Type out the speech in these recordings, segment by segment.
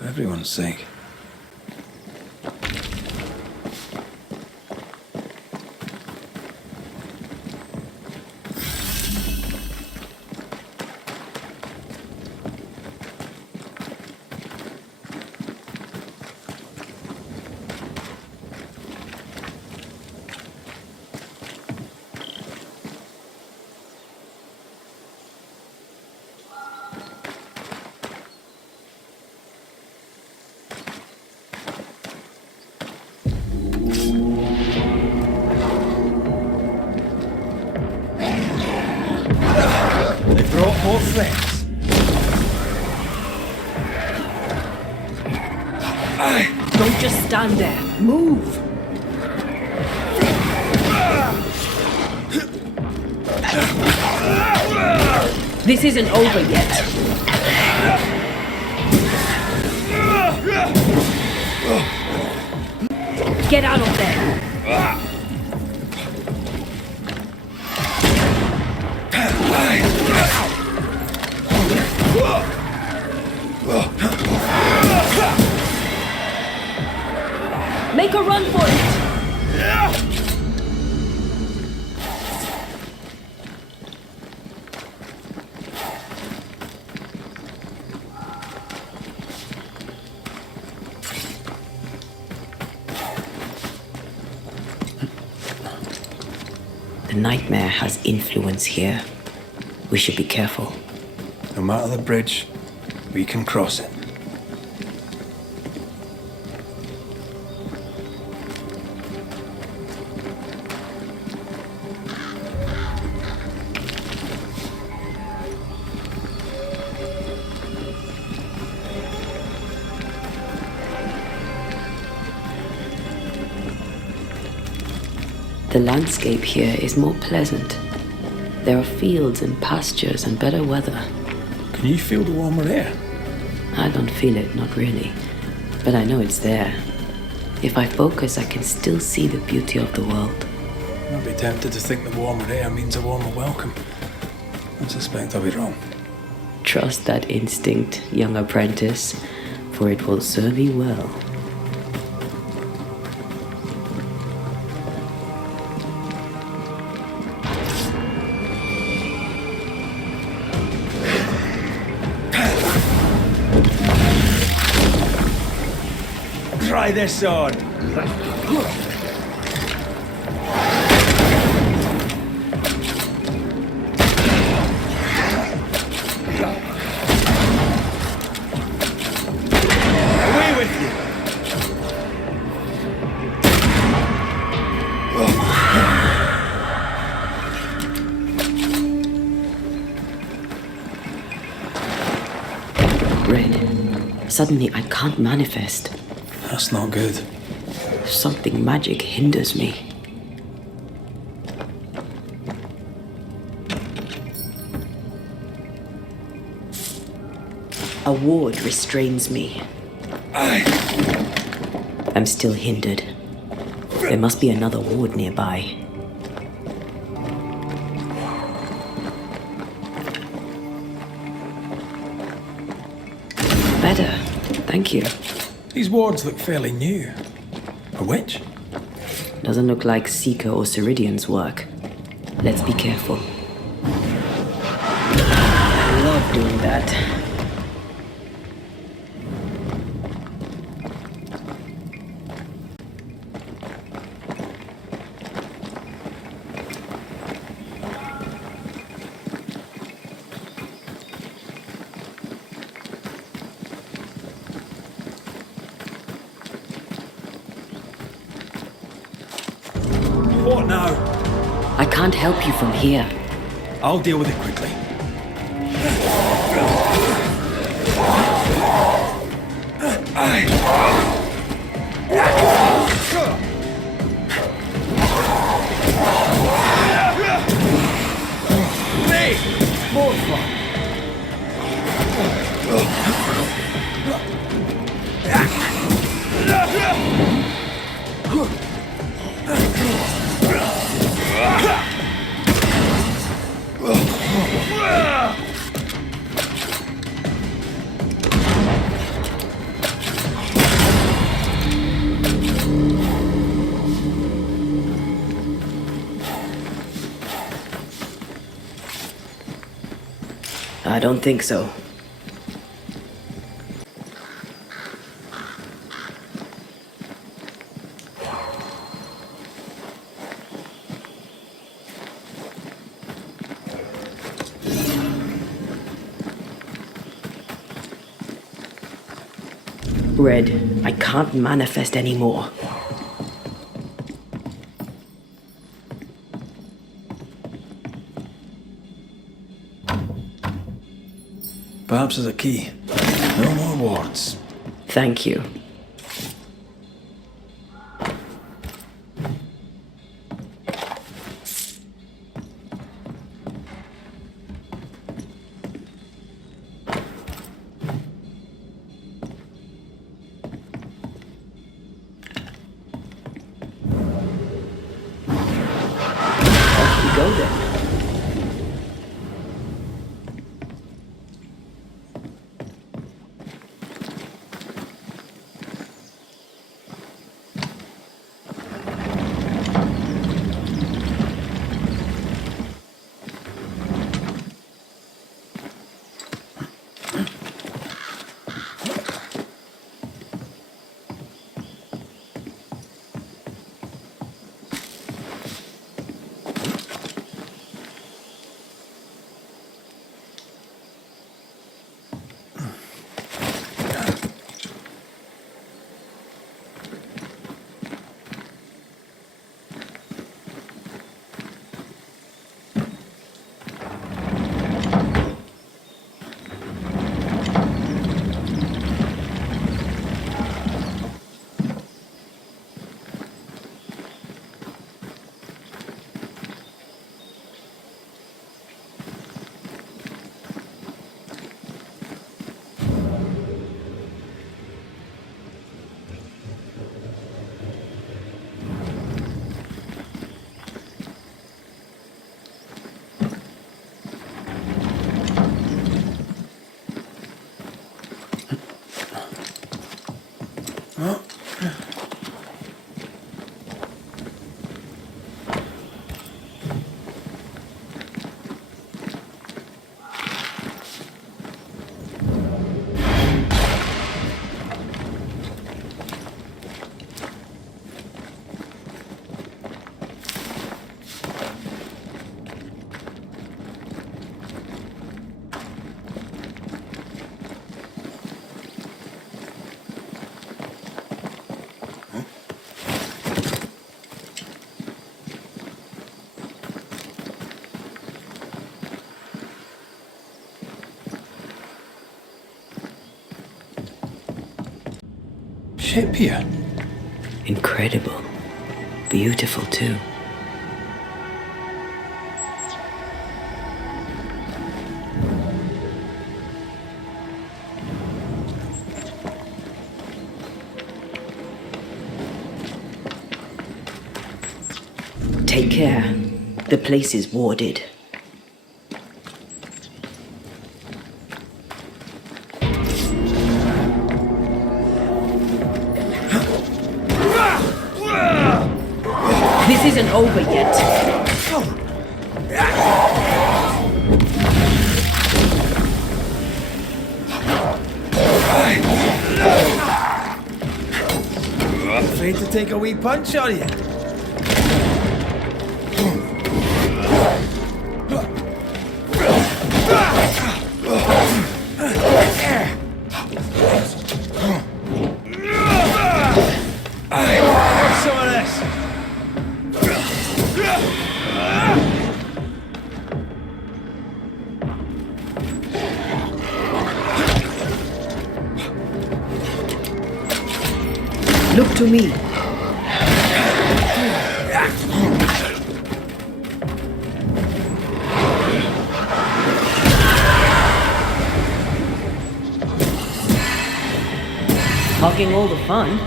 For everyone's sake. They brought more friends. Don't just stand there. Move! This isn't over yet. Get out of there! Make a run for it! The nightmare has influence here. We should be careful. No matter the bridge, we can cross it. The landscape here is more pleasant. There are fields and pastures and better weather. Can you feel the warmer air? I don't feel it, not really. But I know it's there. If I focus, I can still see the beauty of the world. I'd be tempted to think the warmer air means a warmer welcome. I suspect I'll be wrong. Trust that instinct, young apprentice, for it will serve you well. Try this on. Away with you. Red. Suddenly I can't manifest. That's not good. Something magic hinders me. A ward restrains me. I'm still hindered. There must be another ward nearby. Better. Thank you. These wards look fairly new. A witch? Doesn't look like Seeker or Ceridian's work. Let's be careful. I love doing that. What now? I can't help you from here. I'll deal with it quickly. More fun. I don't think so. Red, I can't manifest anymore. Perhaps there's a key. No more wards. Thank you. Off we go then. Ship here. Incredible. Beautiful too. Take care. The place is warded. This isn't over yet. Afraid to take a wee punch, are you? Some of this. Look to me. Talking all the fun.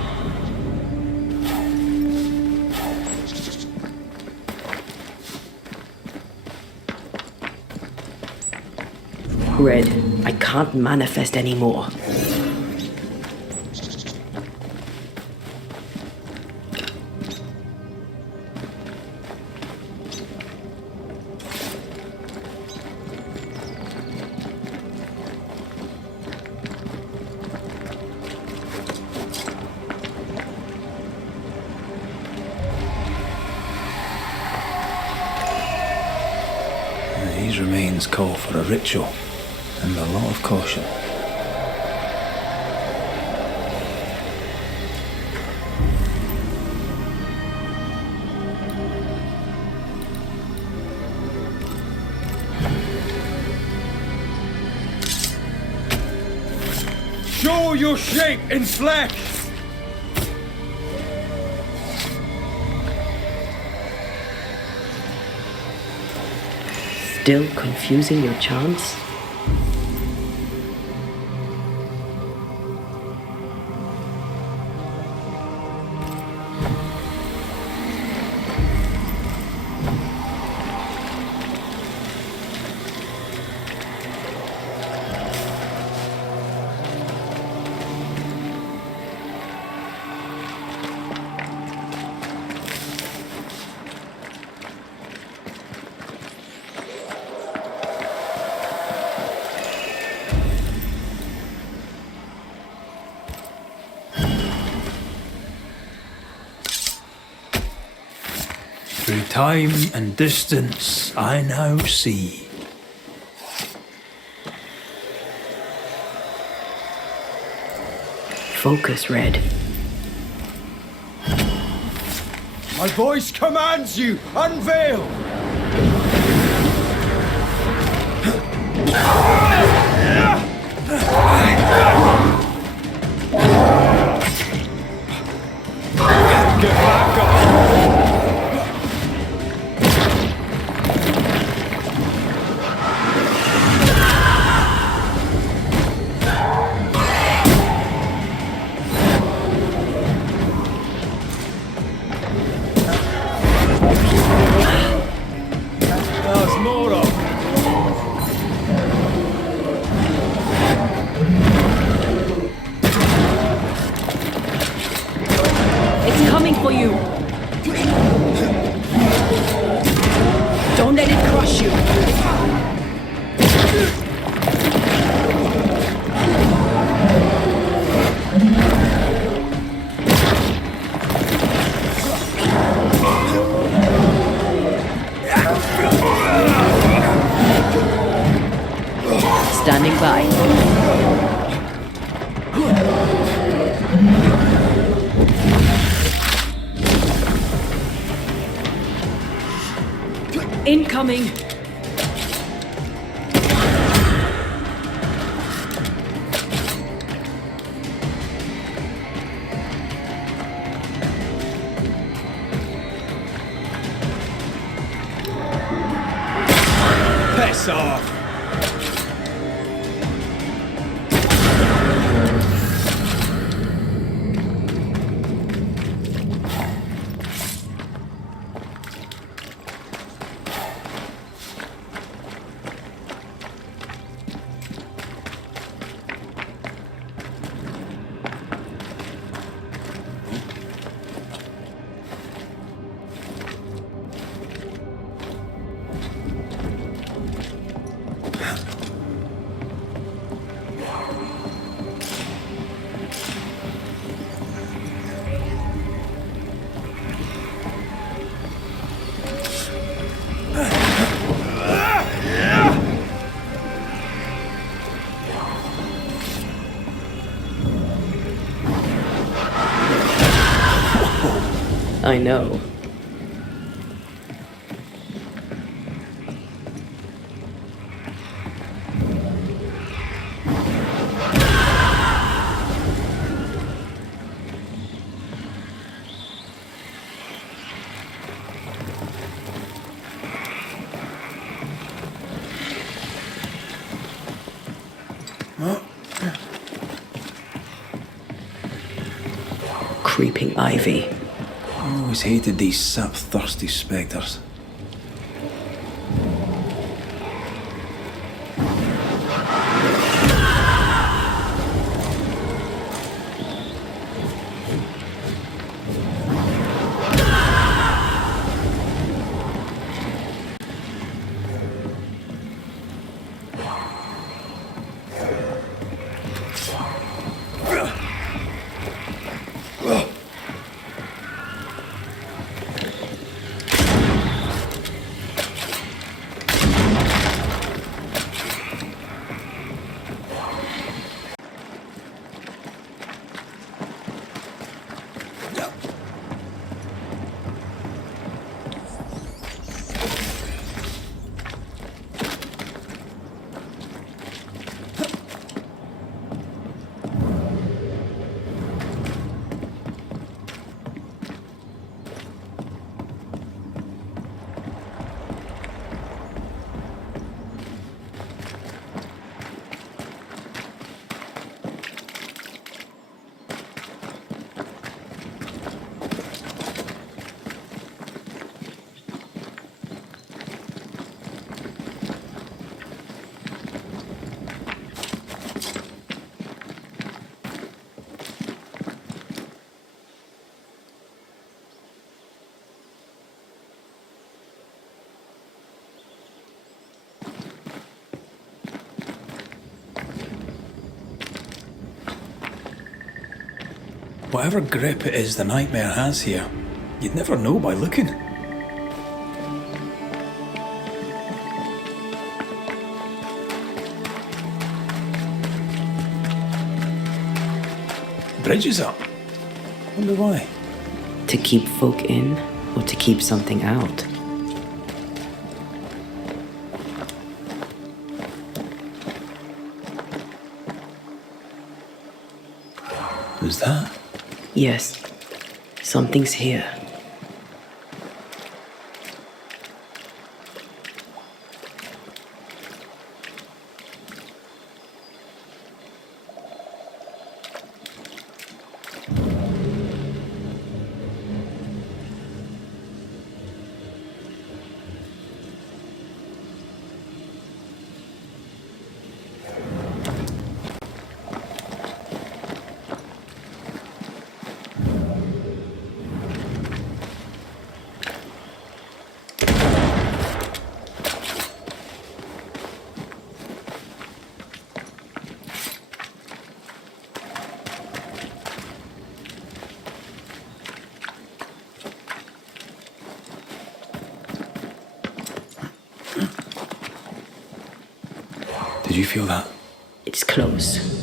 Red, I can't manifest anymore. signs call for a ritual and a lot of caution. Show your shape in flesh! Still confusing your chants? Through time and distance, I now see. Focus, Red. My voice commands you! Unveil! Get back up! There's more of. It's coming for you! Don't let it crush you! Standing by. Incoming! Piss off! I know. Creeping ivy. I always hated these sap-thirsty spectres. Whatever grip it is the nightmare has here, you'd never know by looking. Bridge is up. Wonder why. To keep folk in, or to keep something out? Who's that? Yes, something's here. Did you feel that? It's close.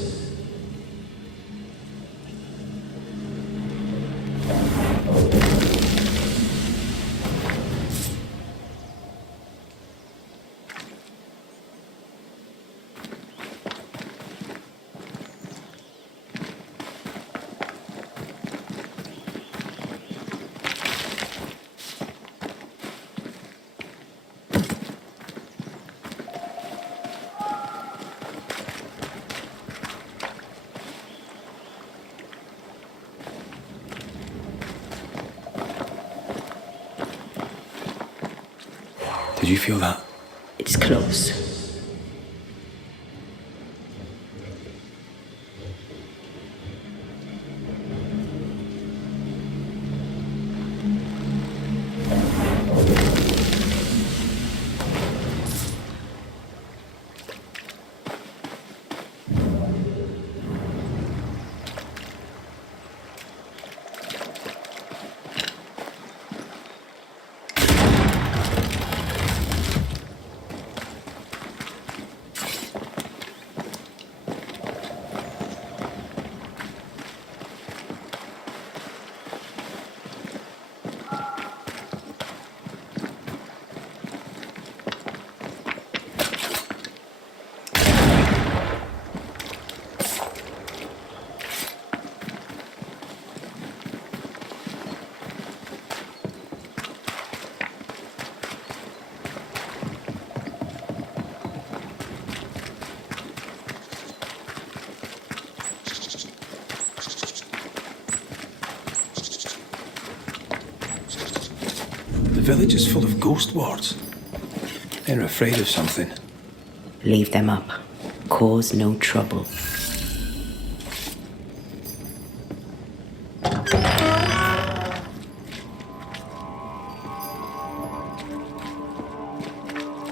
Did you feel that? It's close. The village is full of ghost wards. They're afraid of something. Leave them up. Cause no trouble.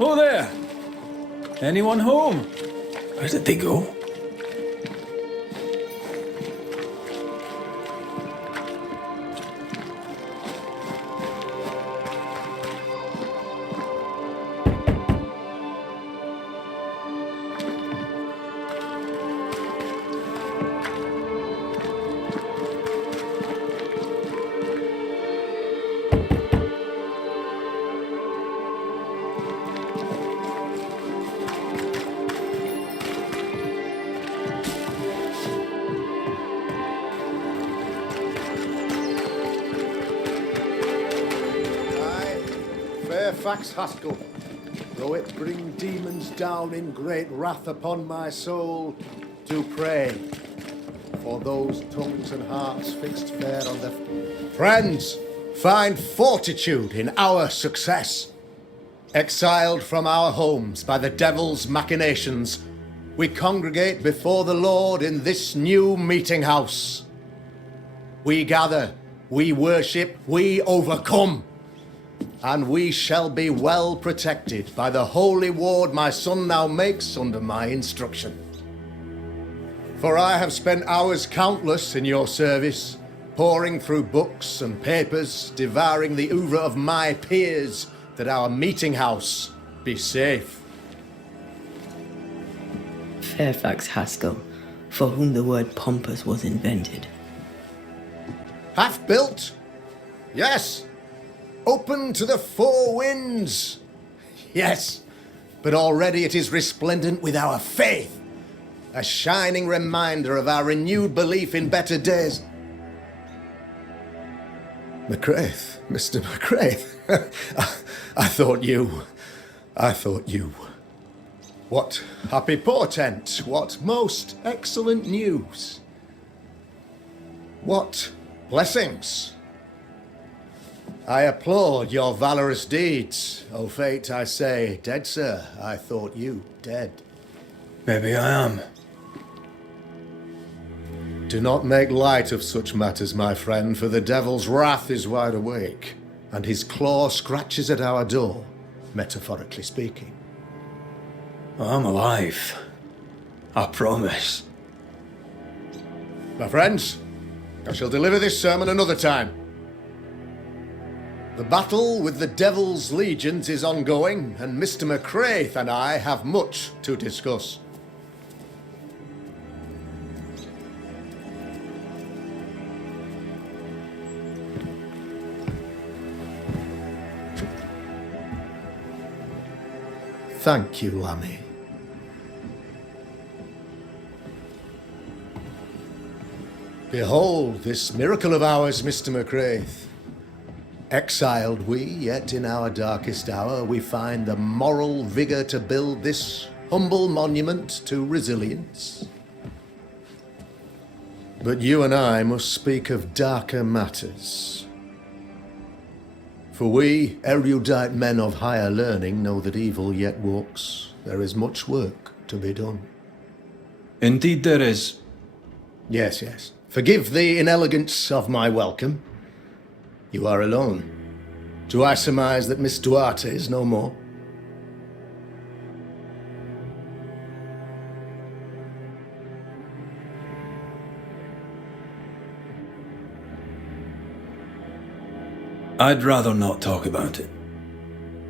Oh there! Anyone home? Where did they go? Fairfax Haskell, though it bring demons down in great wrath upon my soul, to pray for those tongues and hearts fixed fair on the friends. Find fortitude in our success. Exiled from our homes by the devil's machinations, we congregate before the Lord in this new meeting house. We gather, we worship, we overcome. And we shall be well protected by the holy ward my son now makes under my instruction. For I have spent hours countless in your service, poring through books and papers, devouring the oeuvre of my peers, that our meeting house be safe. Fairfax Haskell, for whom the word pompous was invented. Half-built? Yes. Open to the four winds? Yes. But already it is resplendent with our faith. A shining reminder of our renewed belief in better days. McCraith, Mr. McCraith. I thought you. What happy portent, what most excellent news. What blessings. I applaud your valorous deeds. O fate, I say, dead sir, I thought you dead. Maybe I am. Do not make light of such matters, my friend, for the devil's wrath is wide awake, and his claw scratches at our door, metaphorically speaking. I'm alive. I promise. My friends, I shall deliver this sermon another time. The battle with the devil's legions is ongoing, and Mr. McCraith and I have much to discuss. Thank you, Lammy. Behold this miracle of ours, Mr. McCraith. Exiled we, yet in our darkest hour we find the moral vigour to build this humble monument to resilience. But you and I must speak of darker matters. For we, erudite men of higher learning, know that evil yet walks. There is much work to be done. Indeed there is. Yes, yes. Forgive the inelegance of my welcome. You are alone. Do I surmise that Miss Duarte is no more? I'd rather not talk about it.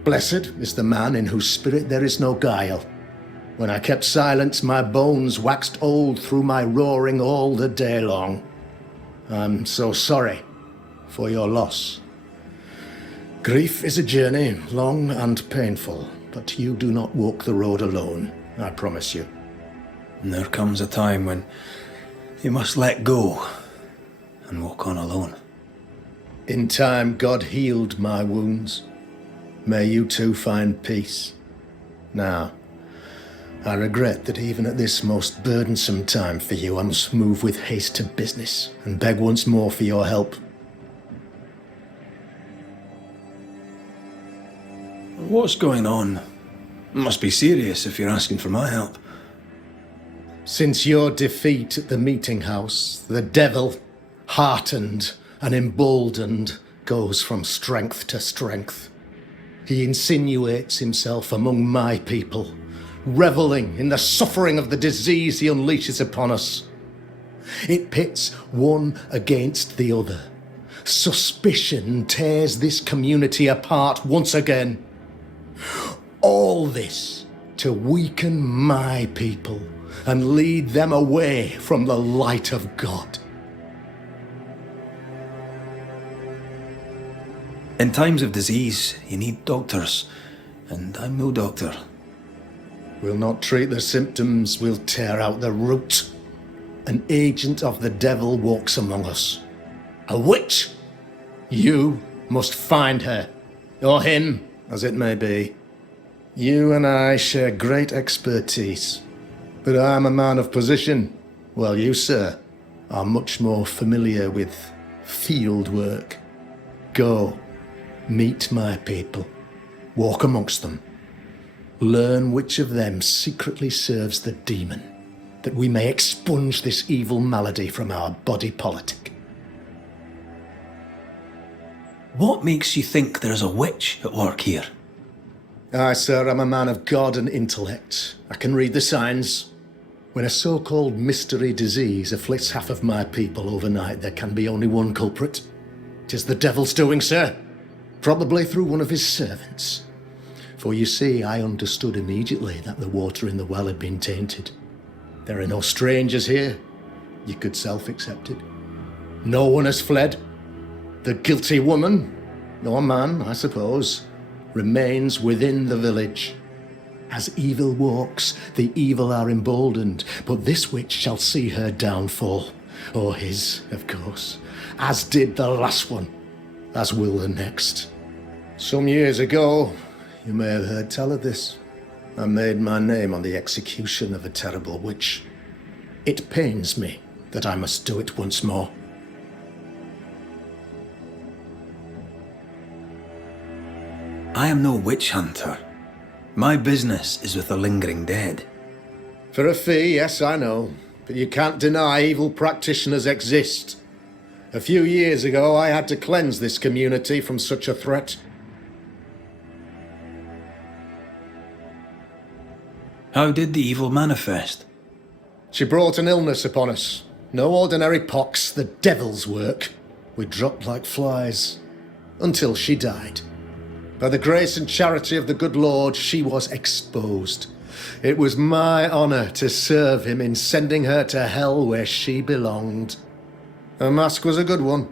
Blessed is the man in whose spirit there is no guile. When I kept silence, my bones waxed old through my roaring all the day long. I'm so sorry for your loss. Grief is a journey, long and painful, but you do not walk the road alone, I promise you. And there comes a time when you must let go and walk on alone. In time, God healed my wounds. May you too find peace. Now, I regret that even at this most burdensome time for you, I must move with haste to business and beg once more for your help. What's going on? It must be serious if you're asking for my help. Since your defeat at the meeting house, the devil, heartened and emboldened, goes from strength to strength. He insinuates himself among my people, reveling in the suffering of the disease he unleashes upon us. It pits one against the other. Suspicion tears this community apart once again. All this to weaken my people and lead them away from the light of God. In times of disease, you need doctors, and I'm no doctor. We'll not treat the symptoms, we'll tear out the root. An agent of the devil walks among us. A witch! You must find her, or him, as it may be. You and I share great expertise, but I'm a man of position, while you, sir, are much more familiar with field work. Go. Meet my people. Walk amongst them. Learn which of them secretly serves the demon, that we may expunge this evil malady from our body politic. What makes you think there's a witch at work here? Aye, sir, I'm a man of God and intellect. I can read the signs. When a so-called mystery disease afflicts half of my people overnight, there can be only one culprit. 'Tis the devil's doing, sir. Probably through one of his servants. For you see, I understood immediately that the water in the well had been tainted. There are no strangers here. You could self-accept it. No one has fled. The guilty woman, or man, I suppose, remains within the village. As evil walks, the evil are emboldened, but this witch shall see her downfall. Or his, of course. As did the last one. As will the next. Some years ago, you may have heard tell of this. I made my name on the execution of a terrible witch. It pains me that I must do it once more. I am no witch hunter. My business is with the lingering dead. For a fee, yes, I know. But you can't deny evil practitioners exist. A few years ago, I had to cleanse this community from such a threat. How did the evil manifest? She brought an illness upon us. No ordinary pox, the devil's work. We dropped like flies. Until she died. By the grace and charity of the good Lord, she was exposed. It was my honor to serve him in sending her to hell where she belonged. Her mask was a good one,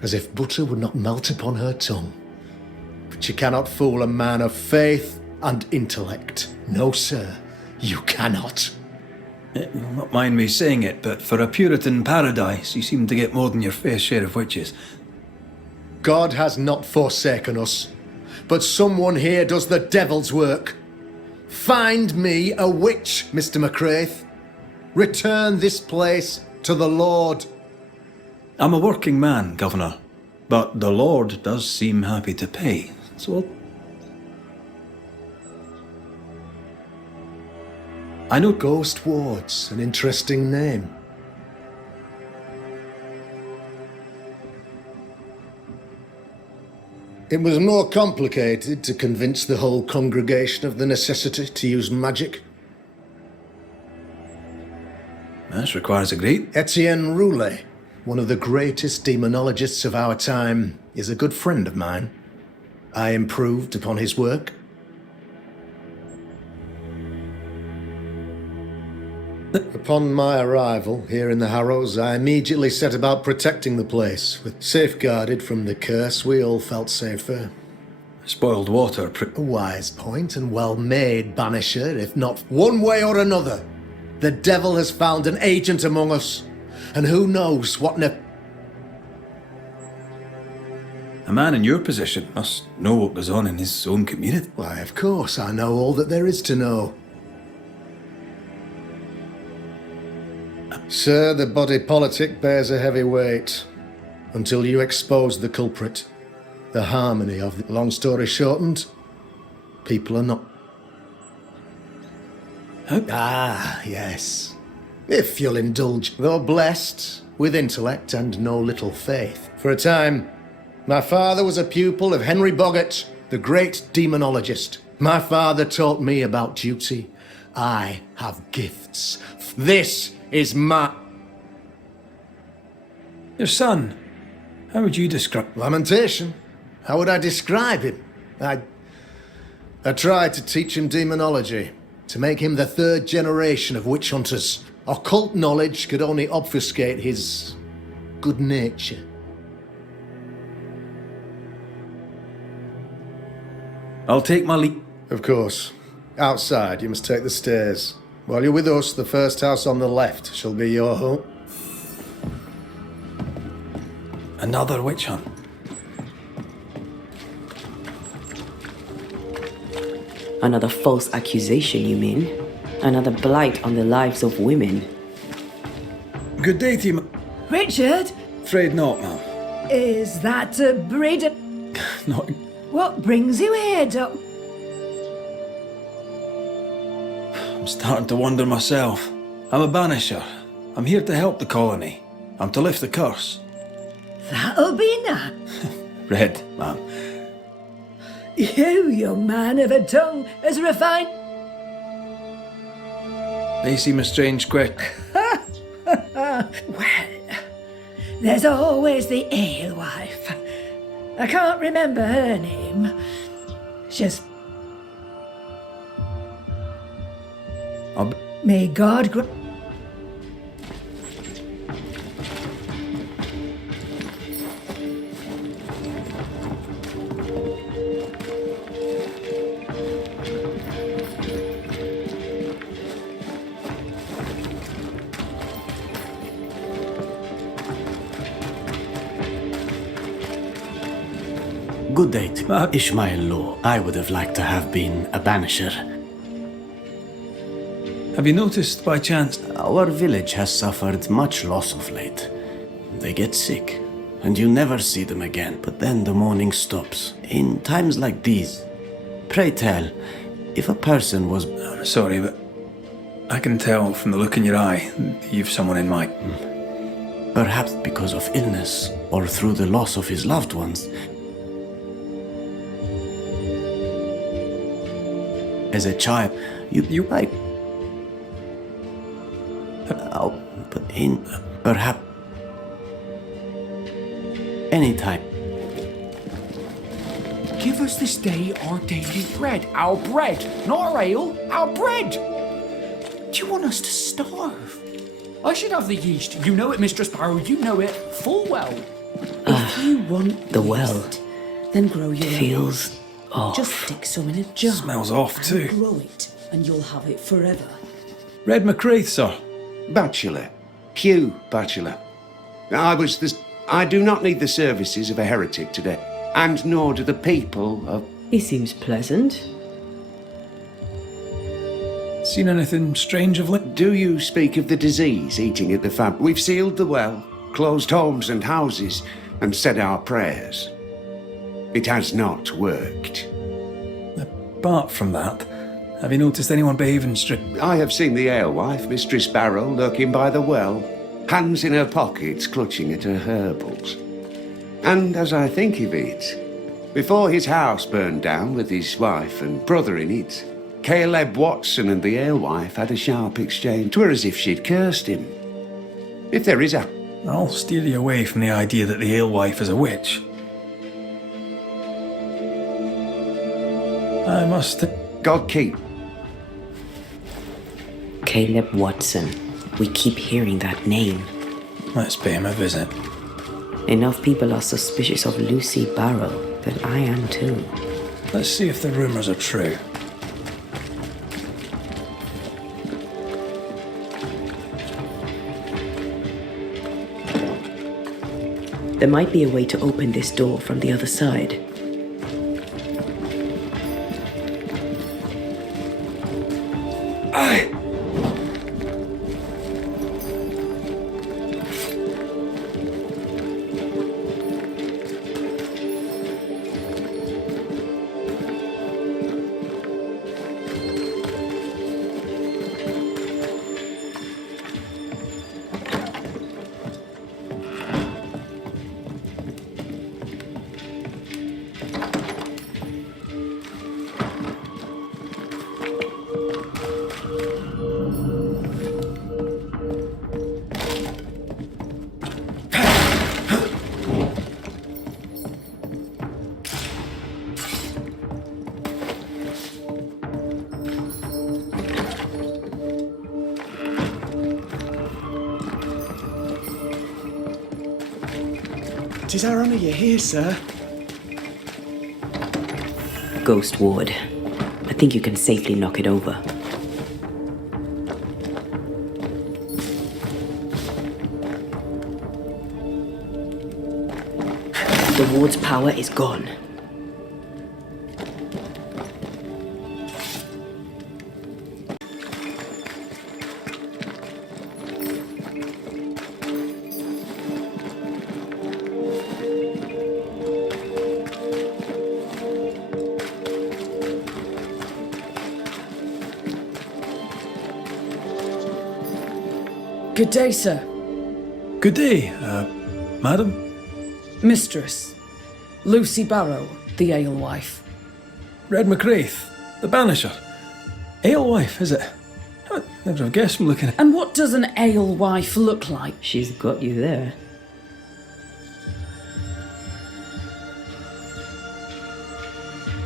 as if butter would not melt upon her tongue. But you cannot fool a man of faith and intellect. No, sir, you cannot. You'll not mind me saying it, but for a Puritan paradise, you seem to get more than your fair share of witches. God has not forsaken us, but someone here does the devil's work. Find me a witch, Mr. McCraith. Return this place to the Lord. I'm a working man, Governor, but the Lord does seem happy to pay, so I know Ghost Ward's an interesting name. It was more complicated to convince the whole congregation of the necessity to use magic. this requires a great... Etienne Roulet, one of the greatest demonologists of our time, is a good friend of mine. I improved upon his work. Upon my arrival here in the Harrows, I immediately set about protecting the place. Safeguarded from the curse, we all felt safer. Spoiled water A wise point and well made, Banisher, if not one way or another. The devil has found an agent among us, and who knows what A man in your position must know what goes on in his own community. Why, of course, I know all that there is to know. Sir, the body politic bears a heavy weight. Until you expose the culprit, the harmony of the long story shortened, people are not... How? Ah, yes. If you'll indulge, though blessed with intellect and no little faith. For a time, my father was a pupil of Henry Boggart, the great demonologist. My father taught me about duty. I have gifts. This is my... Your son, how would you describe... Lamentation. How would I describe him? I tried to teach him demonology, to make him the third generation of witch hunters. Occult knowledge could only obfuscate his good nature. I'll take my leave. Of course. Outside, you must take the stairs. While you're with us, the first house on the left shall be your home. Another witch hunt. Another false accusation, you mean? Another blight on the lives of women. Good day to you, Richard, Afraid not, ma'am. is that Braden? Not... What brings you here, Doc? I'm starting to wonder myself. I'm a banisher. I'm here to help the colony. I'm to lift the curse. That'll be enough. Red, ma'am. You, young man of a tongue as refined. They seem a strange question. Well, there's always the alewife. I can't remember her name. She's... May God Good day to Ishmael Law. I would have liked to have been a banisher. Have you noticed by chance? Our village has suffered much loss of late. They get sick, and you never see them again. But then the mourning stops. In times like these, pray tell, if a person was... I'm sorry, but I can tell from the look in your eye that you've someone in mind. Perhaps because of illness, or through the loss of his loved ones. As a child, you like... Oh, but in... perhaps... Anytime. Give us this day our daily bread. Our bread, not our ale, our bread. Do you want us to starve? I should have the yeast. You know it, Mistress Barrow. You know it full well. If you want the well yeast, then grow your own. feels off. Just stick some in a jar. Smells off and too. Grow it, and you'll have it forever. Red McCraith, sir. Bachelor. Hugh Bachelor. I do not need the services of a heretic today, and nor do the people of... He seems pleasant. Seen anything strange of late? Do you speak of the disease eating at the fab? We've sealed the well, closed homes and houses, and said our prayers. It has not worked. Apart from that, have you noticed anyone behaving strict? I have seen the alewife, Mistress Barrow, lurking by the well, hands in her pockets clutching at her herbals. And as I think of it, before his house burned down with his wife and brother in it, Caleb Watson and the alewife had a sharp exchange. 'Twere as if she'd cursed him. If there is a... I'll steer you away from the idea that the alewife is a witch. I must... God keep... Caleb Watson. We keep hearing that name. Let's pay him a visit. Enough people are suspicious of Lucy Barrow that I am too. Let's see if the rumours are true. There might be a way to open this door from the other side. Tis our honour you're here, sir. Ghost Ward. I think you can safely knock it over. The ward's power is gone. Good day, sir. Good day, madam. Mistress. Lucy Barrow, the alewife. Red McCraith, the banisher. Alewife, is it? I never have guessed from looking at... And what does an alewife look like? She's got you there.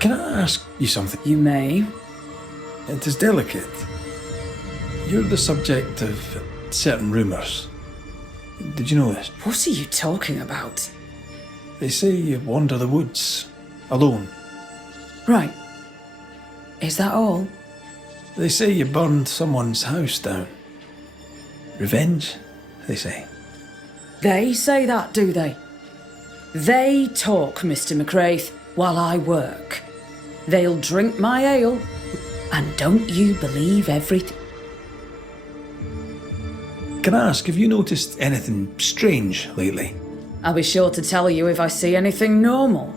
Can I ask you something? You may. It is delicate. You're the subject of certain rumours. Did you know this? What are you talking about? They say you wander the woods, alone. Right. Is that all? They say you burned someone's house down. Revenge, they say. They say that, do they? They talk, Mr. McCraith, while I work. They'll drink my ale, and don't you believe everything? Can I ask, have you noticed anything strange lately? I'll be sure to tell you if I see anything normal.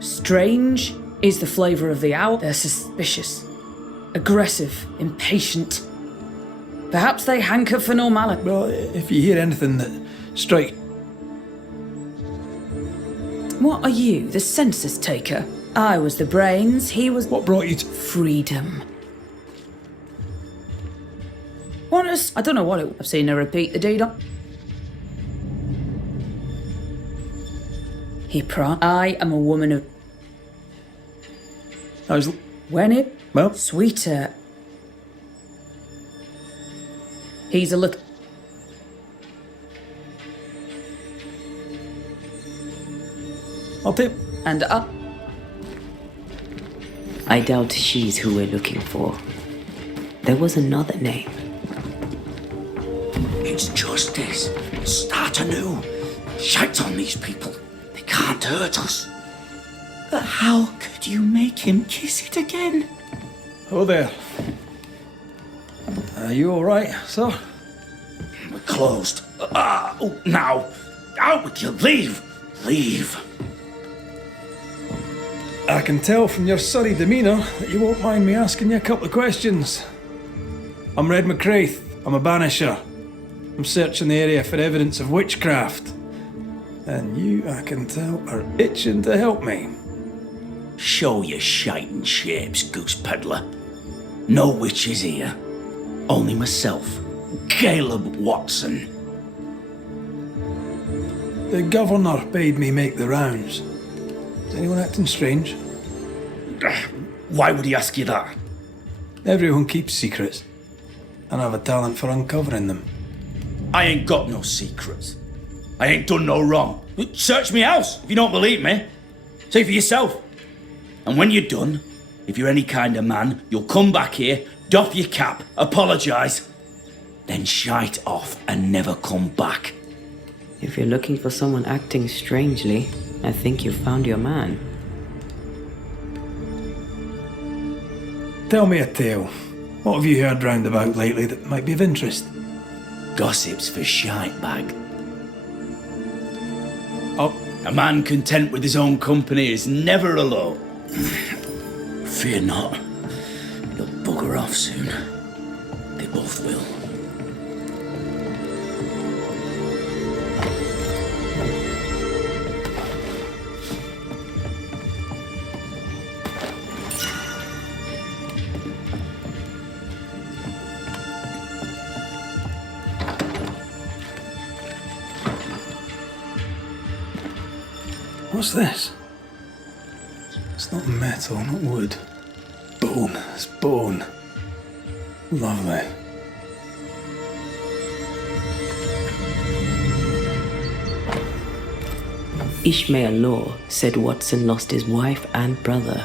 Strange is the flavour of the hour. They're suspicious, aggressive, impatient. Perhaps they hanker for normality. Well, if you hear anything that strikes... What are you, the census taker? I was the brains, he was... What brought you to... Freedom. Want us? I don't know what it... I've seen her repeat the deed on... I am a woman of... I was... When it... Well... Sweeter. He's a little... I'll take... And up. I doubt she's who we're looking for. There was another name. It's justice. Start anew. Shite on these people. They can't hurt us. But how could you make him kiss it again? Oh there. Are you alright, sir? We're closed. Now. Out with you. Leave. Leave. I can tell from your surly demeanour that you won't mind me asking you a couple of questions. I'm Red McCraith. I'm a banisher. I'm searching the area for evidence of witchcraft. And you, I can tell, are itching to help me. Show your shiting shapes, goose peddler. No witches here. Only myself, Caleb Watson. The governor bade me make the rounds. Is anyone acting strange? Why would he ask you that? Everyone keeps secrets, and I have a talent for uncovering them. I ain't got no secrets. I ain't done no wrong. Search me house if you don't believe me. See for yourself. And when you're done, if you're any kind of man, you'll come back here, doff your cap, apologise, then shite off and never come back. If you're looking for someone acting strangely, I think you've found your man. Tell me a tale. What have you heard round about lately that might be of interest? Gossip's for shite bag. Oh, a man content with his own company is never alone. Fear not. They'll bugger off soon. They both will. What's this? It's not metal, not wood. Bone. It's bone. Lovely. Ishmael Law said Watson lost his wife and brother.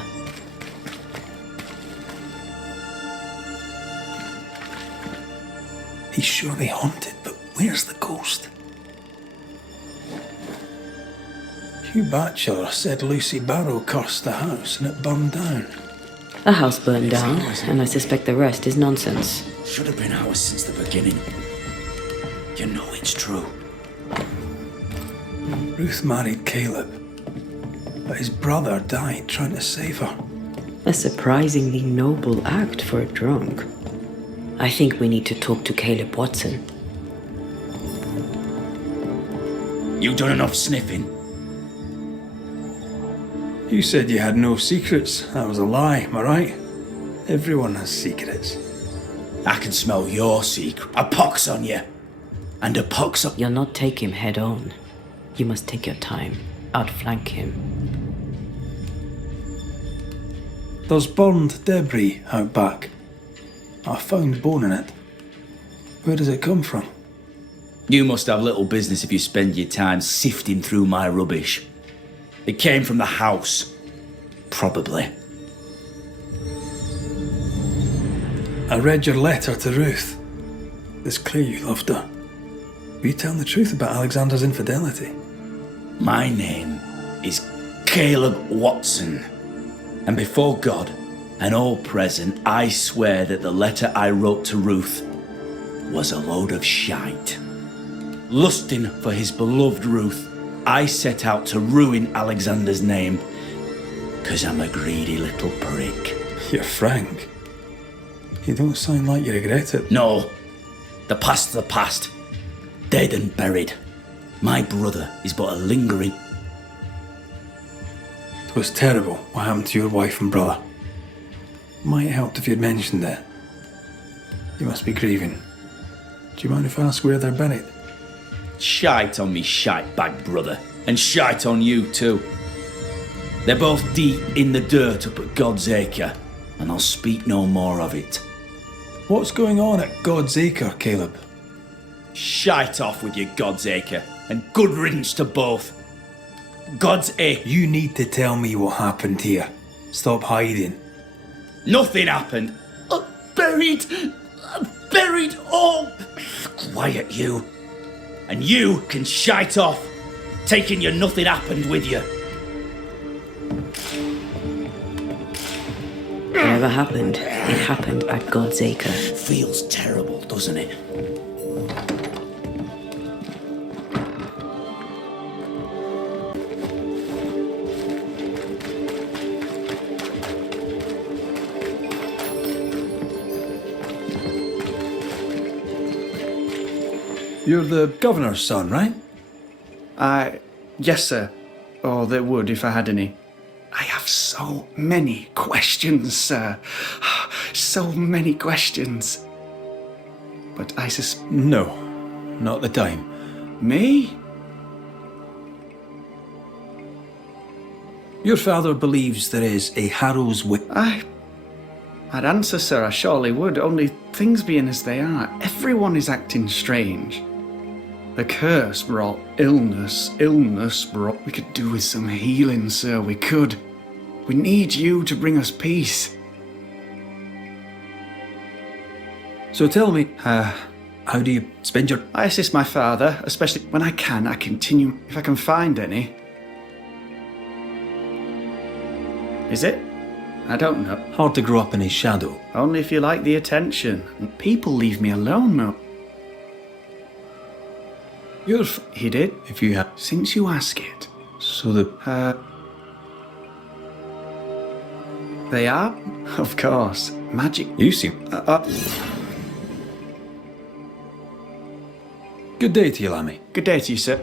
He's surely haunted, but where's the ghost? Hugh Batchelor said Lucy Barrow cursed the house and it burned down. A house burned down, and I suspect the rest is nonsense. Should have been ours since the beginning. You know it's true. Ruth married Caleb, but his brother died trying to save her. A surprisingly noble act for a drunk. I think we need to talk to Caleb Watson. You done enough sniffing? You said you had no secrets. That was a lie, am I right? Everyone has secrets. I can smell your secret. A pox on you. And a pox on... You'll not take him head on. You must take your time. Outflank him. There's burned debris out back. I found bone in it. Where does it come from? You must have little business if you spend your time sifting through my rubbish. It came from the house. Probably. I read your letter to Ruth. It's clear you loved her. Were you telling the truth about Alexander's infidelity? My name is Caleb Watson. And before God and all present, I swear that the letter I wrote to Ruth was a load of shite. Lusting for his beloved Ruth, I set out to ruin Alexander's name, 'cause I'm a greedy little prick. You're frank. You don't sound like you regret it. No. The past's the past. Dead and buried. My brother is but a lingering... It was terrible what happened to your wife and brother. Might have helped if you'd mentioned it. You must be grieving. Do you mind if I ask where they're buried? Shite on me shite bag brother. And shite on you too. They're both deep in the dirt up at God's Acre. And I'll speak no more of it. What's going on at God's Acre, Caleb? Shite off with your God's Acre. And good riddance to both. God's Acre. You need to tell me what happened here. Stop hiding. Nothing happened. Buried all. Quiet you. And you can shite off, taking your nothing happened with you. Whatever happened, it happened at God's Acre. Feels terrible, doesn't it? You're the governor's son, right? Yes, sir. Or there would if I had any. I have so many questions, sir. So many questions. But I No, not the time. Me? Your father believes there is a Harrow's witch. I'd answer, sir, I surely would, only things being as they are, everyone is acting strange. The curse brought illness brought... We could do with some healing, sir, we could. We need you to bring us peace. So tell me, how do you spend your... I assist my father, especially when I can. I continue, if I can find any. Is it? I don't know. Hard to grow up in his shadow. Only if you like the attention. People leave me alone, though. He did? If you have... Since you ask it. So the... They are? Of course. Magic... You seem... Good day to you, Lammy. Good day to you, sir.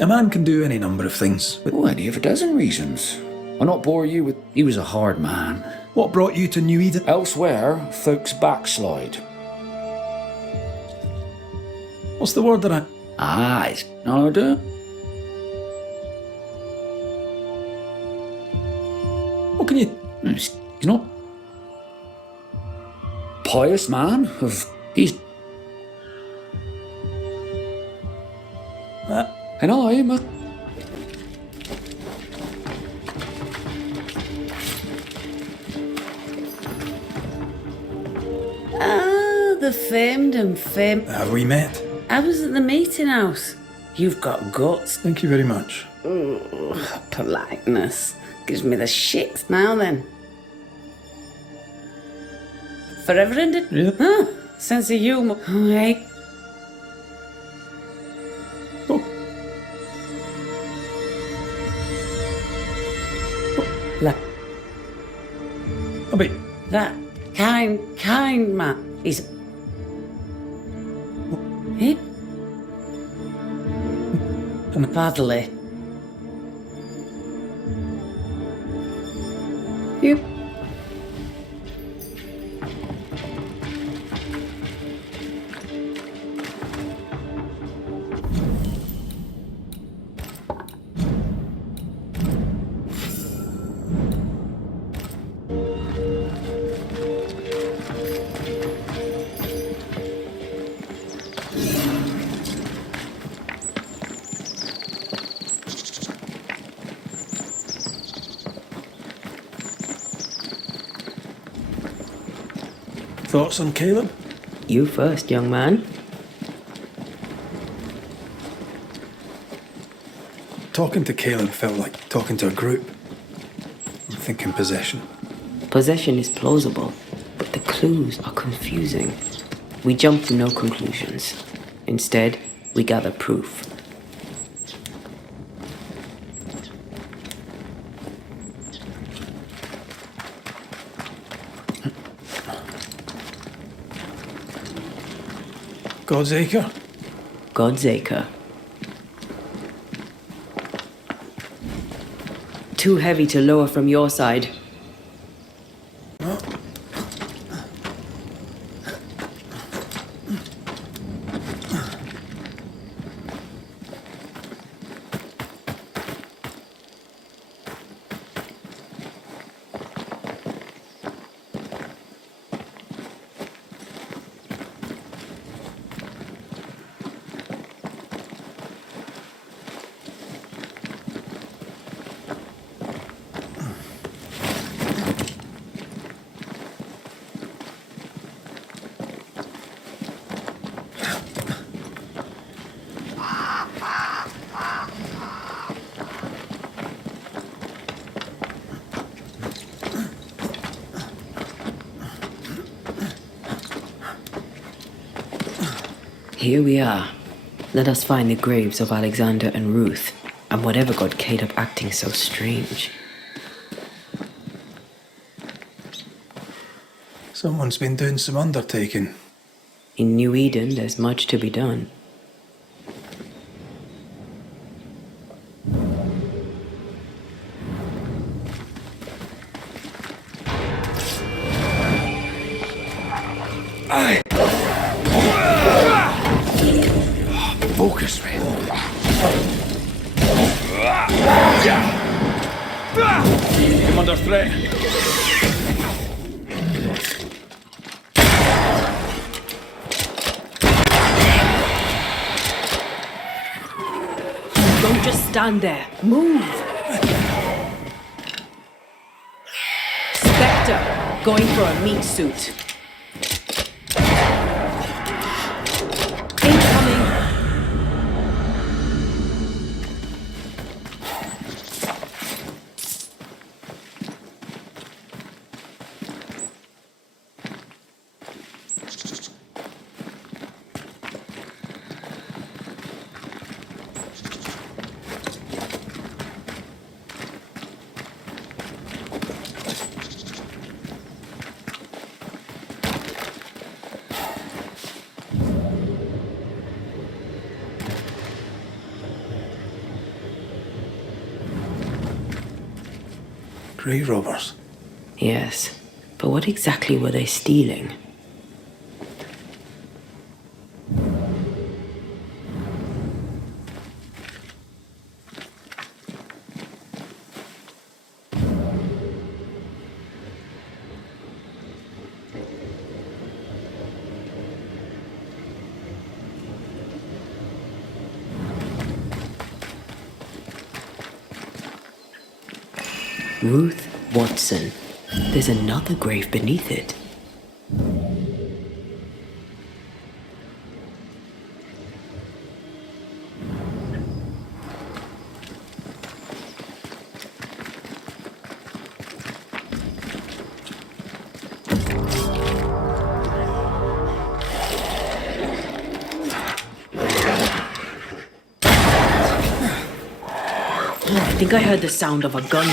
A man can do any number of things. But... Oh, any of a dozen reasons. I'll not bore you with... He was a hard man. What brought you to New Eden? Elsewhere, folks backslide. What's the word that I... It's order. What can you... He's not... Pious man of... He's... And I am a... The famed and famed... Have we met? I was at the meeting house. You've got guts. Thank you very much. Politeness. Gives me the shits now then. Forever ended? Really? Huh. Sense of humour. Hey. That kind man is... Fatherly. You. Thoughts on Caleb? You first, young man. Talking to Caleb felt like talking to a group. I'm thinking possession. Possession is plausible, but the clues are confusing. We jump to no conclusions. Instead, we gather proof. God's Acre? God's Acre. Too heavy to lower from your side. Here we are. Let us find the graves of Alexander and Ruth, and whatever got Caleb acting so strange. Someone's been doing some undertaking. In New Eden, there's much to be done. Focus, man. I'm under threat. Don't just stand there. Move! Spectre, going for a meat suit. Incoming! Grave robbers. Yes, but what exactly were they stealing? Ruth Watson. There's another grave beneath it. I think I heard the sound of a gun.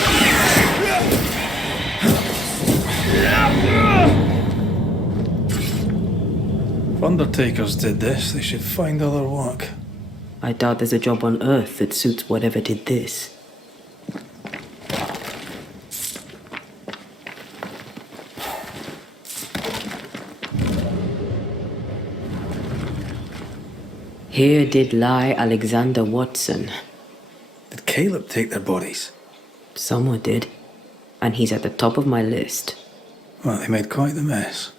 If undertakers did this, they should find other work. I doubt there's a job on Earth that suits whatever did this. Here did lie Alexander Watson. Did Caleb take their bodies? Someone did. And he's at the top of my list. Well, they made quite the mess.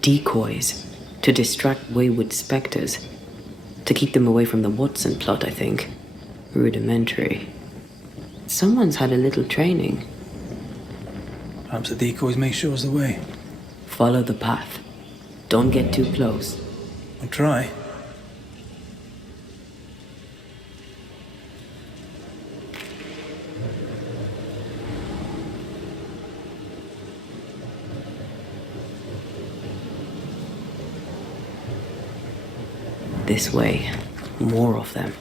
Decoys. To distract wayward spectres. To keep them away from the Watson plot, I think. Rudimentary. Someone's had a little training. Perhaps the decoys may show us the way. Follow the path. Don't get too close. I'll try. This way. More of them.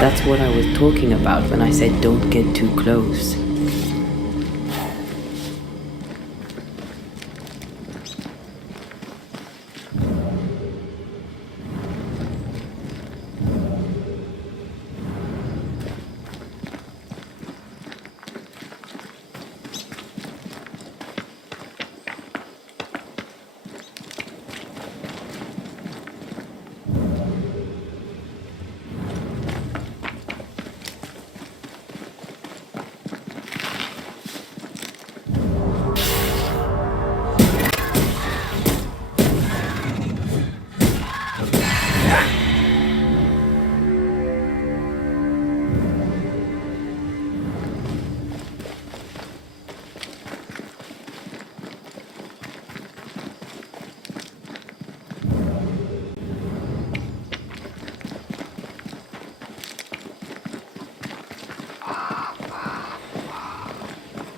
That's what I was talking about when I said don't get too close.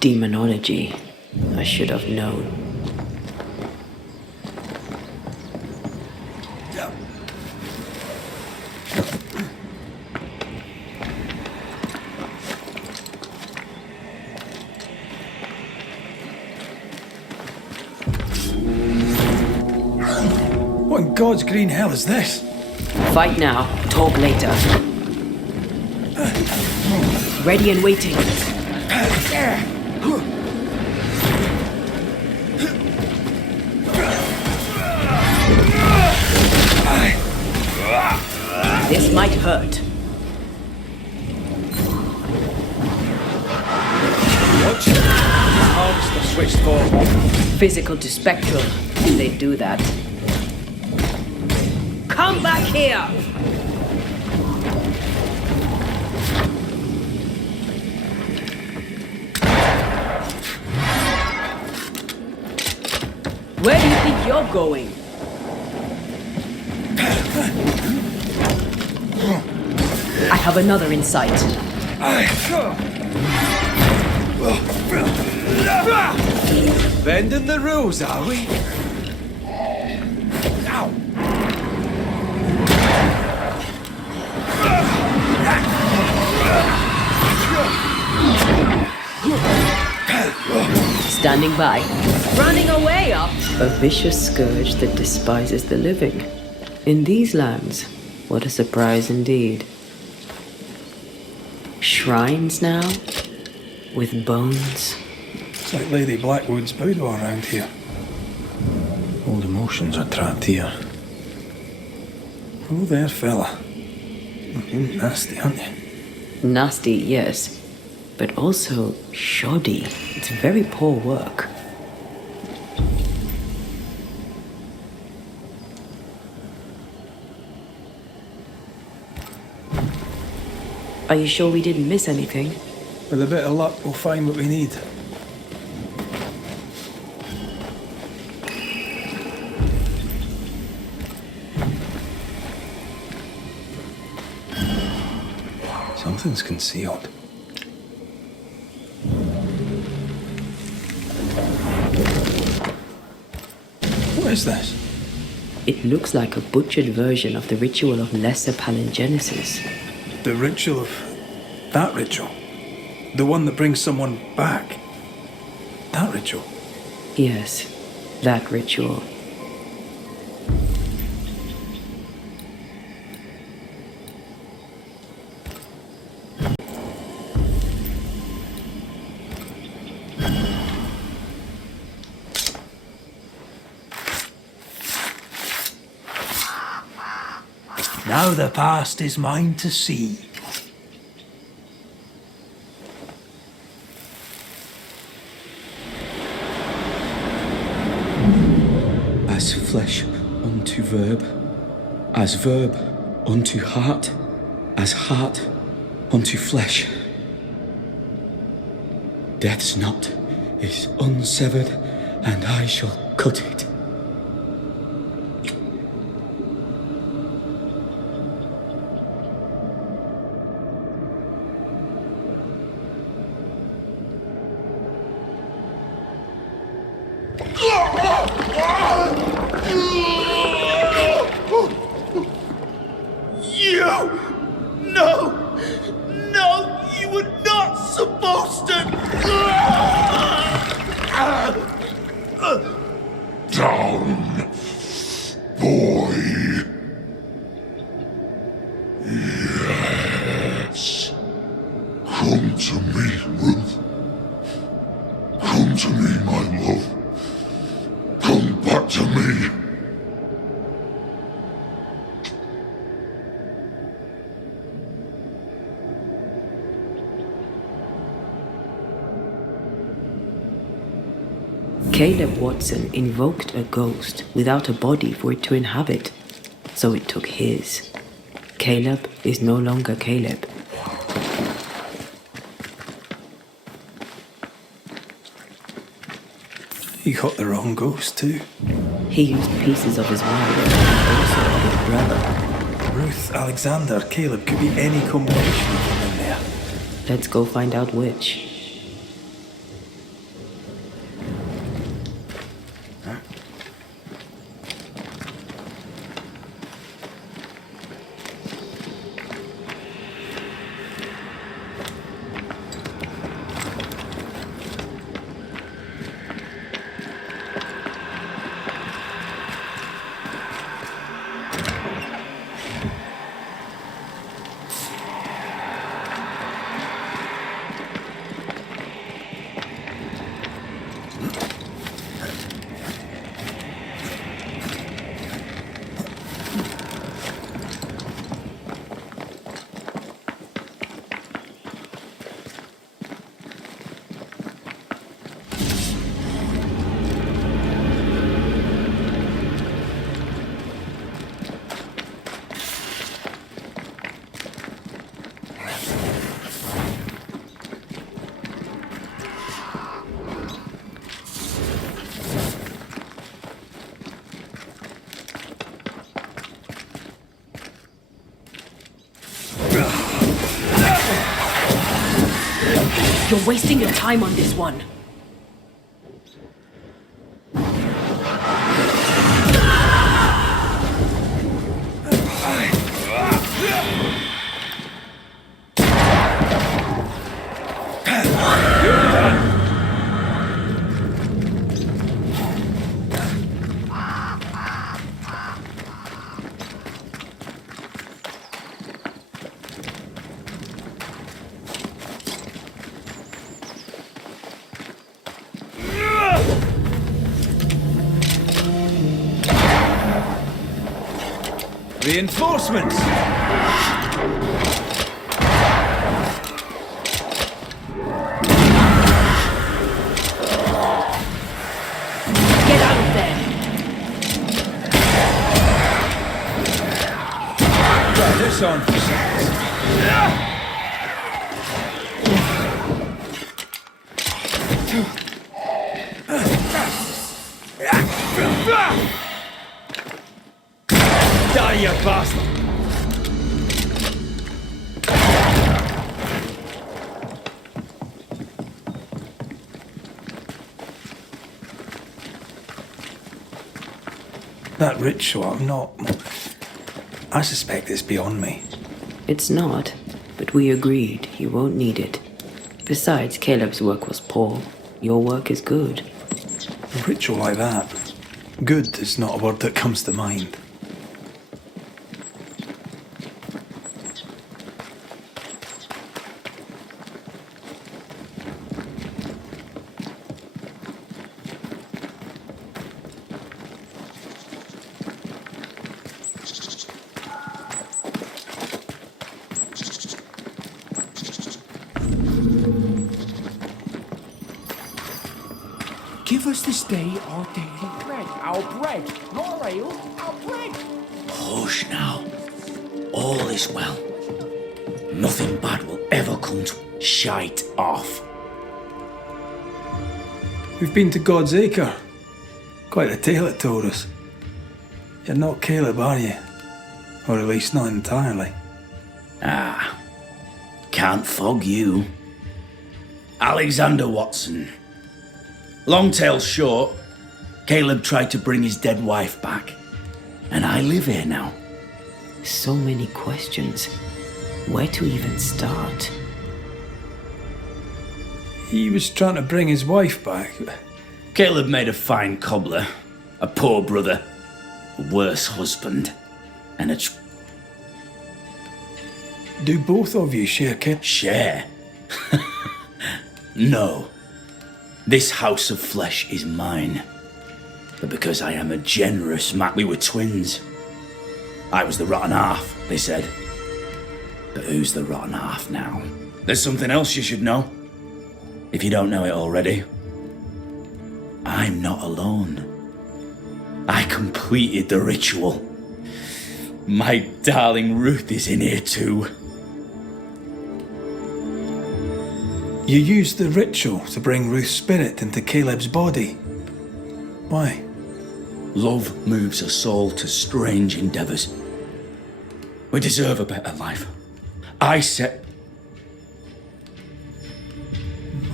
Demonology. I should have known. What in God's green hell is this? Fight now, talk later. Ready and waiting. This might hurt. Watch it. Harvester switched forward. Physical to spectral. They do that. Come back here! Where do you think you're going? I have another in sight. Bending the rules, are we? Ow. Standing by. Running away up. A vicious scourge that despises the living. In these lands, what a surprise indeed. Shrines now? With bones? It's like Lady Blackwood's boudoir around here. Old emotions are trapped here. Oh there, fella. You're nasty, aren't you? Nasty, yes. But also shoddy. It's very poor work. Are you sure we didn't miss anything? With a bit of luck, we'll find what we need. Something's concealed. What is this? It looks like a butchered version of the ritual of Lesser Palingenesis. The ritual of... that ritual? The one that brings someone back? That ritual? Yes, that ritual. Now the past is mine to see. As flesh unto verb, as verb unto heart, as heart unto flesh. Death's knot is unsevered, and I shall cut it. Caleb Watson invoked a ghost without a body for it to inhabit, so it took his. Caleb is no longer Caleb. He got the wrong ghost too. He used pieces of his wife, also of his brother. Ruth, Alexander, Caleb, could be any combination of them in there. Let's go find out which. You're wasting your time on this one. Reinforcements! Get out of there! Try this on for size. Die, you bastard! That ritual, I suspect it's beyond me. It's not. but we agreed you won't need it. Besides, Caleb's work was poor. Your work is good. A ritual like that, good is not a word that comes to mind. Give us this day our daily bread. Our bread, not our ale, our bread. Hush now. All is well. Nothing bad will ever come to shite off. We've been to God's Acre. Quite a tale it told us. You're not Caleb, are you? Or at least not entirely. Ah, can't fog you. Alexander Watson. Long tale short, Caleb tried to bring his dead wife back. And I live here now. So many questions. Where to even start? He was trying to bring his wife back. Caleb made a fine cobbler, a poor brother, a worse husband, and Do both of you share Caleb? Share? No. This house of flesh is mine. But because I am a generous man, we were twins. I was the rotten half, they said. But who's the rotten half now? There's something else you should know. If you don't know it already. I'm not alone. I completed the ritual. My darling Ruth is in here too. You used the ritual to bring Ruth's spirit into Caleb's body. Why? Love moves a soul to strange endeavours. We deserve a better life. I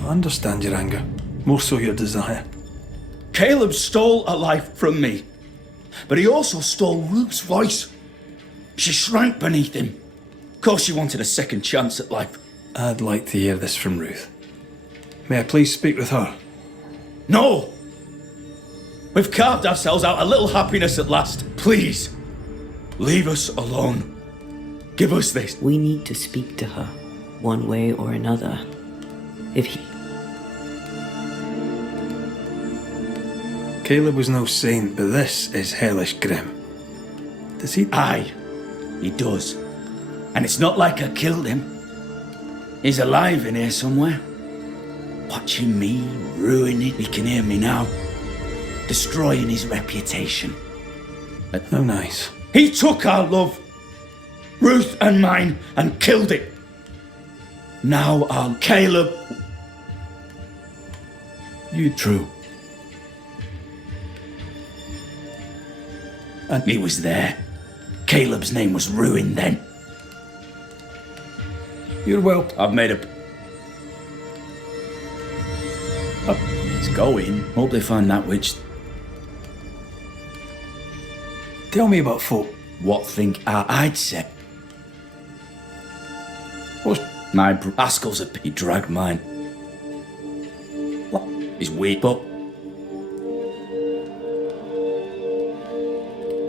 understand your anger. More so your desire. Caleb stole a life from me. But he also stole Ruth's voice. She shrank beneath him. Of course she wanted a second chance at life. I'd like to hear this from Ruth. May I please speak with her? No! We've carved ourselves out a little happiness at last. Please, leave us alone. Give us this. We need to speak to her, one way or another. Caleb was no saint, but this is hellish grim. Does he? Aye, he does. And it's not like I killed him. He's alive in here somewhere. Watching me ruin it. He can hear me now. Destroying his reputation. How nice. He took our love, Ruth and mine, and killed it. Now our Caleb. You true. And he was there. Caleb's name was ruined then. You're well. I've made a... He's going. Hope they find that witch. Tell me about folk. What think I'd say? What's... My Haskell's he dragged mine. What? He's weak, but...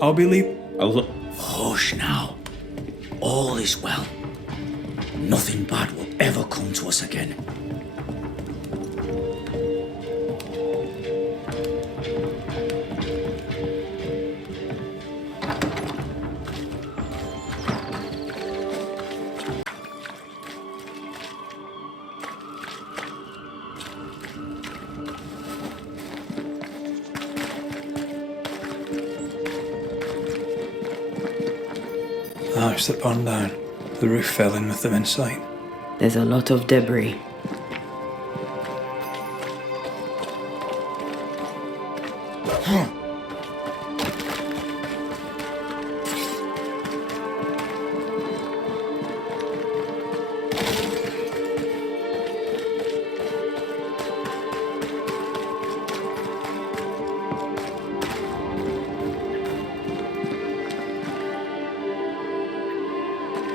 I'll believe... Hush now. All is well. Nothing bad will ever come to us again. The house that burned down. The roof fell in with them inside. There's a lot of debris.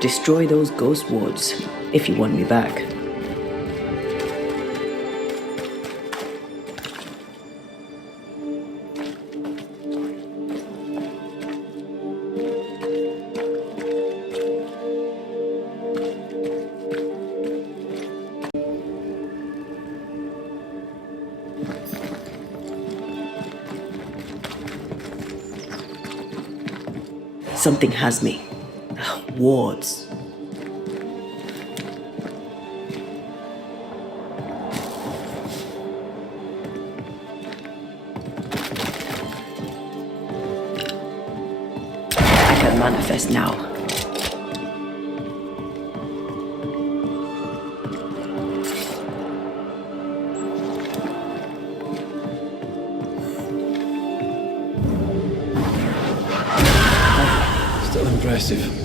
Destroy those ghost wards, if you want me back. Something has me. Wards. I can manifest now. Still impressive.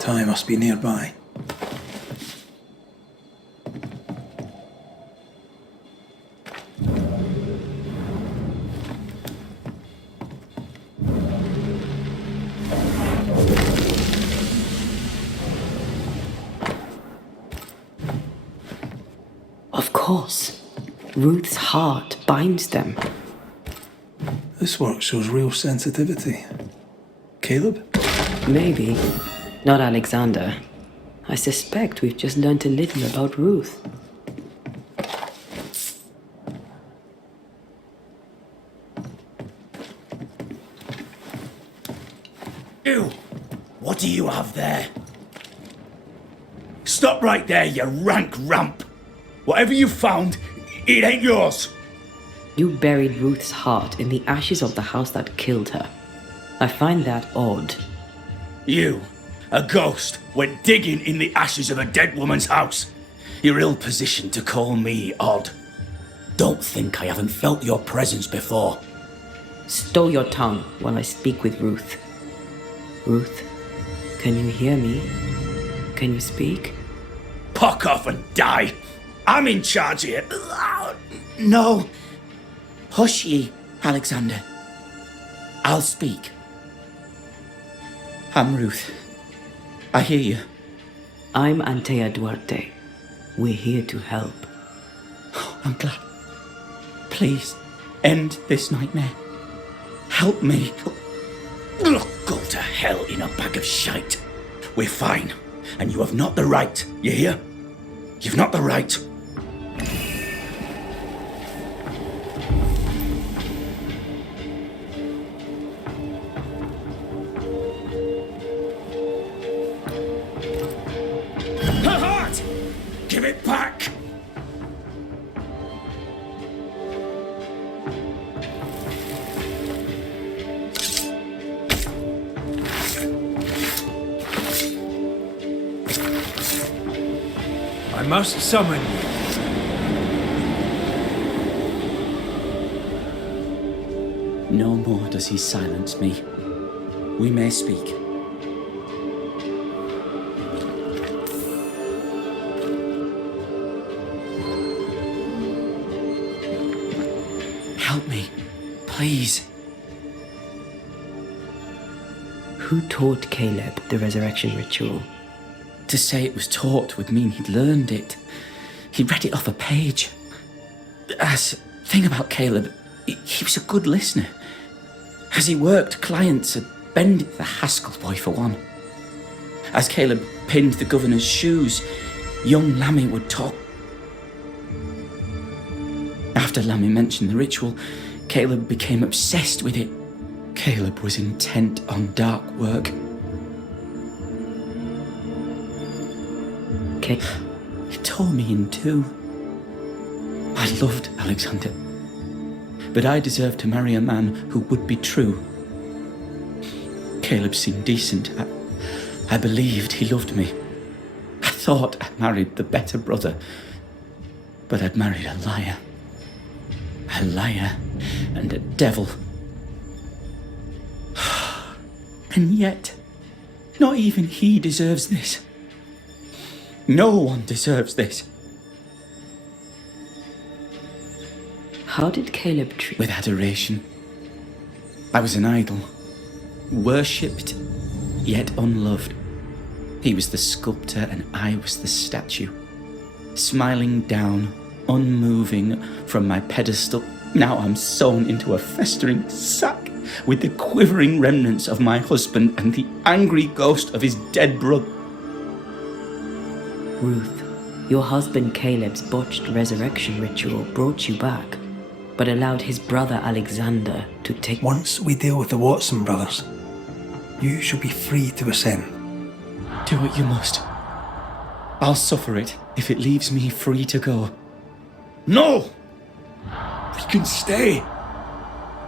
Ty must be nearby. Of course. Ruth's heart binds them. This work shows real sensitivity. Caleb? Maybe. Not Alexander. I suspect we've just learned a little about Ruth. You! What do you have there? Stop right there, you rank rump! Whatever you found, it ain't yours! You buried Ruth's heart in the ashes of the house that killed her. I find that odd. You, a ghost, went digging in the ashes of a dead woman's house. You're ill-positioned to call me odd. Don't think I haven't felt your presence before. Stow your tongue while I speak with Ruth. Ruth, can you hear me? Can you speak? Puck off and die! I'm in charge here. No. Hush ye, Alexander. I'll speak. I'm Ruth. I hear you. I'm Antea Duarte. We're here to help. I'm glad. Please, end this nightmare. Help me. Go to hell in a bag of shite. We're fine, and you have not the right, you hear? You've not the right. must summon you. No more does he silence me. We may speak. Help me, please. Who taught Caleb the resurrection ritual? To say it was taught would mean he'd learned it. He read it off a page. Thing about Caleb, he was a good listener. As he worked, clients had bended the Haskell boy for one. As Caleb pinned the governor's shoes, young Lammy would talk. After Lammy mentioned the ritual, Caleb became obsessed with it. Caleb was intent on dark work. It tore me in two. I loved Alexander, but I deserved to marry a man who would be true. Caleb seemed decent. I believed he loved me. I thought I married the better brother, but I'd married a liar. A liar and a devil. And yet, not even he deserves this. No one deserves this. How did Caleb treat... With adoration. I was an idol. Worshipped, yet unloved. He was the sculptor and I was the statue. Smiling down, unmoving from my pedestal. Now I'm sewn into a festering sack with the quivering remnants of my husband and the angry ghost of his dead brother. Ruth, your husband Caleb's botched resurrection ritual brought you back, but allowed his brother Alexander to take... Once we deal with the Watson brothers, you shall be free to ascend. Do what you must. I'll suffer it if it leaves me free to go. No! We can stay.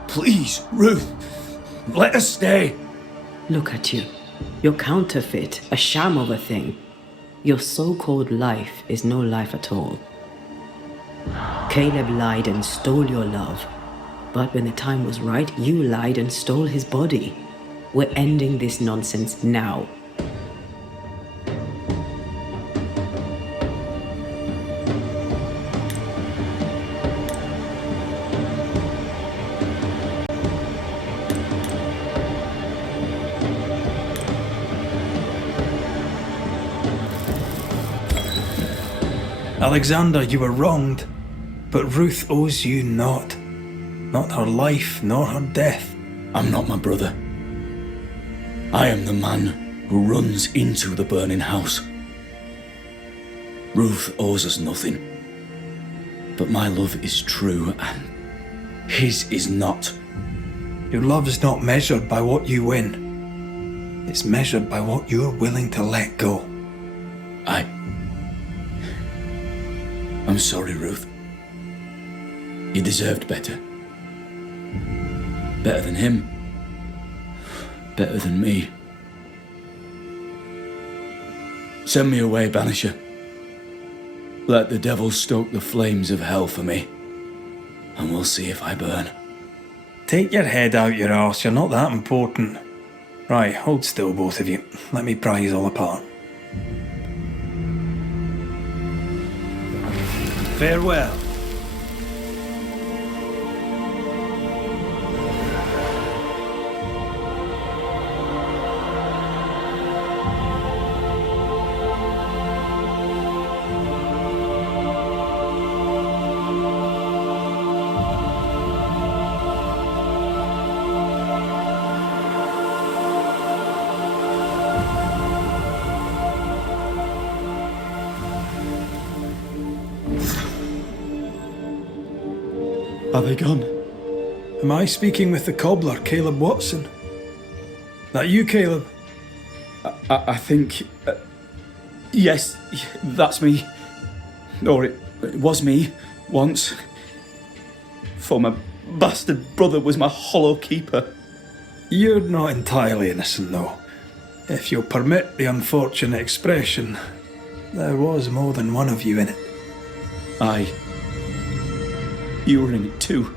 Please, Ruth, let us stay. Look at you. You're counterfeit, a sham of a thing. Your so-called life is no life at all. Caleb lied and stole your love. But when the time was right, you lied and stole his body. We're ending this nonsense now. Alexander, you were wronged, but Ruth owes you naught. Not her life, nor her death. I'm not my brother. I am the man who runs into the burning house. Ruth owes us nothing. But my love is true, and his is not. Your love is not measured by what you win. It's measured by what you're willing to let go. I'm sorry, Ruth. You deserved better. Better than him. Better than me. Send me away, Banisher. Let the devil stoke the flames of hell for me, and we'll see if I burn. Take your head out your arse, you're not that important. Right, hold still, both of you. Let me pry you all apart. Farewell. Are they gone? Am I speaking with the cobbler, Caleb Watson? That you, Caleb? I think... yes, that's me. Or it was me, once. For my bastard brother was my hollow keeper. You're not entirely innocent, though. If you'll permit the unfortunate expression. There was more than one of you in it. Aye. You were in it too.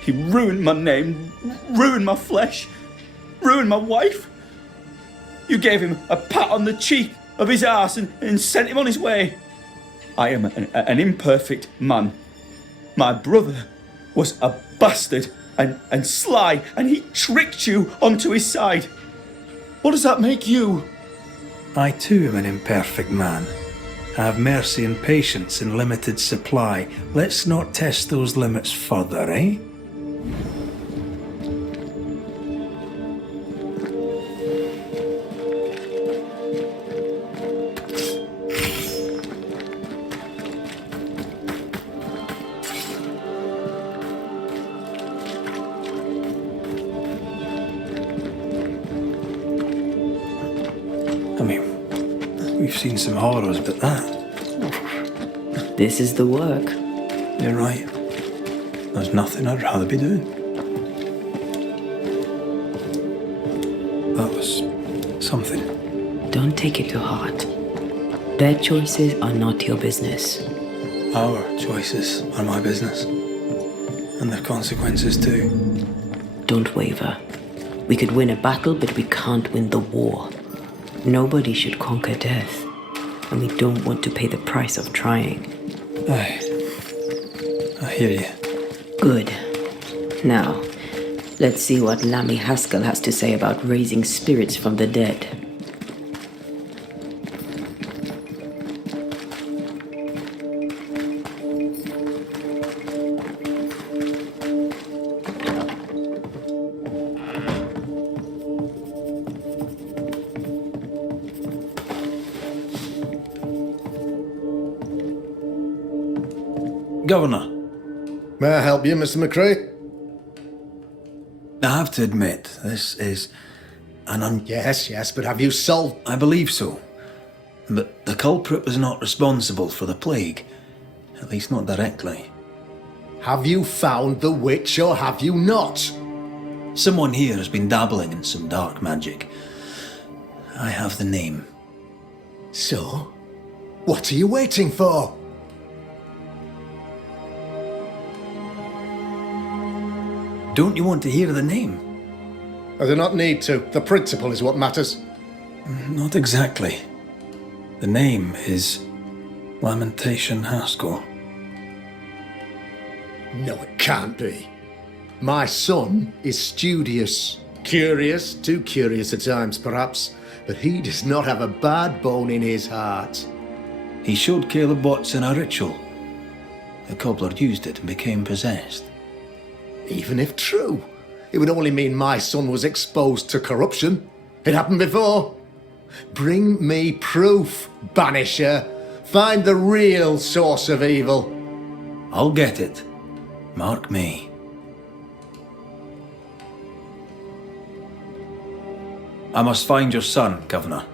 He ruined my name, ruined my flesh, ruined my wife. You gave him a pat on the cheek of his arse and sent him on his way. I am an imperfect man. My brother was a bastard and sly, and he tricked you onto his side. What does that make you? I too am an imperfect man. I have mercy and patience in limited supply. Let's not test those limits further, eh? We've seen some horrors, but that... This is the work. You're right. There's nothing I'd rather be doing. That was something. Don't take it to heart. Their choices are not your business. Our choices are my business. And their consequences too. Don't waver. We could win a battle, but we can't win the war. Nobody should conquer death, and we don't want to pay the price of trying. Aye. I hear you. Good. Now, let's see what Lammy Haskell has to say about raising spirits from the dead. Governor. May I help you, Mr. McCrae? I have to admit, this is an Yes, but have you solved... I believe so. But the culprit was not responsible for the plague. At least not directly. Have you found the witch or have you not? Someone here has been dabbling in some dark magic. I have the name. So? What are you waiting for? Don't you want to hear the name? I do not need to. The principle is what matters. Not exactly. The name is Lamentation Haskell. No, it can't be. My son is studious. Curious, too curious at times perhaps, but he does not have a bad bone in his heart. He showed Caleb Watson a ritual. The cobbler used it and became possessed. Even if true, it would only mean my son was exposed to corruption. It happened before. Bring me proof, Banisher. Find the real source of evil. I'll get it. Mark me. I must find your son, Governor.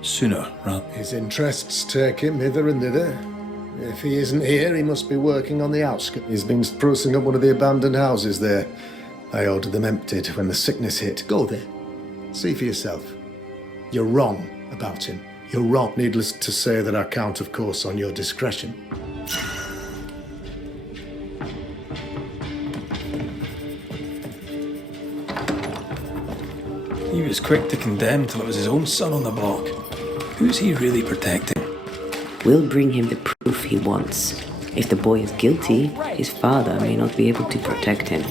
Sooner, rather. His interests take him hither and thither. If he isn't here, he must be working on the outskirts. He's been sprucing up one of the abandoned houses there. I ordered them emptied when the sickness hit. Go there. See for yourself. You're wrong about him. You're wrong. Needless to say that I count, of course, on your discretion. He was quick to condemn till it was his own son on the block. Who's he really protecting? We'll bring him the proof he wants. If the boy is guilty, his father may not be able to protect him.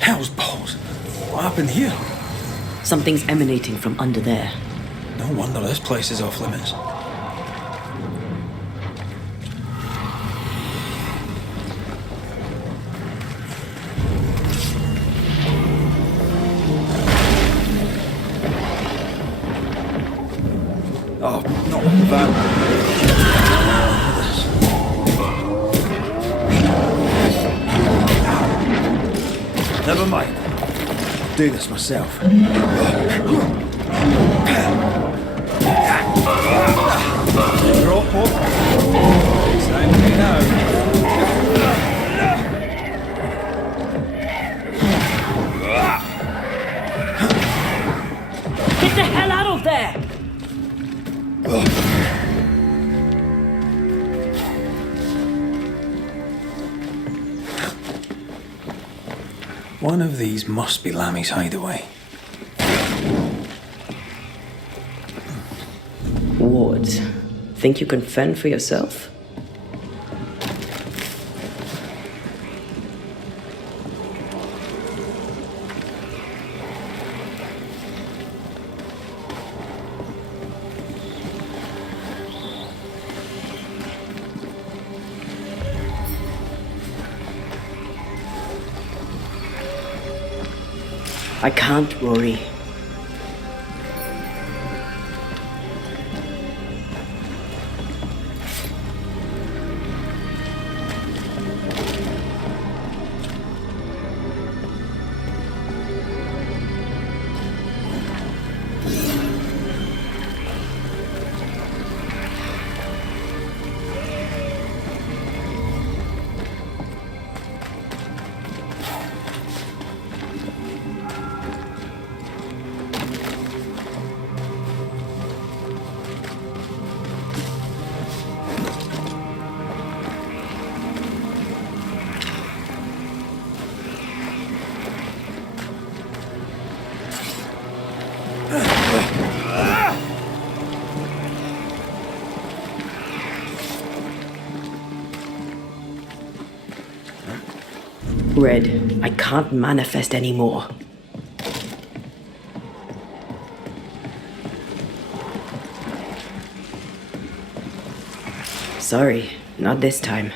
Hell's balls. What happened here? Something's emanating from under there. No wonder this place is off limits. Never mind. I'll do this myself. Drop hook. Same me now. Get the hell out of there! One of these must be Lammy's hideaway. Ward, think you can fend for yourself? I can't, Rory. Red, I can't manifest anymore. Sorry, not this time.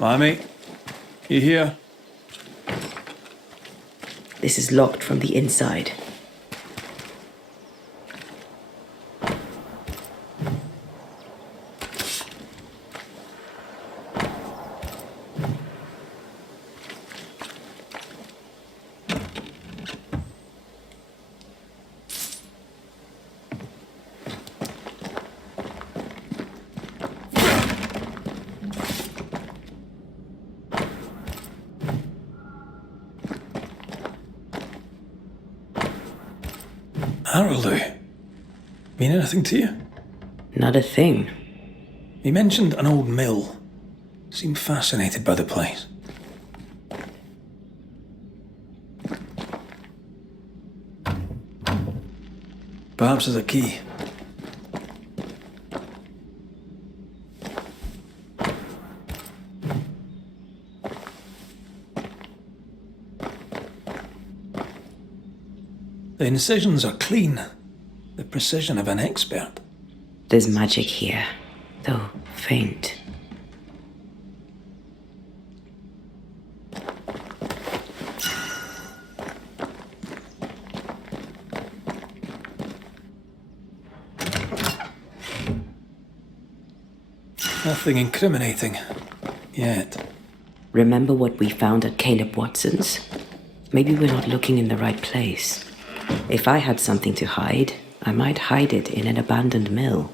Lammy, you here? This is locked from the inside. Arrowloo. Mean anything to you? Not a thing. He mentioned an old mill. Seemed fascinated by the place. Perhaps there's a key. The incisions are clean. The precision of an expert. There's magic here, though faint. Nothing incriminating. Yet. Remember what we found at Caleb Watson's? Maybe we're not looking in the right place. If I had something to hide, I might hide it in an abandoned mill.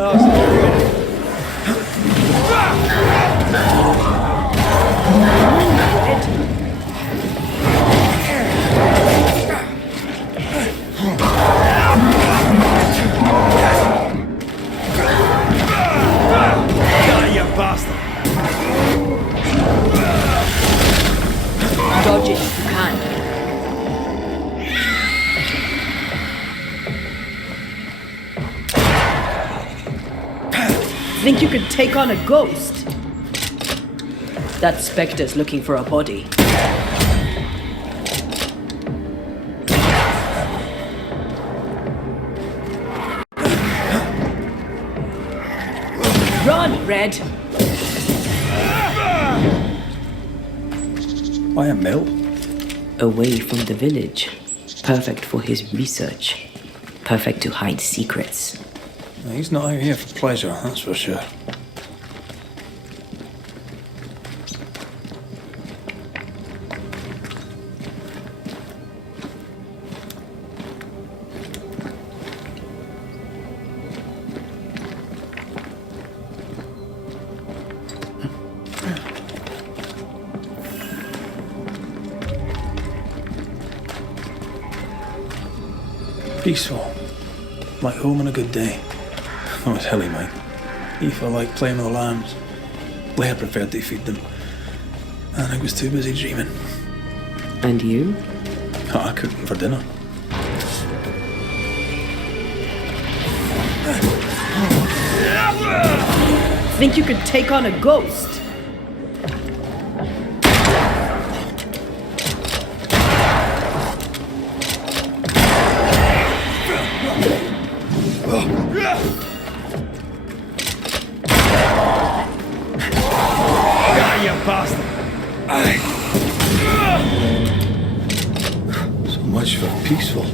You bastard! Dodge it if you can. Think you could take on a ghost? That specter's looking for a body. Run, Red! Why a mill? Away from the village. Perfect for his research. Perfect to hide secrets. He's not out here for pleasure, that's for sure. Peaceful. Like home on a good day. Oh, it's hilly, mate. Aoife liked playing with the lambs. Blair preferred to feed them. And I was too busy dreaming. And you? Oh, I cooked them for dinner. Think you could take on a ghost? You bastard! So much for peaceful.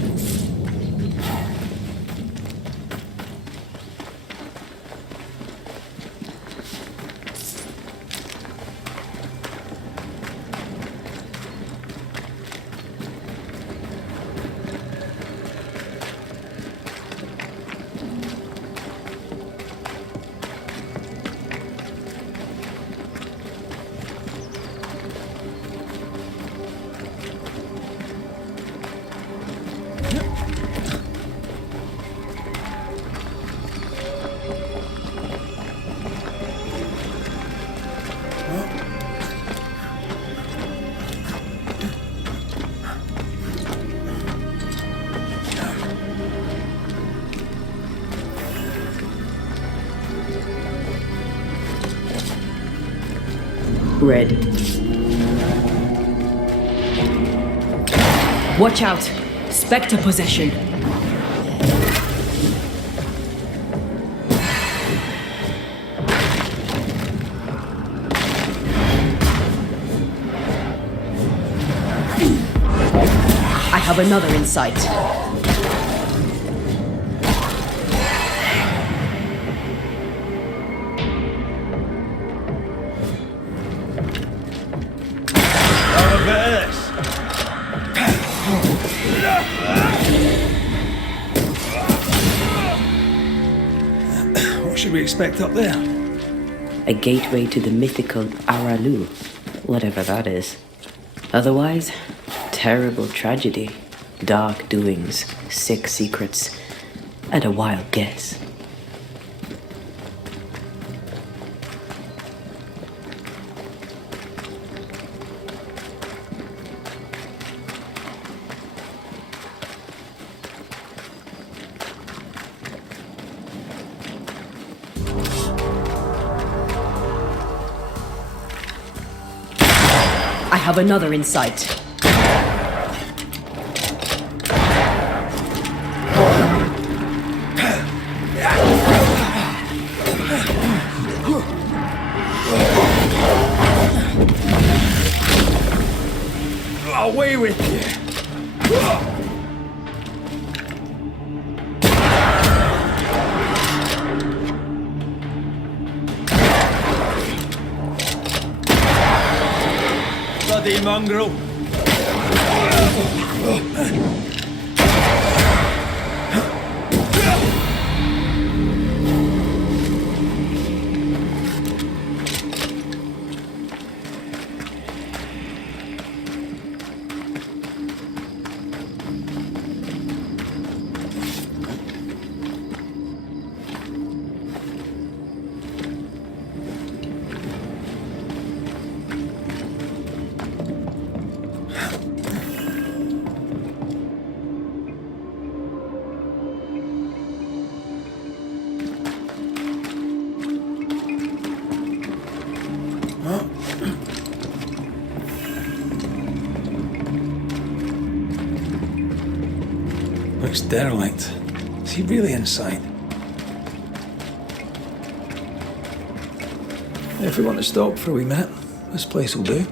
Red. Watch out! Spectre possession. I have another in sight. What should we expect up there? A gateway to the mythical Aralu, whatever that is. Otherwise, terrible tragedy, dark doings, sick secrets, and a wild guess. I have another in sight. Away with you! Bloody mongrel! Looks derelict. Is he really inside? If we want to stop for a wee minute, this place will do.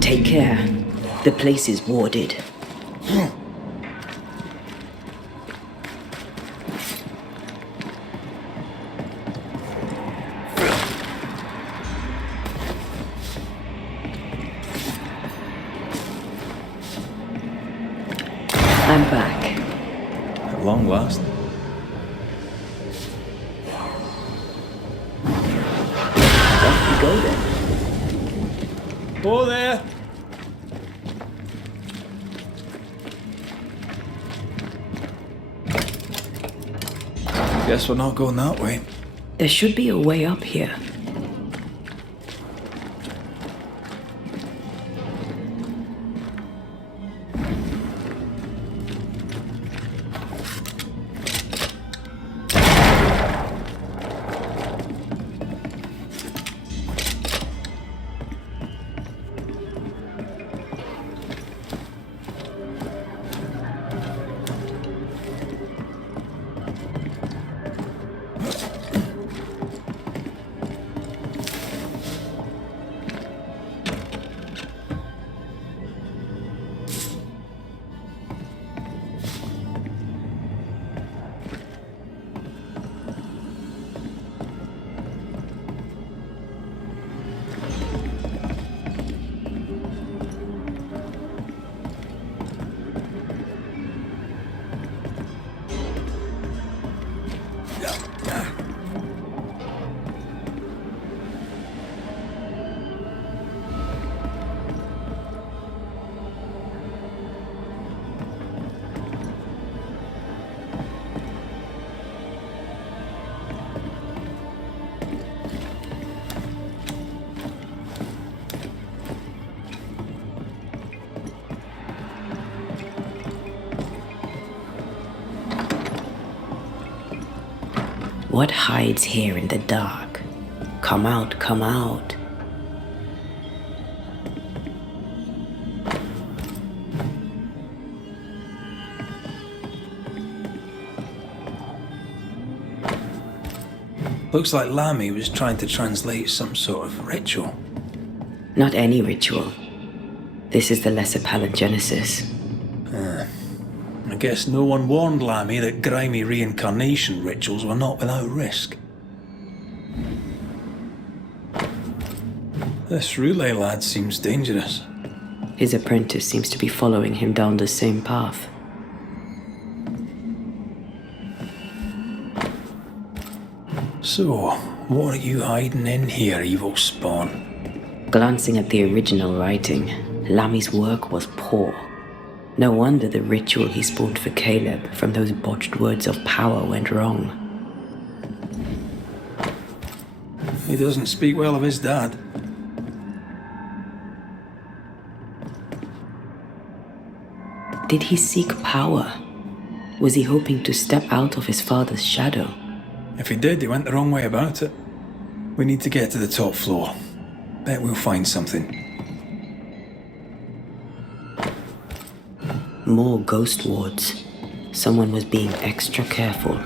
Take care. The place is warded. I'm back. At long last. Off we go then. Oh there! Guess we're not going that way. There should be a way up here. What hides here in the dark? Come out, come out. Looks like Lammy was trying to translate some sort of ritual. Not any ritual. This is the lesser palingenesis. I guess no one warned Lammy that grimy reincarnation rituals were not without risk. This relay lad seems dangerous. His apprentice seems to be following him down the same path. So, what are you hiding in here, evil spawn? Glancing at the original writing, Lammy's work was poor. No wonder the ritual he spawned for Caleb from those botched words of power went wrong. He doesn't speak well of his dad. Did he seek power? Was he hoping to step out of his father's shadow? If he did, he went the wrong way about it. We need to get to the top floor. Bet we'll find something. More ghost wards. Someone was being extra careful.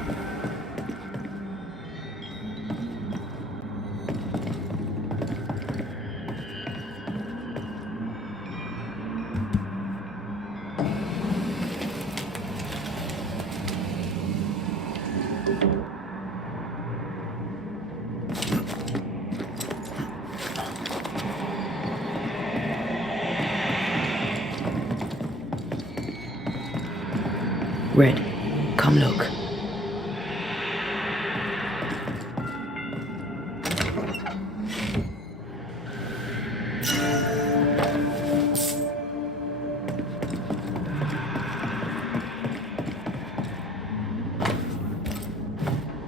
Red, come look.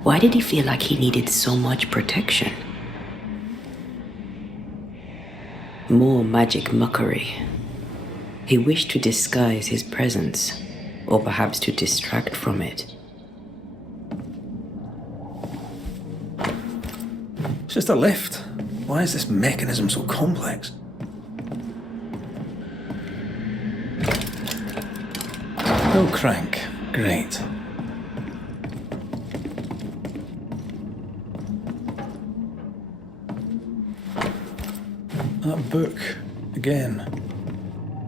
Why did he feel like he needed so much protection? More magic muckery. He wished to disguise his presence, or perhaps to distract from it. It's just a lift. Why is this mechanism so complex? No crank. Great. That book. Again.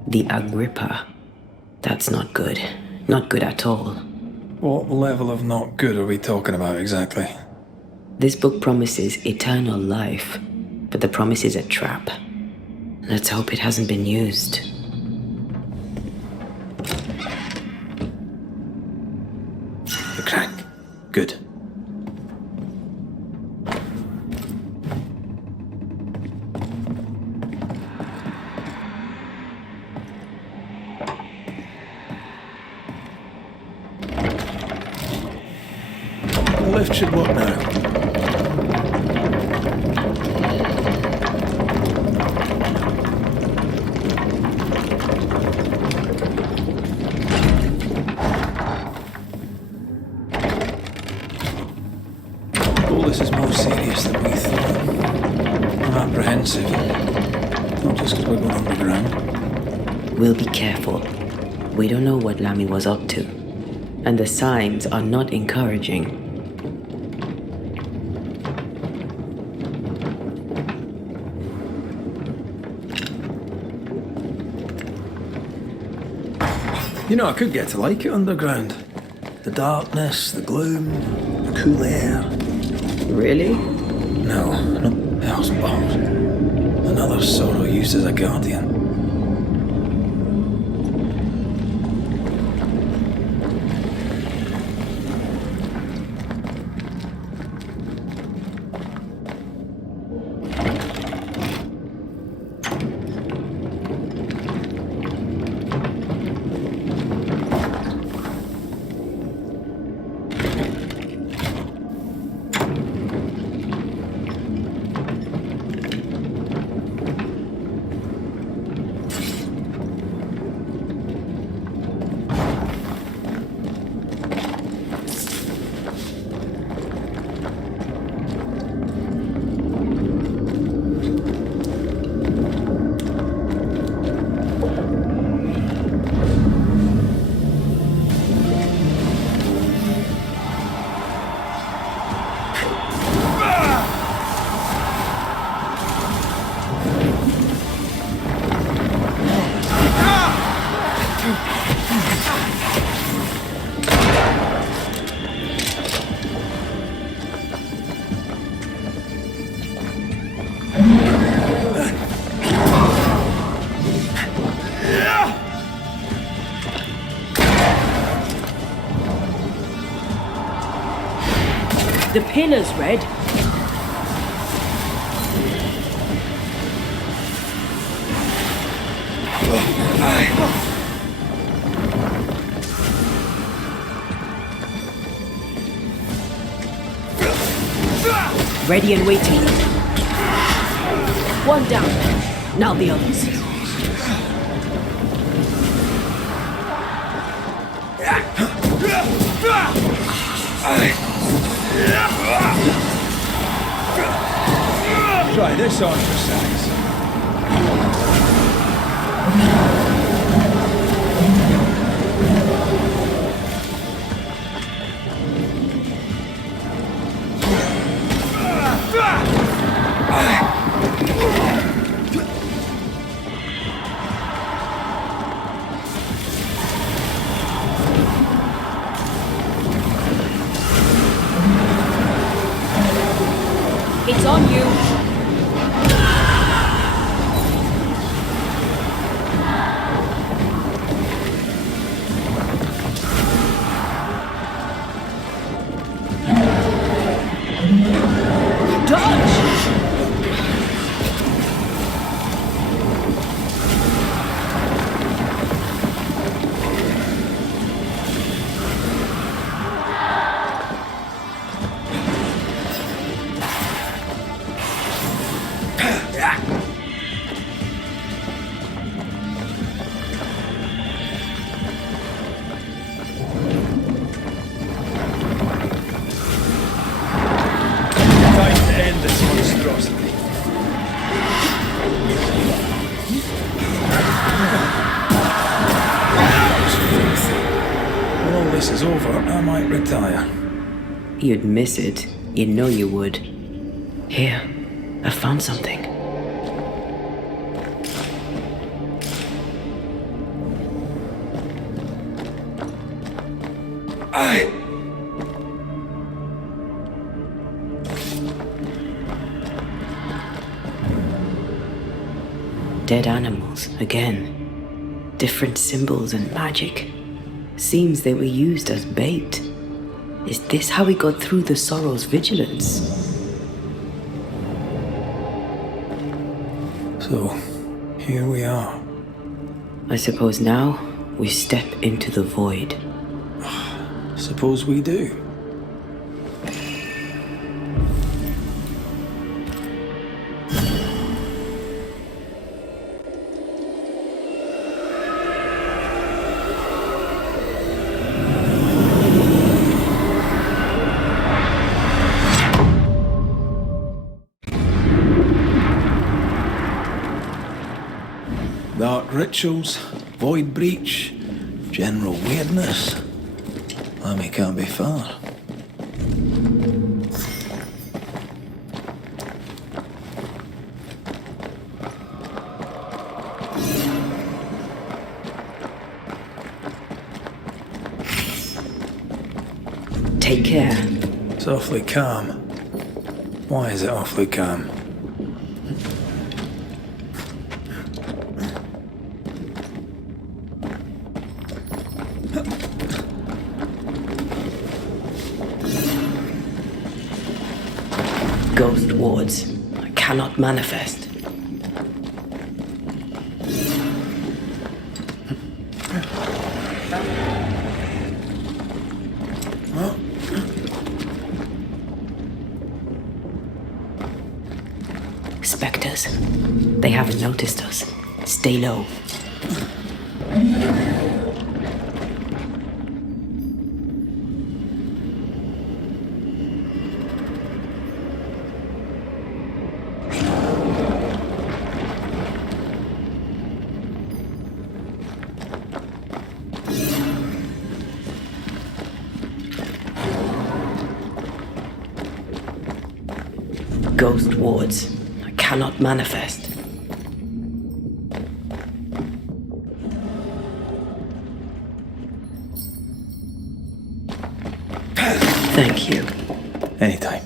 The Agrippa. That's not good. Not good at all. What level of not good are we talking about exactly? This book promises eternal life, but the promise is a trap. Let's hope it hasn't been used. The crank. Good. The lift should work now. All this is more serious than we thought. I'm apprehensive. Not just because we're going underground. We'll be careful. We don't know what Lammy was up to, and the signs are not encouraging. You know, I could get to like it underground. The darkness, the gloom, the cool air. Really? No, not hell's bombs. Another sorrow used as a guardian. The pillar's red. Ready and waiting. One down. Now the others. Try this on for size. It's on you. this is over, I might retire. You'd miss it. You know you would. Here, I found something. Dead animals, again. Different symbols and magic. Seems they were used as bait. Is this how we got through the Sorrow's vigilance? So, here we are. I suppose now we step into the void. Suppose we do. Dark rituals, void breach, general weirdness. Lammy can't be far. Take care. It's awfully calm. Why is it awfully calm? Ghost wards. I cannot manifest. Spectres. They haven't noticed us. Stay low. Ghost wards. I cannot manifest. Thank you. Anytime.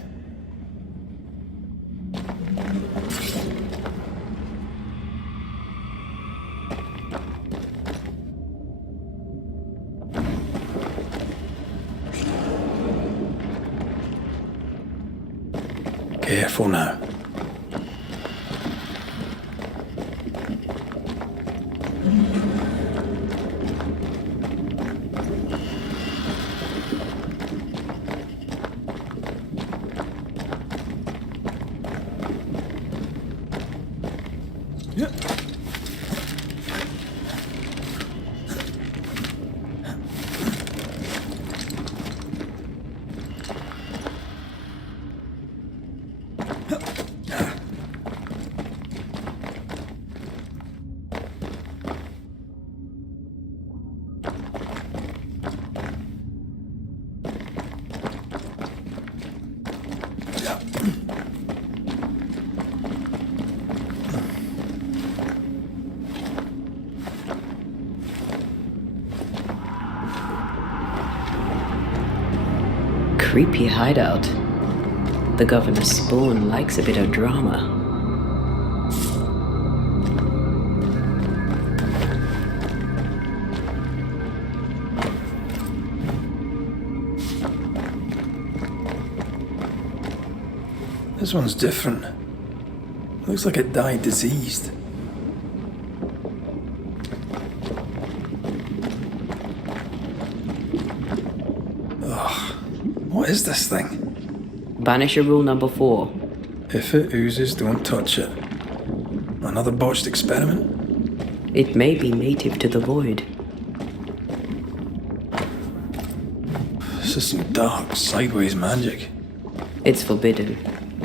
Careful now. Creepy hideout. The governor's spawn likes a bit of drama. This one's different. Looks like it died diseased. Ugh. What is this thing? Banisher rule number 4. If it oozes, don't touch it. Another botched experiment? It may be native to the void. This is some dark, sideways magic. It's forbidden.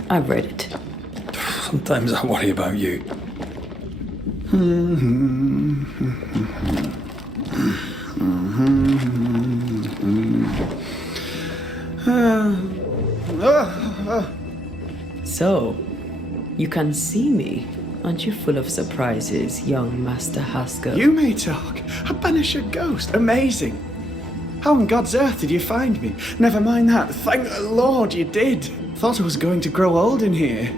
I've read it. Sometimes I worry about you. So, you can see me. Aren't you full of surprises, young Master Haskell? You may talk. A banisher ghost. Amazing. How on God's earth did you find me? Never mind that. Thank the Lord you did. Thought I was going to grow old in here.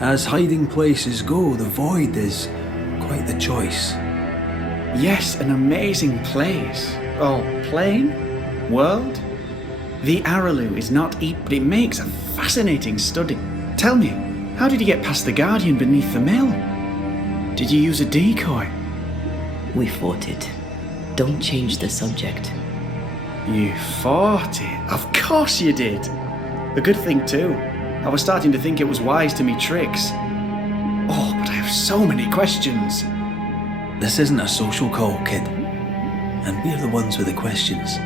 As hiding places go, the void is quite the choice. Yes, an amazing place. Oh, plane? World? The Araloo is not but it makes a fascinating study. Tell me, how did you get past the Guardian beneath the mill? Did you use a decoy? We fought it. Don't change the subject. You fought it? Of course you did. A good thing too. I was starting to think it was wise to me tricks. Oh, but I have so many questions. This isn't a social call, kid. And we're the ones with the questions.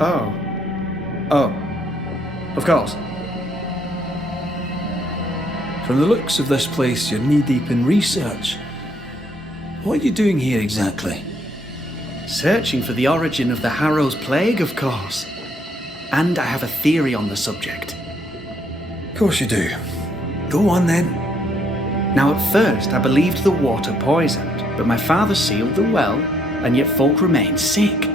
Oh. Oh. Of course. From the looks of this place, you're knee-deep in research. What are you doing here exactly? Searching for the origin of the Harrow's plague, of course. And I have a theory on the subject. Of course you do. Go on then. Now at first I believed the water poisoned, but my father sealed the well, and yet folk remained sick.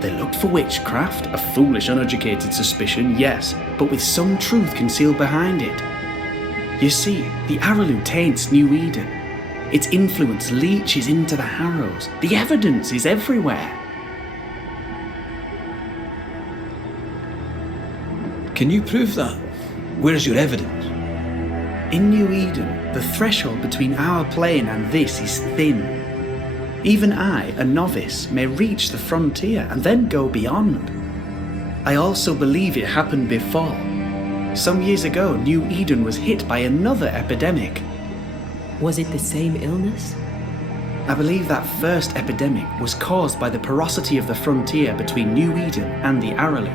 They looked for witchcraft, a foolish, uneducated suspicion, yes, but with some truth concealed behind it. You see, the Araloo taints New Eden. Its influence leaches into the Harrows. The evidence is everywhere. Can you prove that? Where's your evidence? In New Eden, the threshold between our plane and this is thin. Even I, a novice, may reach the frontier and then go beyond. I also believe it happened before. Some years ago, New Eden was hit by another epidemic. Was it the same illness? I believe that first epidemic was caused by the porosity of the frontier between New Eden and the Araloo.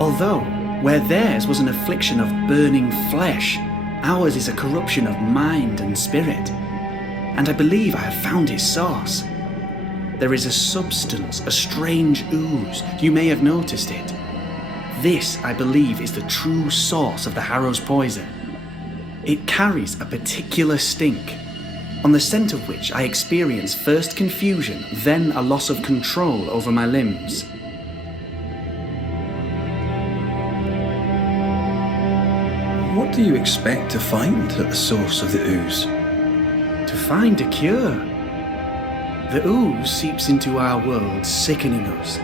Although, where theirs was an affliction of burning flesh, ours is a corruption of mind and spirit. And I believe I have found its source. There is a substance, a strange ooze. You may have noticed it. This, I believe, is the true source of the Harrow's poison. It carries a particular stink, on the scent of which I experience first confusion, then a loss of control over my limbs. What do you expect to find at the source of the ooze? To find a cure. The ooze seeps into our world, sickening us.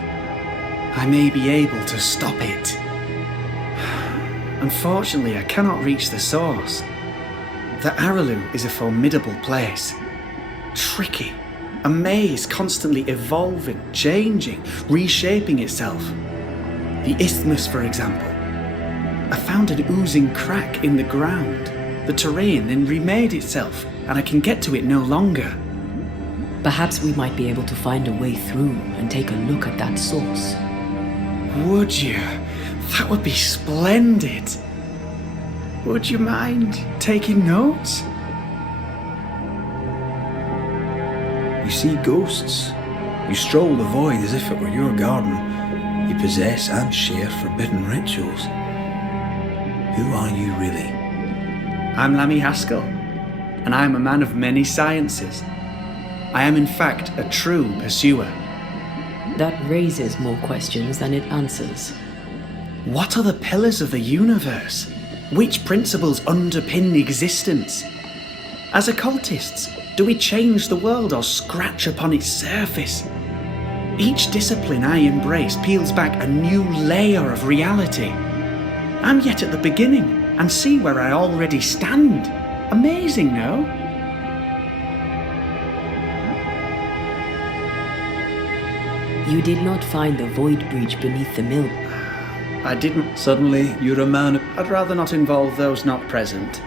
I may be able to stop it. Unfortunately, I cannot reach the source. The Araloo is a formidable place. Tricky. A maze constantly evolving, changing, reshaping itself. The isthmus, for example. I found an oozing crack in the ground. The terrain then remade itself, and I can get to it no longer. Perhaps we might be able to find a way through and take a look at that source. Would you? That would be splendid. Would you mind taking notes? You see ghosts. You stroll the void as if it were your garden. You possess and share forbidden rituals. Who are you really? I'm Lammy Haskell, and I am a man of many sciences. I am in fact a true pursuer. That raises more questions than it answers. What are the pillars of the universe? Which principles underpin existence? As occultists, do we change the world or scratch upon its surface? Each discipline I embrace peels back a new layer of reality. I'm yet at the beginning and see where I already stand. Amazing, no? You did not find the void breach beneath the mill. I didn't. Suddenly, you're a man. I'd rather not involve those not present.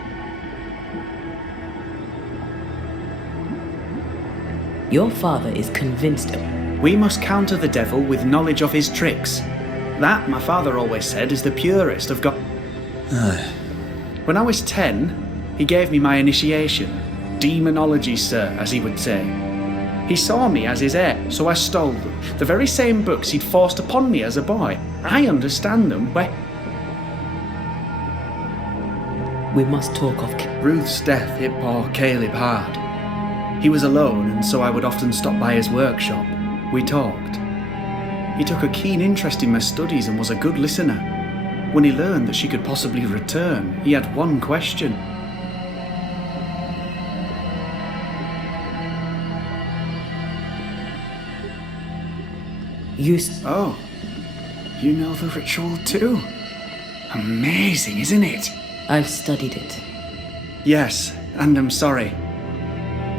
Your father is convinced of. We must counter the devil with knowledge of his tricks. That, my father always said, is the purest of God. When I was 10, he gave me my initiation. Demonology, sir, as he would say. He saw me as his heir, so I stole them. The very same books he'd forced upon me as a boy. I understand them. We must talk of... Ruth's death hit poor Caleb hard. He was alone, and so I would often stop by his workshop. We talked. He took a keen interest in my studies and was a good listener. When he learned that she could possibly return, he had one question. Oh, you know the ritual too? Amazing, isn't it? I've studied it. Yes, and I'm sorry.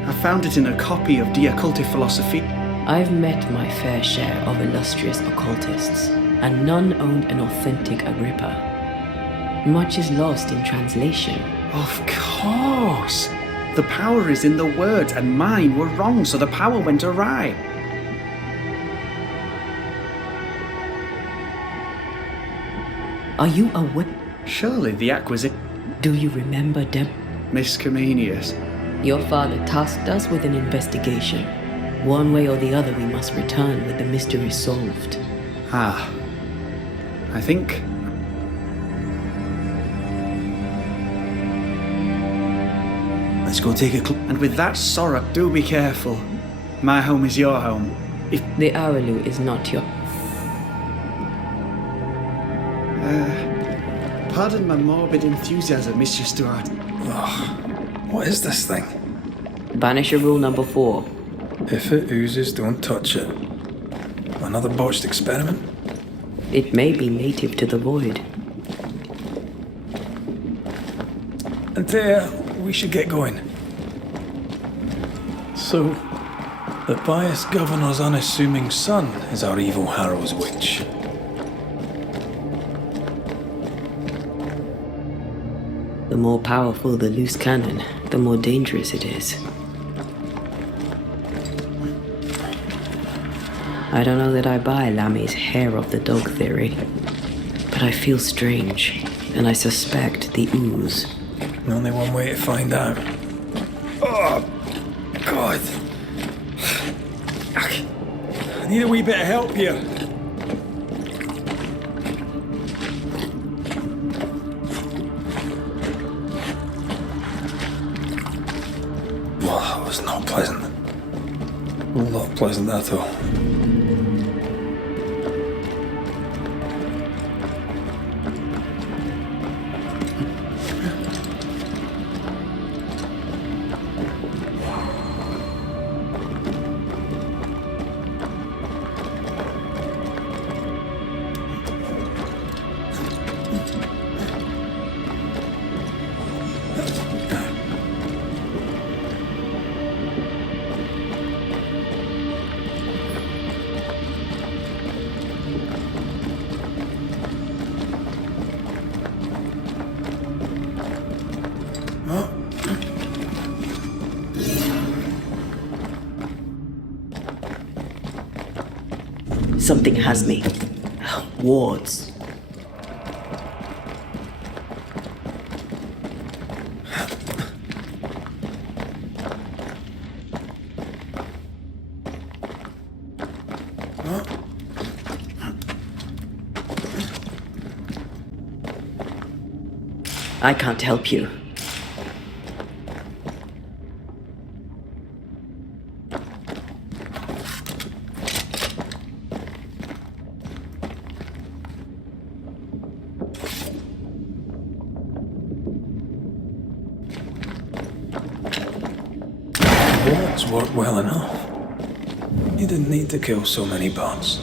I found it in a copy of De Occulte Philosophy. I've met my fair share of illustrious occultists, and none owned an authentic Agrippa. Much is lost in translation. Of course! The power is in the words, and mine were wrong, so the power went awry. Are you aware? Surely the acquisition... Do you remember Miss Comenius? Your father tasked us with an investigation. One way or the other we must return with the mystery solved. Ah. I think... Let's go take a And with that sorrow, do be careful. My home is your home. If... The Aralu is not your... Pardon my morbid enthusiasm, Mr. Stuart. What is this thing? Banisher rule number 4. If it oozes, don't touch it. Another botched experiment? It may be native to the void. Antea, we should get going. So, the pious governor's unassuming son is our evil Harrow's witch. The more powerful the loose cannon, the more dangerous it is. I don't know that I buy Lammy's hair of the dog theory, but I feel strange, and I suspect the ooze. Only one way to find out. Oh, God. I need a wee bit of help here. Well, that was not pleasant. Not pleasant at all. Something has me. Wards. I can't help you. Worked well enough. You didn't need to kill so many bots.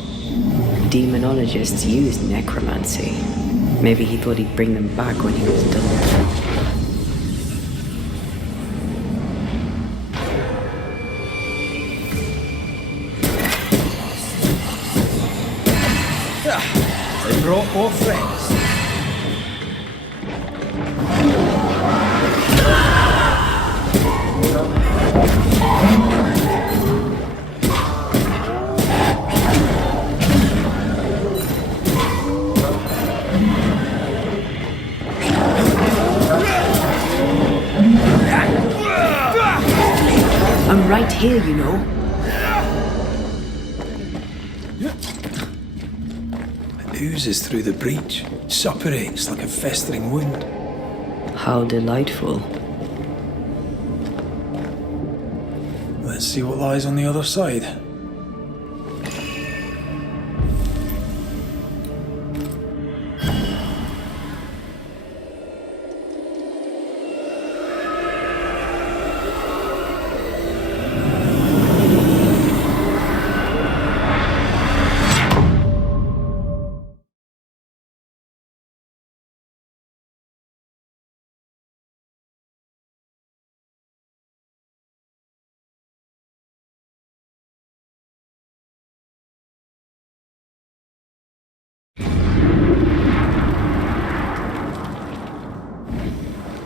Demonologists used necromancy. Maybe he thought he'd bring them back when he was done. They brought more friends. I'm right here, you know. It oozes through the breach, suppurates like a festering wound. How delightful. Let's see what lies on the other side.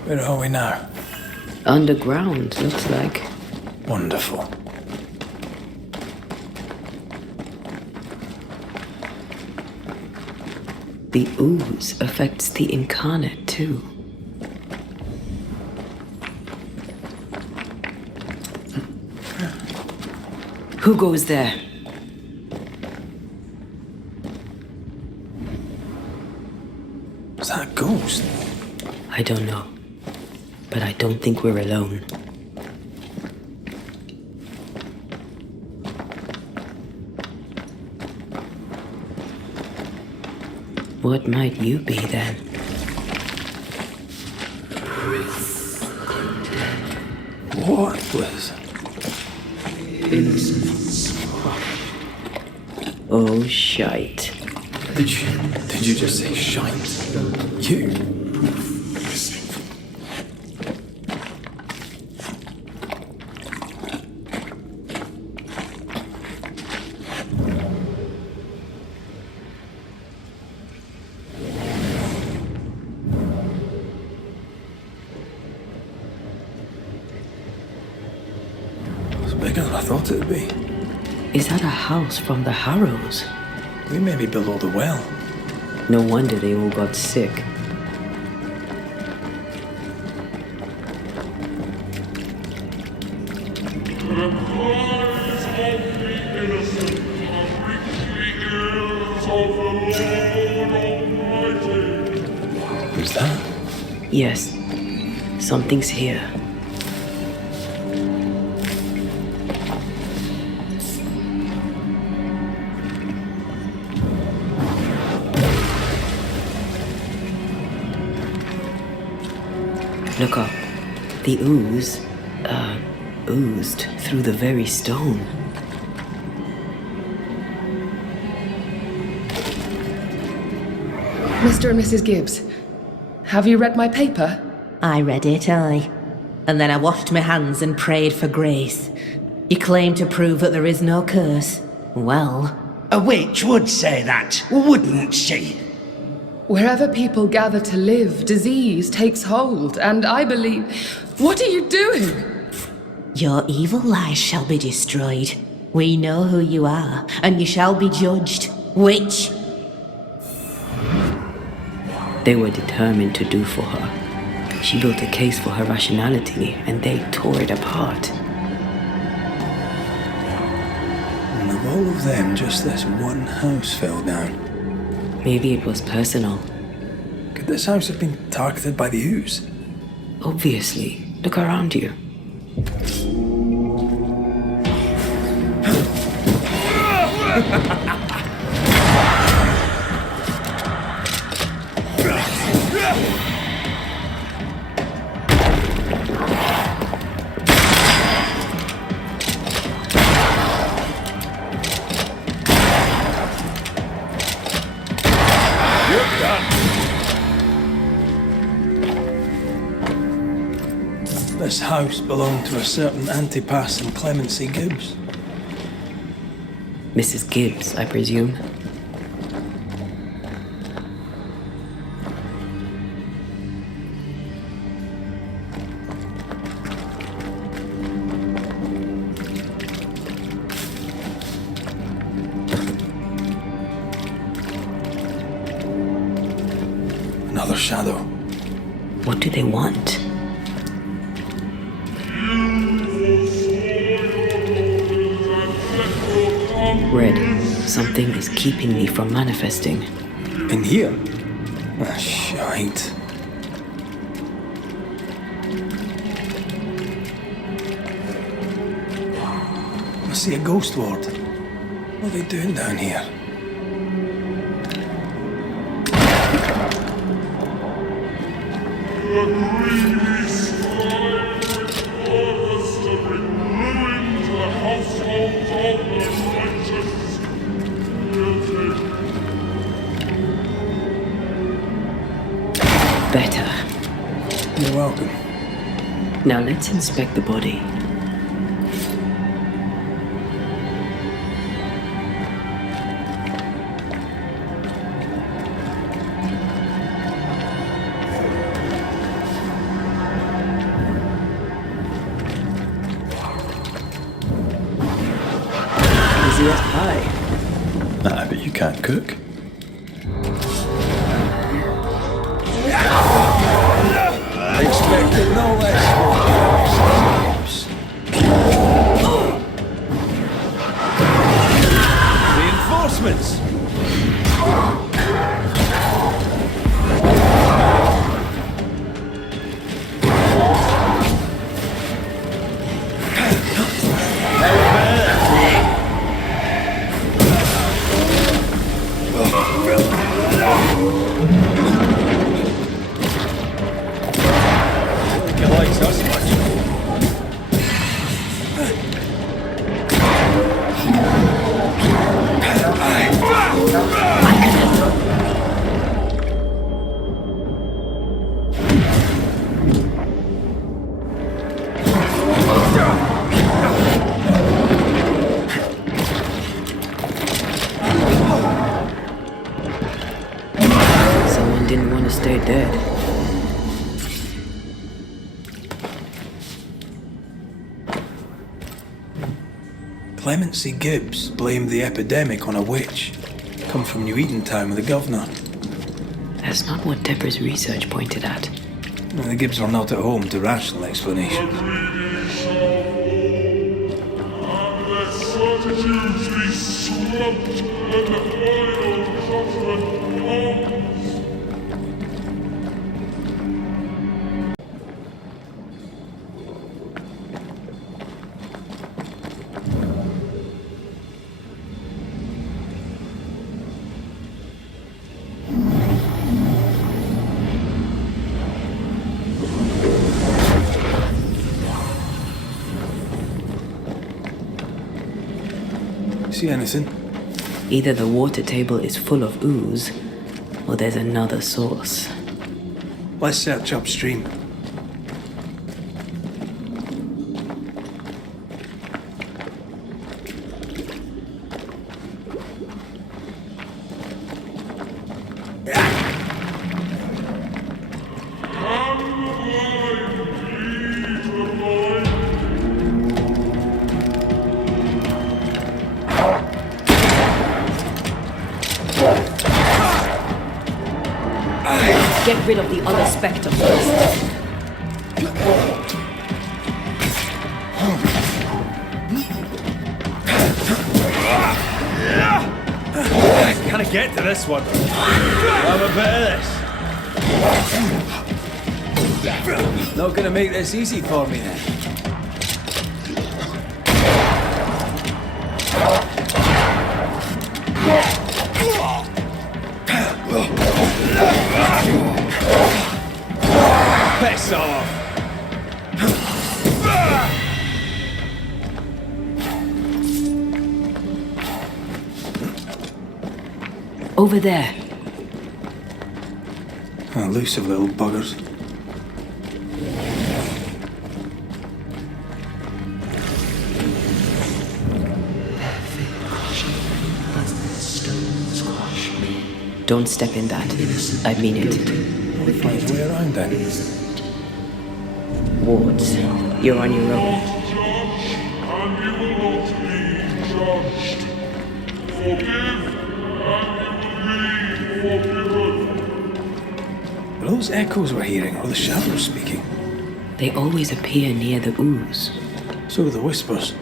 Where are we now? Underground, looks like. Wonderful. The ooze affects the incarnate too. Who goes there? Is that a ghost? I don't know. But I don't think we're alone. What might you be then? What was? Oh, shite. Did you just say shite? You? Bigger than I thought it'd be. Is that a house from the Harrows? We may be below the well. No wonder they all got sick. Who's that? Yes, something's here. Look up. The ooze, oozed through the very stone. Mr. and Mrs. Gibbs, have you read my paper? I read it, aye. And then I washed my hands and prayed for grace. You claim to prove that there is no curse. Well... A witch would say that, wouldn't she? Wherever people gather to live, disease takes hold, and I believe... What are you doing? Your evil lies shall be destroyed. We know who you are, and you shall be judged. Witch! They were determined to do for her. She built a case for her rationality, and they tore it apart. And of all of them, just this one house fell down. Maybe it was personal. Could this house have been targeted by the ooze? Obviously. Look around you. This house belonged to a certain Antipas and Clemency Gibbs. Mrs. Gibbs, I presume. Another shadow. What do they want? Red, something is keeping me from manifesting. In here? Ah, shite. I see a ghost ward. What are they doing down here? Better. You're welcome. Now let's inspect the body. Easiest pie. Nah, but you can't cook. Expected no less. Reinforcements! Someone didn't want to stay dead. Clemency Gibbs blamed the epidemic on a witch. Come from New Eatontown with the governor. That's not what Deborah's research pointed at. No, the Gibbs are not at home to rational explanations. See anything? Either the water table is full of ooze, or there's another source. Let's search upstream. Get rid of the other spectre first. Can I get to this one? Have a bit of this. Not gonna make this easy for me then. Piss off! Over there. Elusive little buggers. Don't step in that. I mean it. Find way around then. Wards, you're on your own. And you will not be judged. Forgive, and you will be forgiven. Are those echoes we're hearing, or the shadows speaking? They always appear near the ooze. So do the whispers.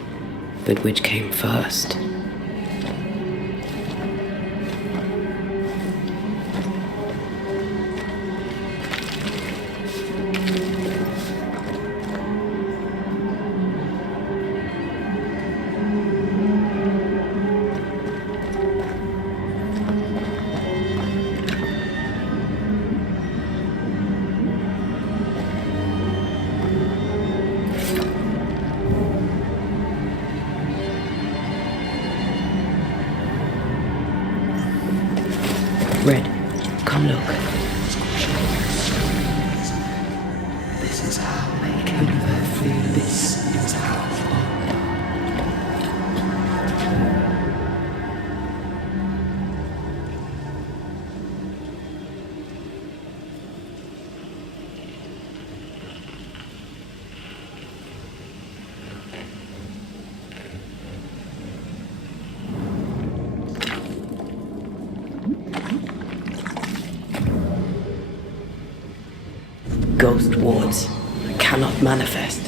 But which came first? Come look. This is how they can live through this. Is how. Ghost wards cannot manifest.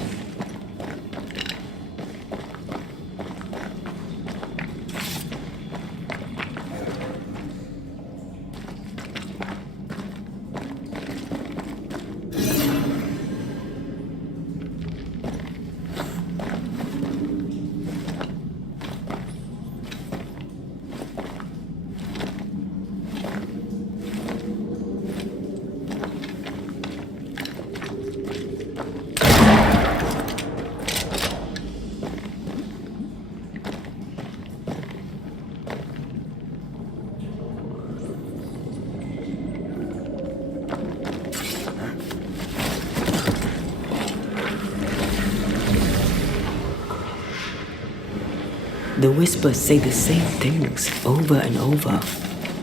The whispers say the same things over and over.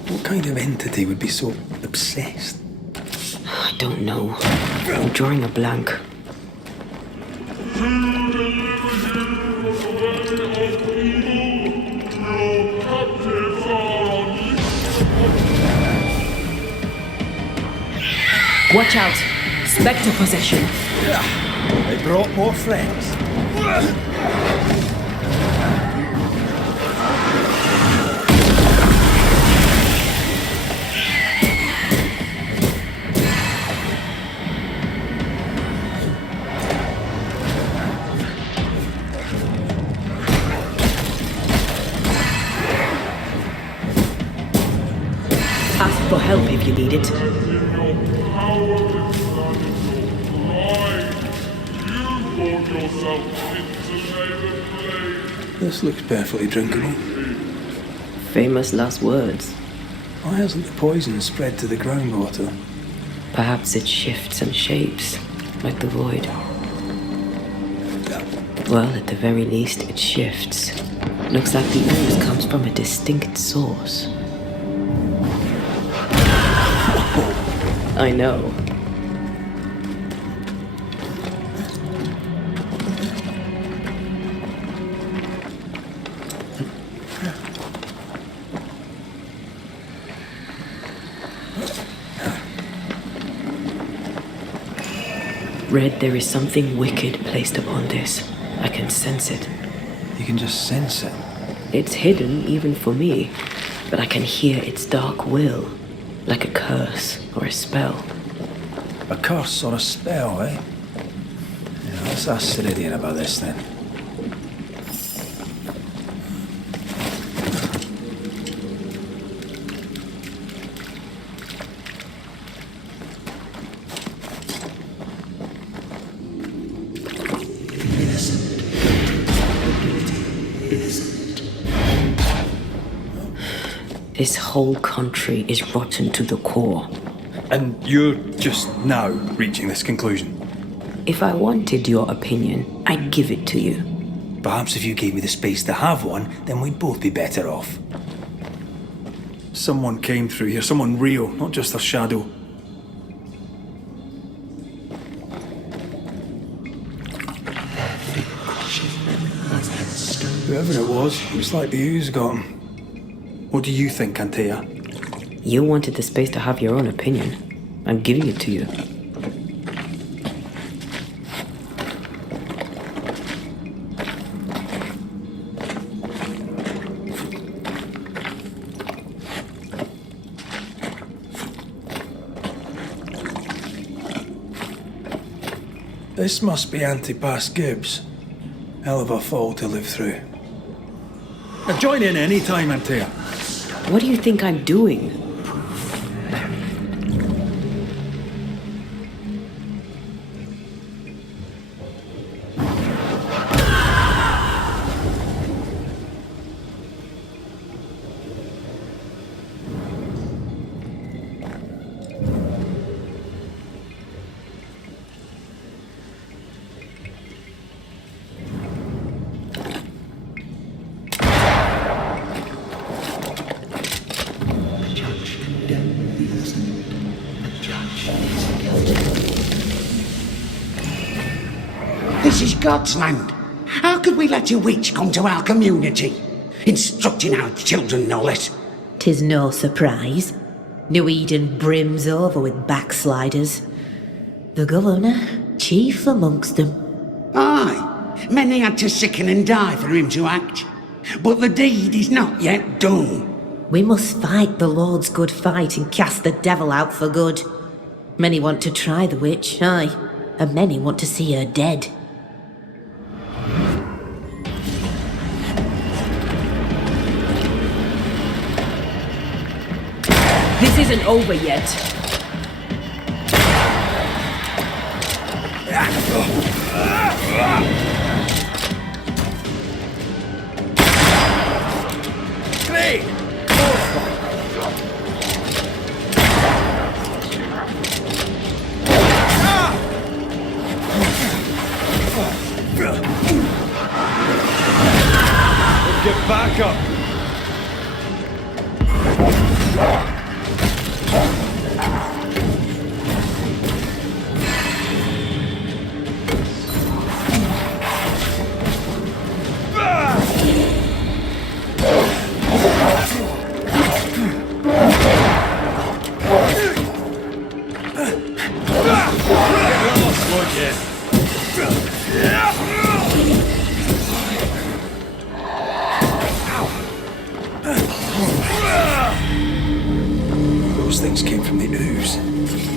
What kind of entity would be so obsessed? I don't know. I'm drawing a blank. Watch out! Spectre possession. They brought more friends. Ask for help if you need it. This looks perfectly drinkable. Famous last words. Why hasn't the poison spread to the groundwater? Perhaps it shifts and shapes, like the void. Well, at the very least, it shifts. Looks like the ooze comes from a distinct source. I know. Red, there is something wicked placed upon this. I can sense it. You can just sense it? It's hidden, even for me, but I can hear its dark will, like a curse or a spell. A curse or a spell, eh? Yeah, let's ask Ceridian about this then. This whole country is rotten to the core. And you're just now reaching this conclusion? If I wanted your opinion, I'd give it to you. Perhaps if you gave me the space to have one, then we'd both be better off. Someone came through here, someone real, not just a shadow. Whoever it was, looks like the ooze got him. What do you think, Antea? You wanted the space to have your own opinion. I'm giving it to you. This must be Antipas Gibbs. Hell of a fall to live through. Now join in any time, Antea. What do you think I'm doing? This is God's land. How could we let a witch come to our community? Instructing our children, no less. 'Tis no surprise. New Eden brims over with backsliders. The governor, chief amongst them. Aye, many had to sicken and die for him to act. But the deed is not yet done. We must fight the Lord's good fight and cast the devil out for good. Many want to try the witch, aye, and many want to see her dead. This isn't over yet. Great! Get back up! Those things came from the ooze.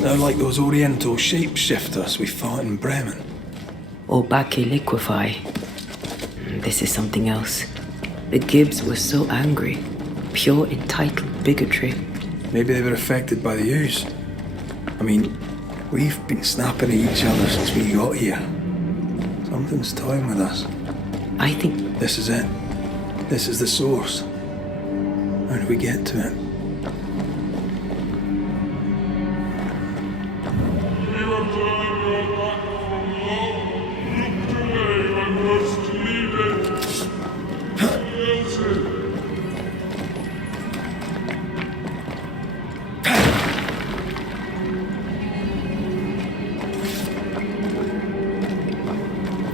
They're like those Oriental shapeshifters we fought in Bremen. Obake liquefy. This is something else. The Gibbs were so angry. Pure entitled bigotry. Maybe they were affected by the ooze. I mean, we've been snapping at each other since we got here. Something's toying with us. I think... This is it. This is the source. How do we get to it?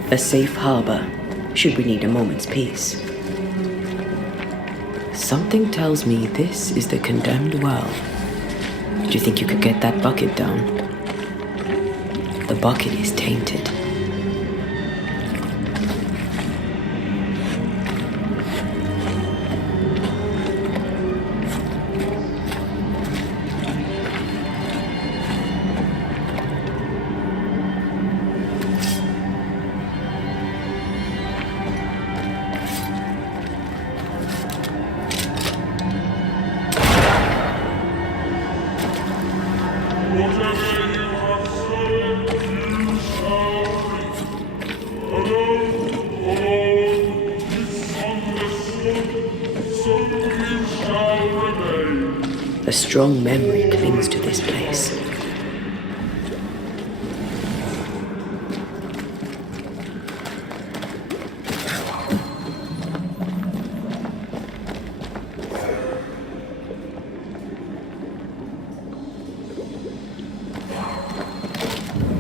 A safe harbor, should we need a moment's peace. Something tells me this is the condemned well. Do you think you could get that bucket down? The bucket is tainted. A strong memory clings to this place.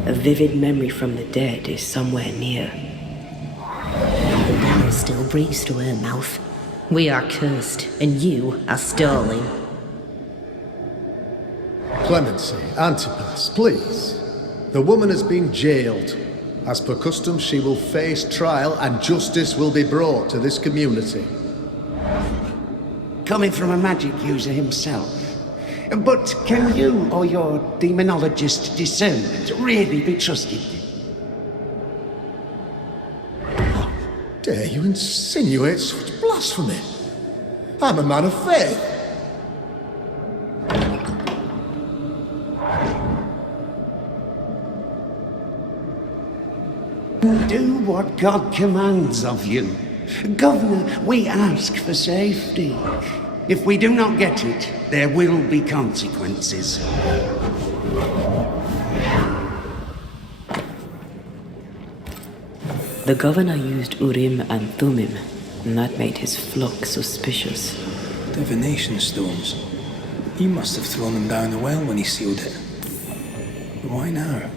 A vivid memory from the dead is somewhere near. The devil still breathes through her mouth. We are cursed, and you are stolen. Clemency, Antipas, please. The woman has been jailed. As per custom, she will face trial and justice will be brought to this community. Coming from a magic user himself. But can you or your demonologist discernment really be trusted? How dare you insinuate such blasphemy? I'm a man of faith. Do what God commands of you. Governor, we ask for safety. If we do not get it, there will be consequences. The governor used Urim and Thummim, and that made his flock suspicious. Divination stones. He must have thrown them down the well when he sealed it. But why now?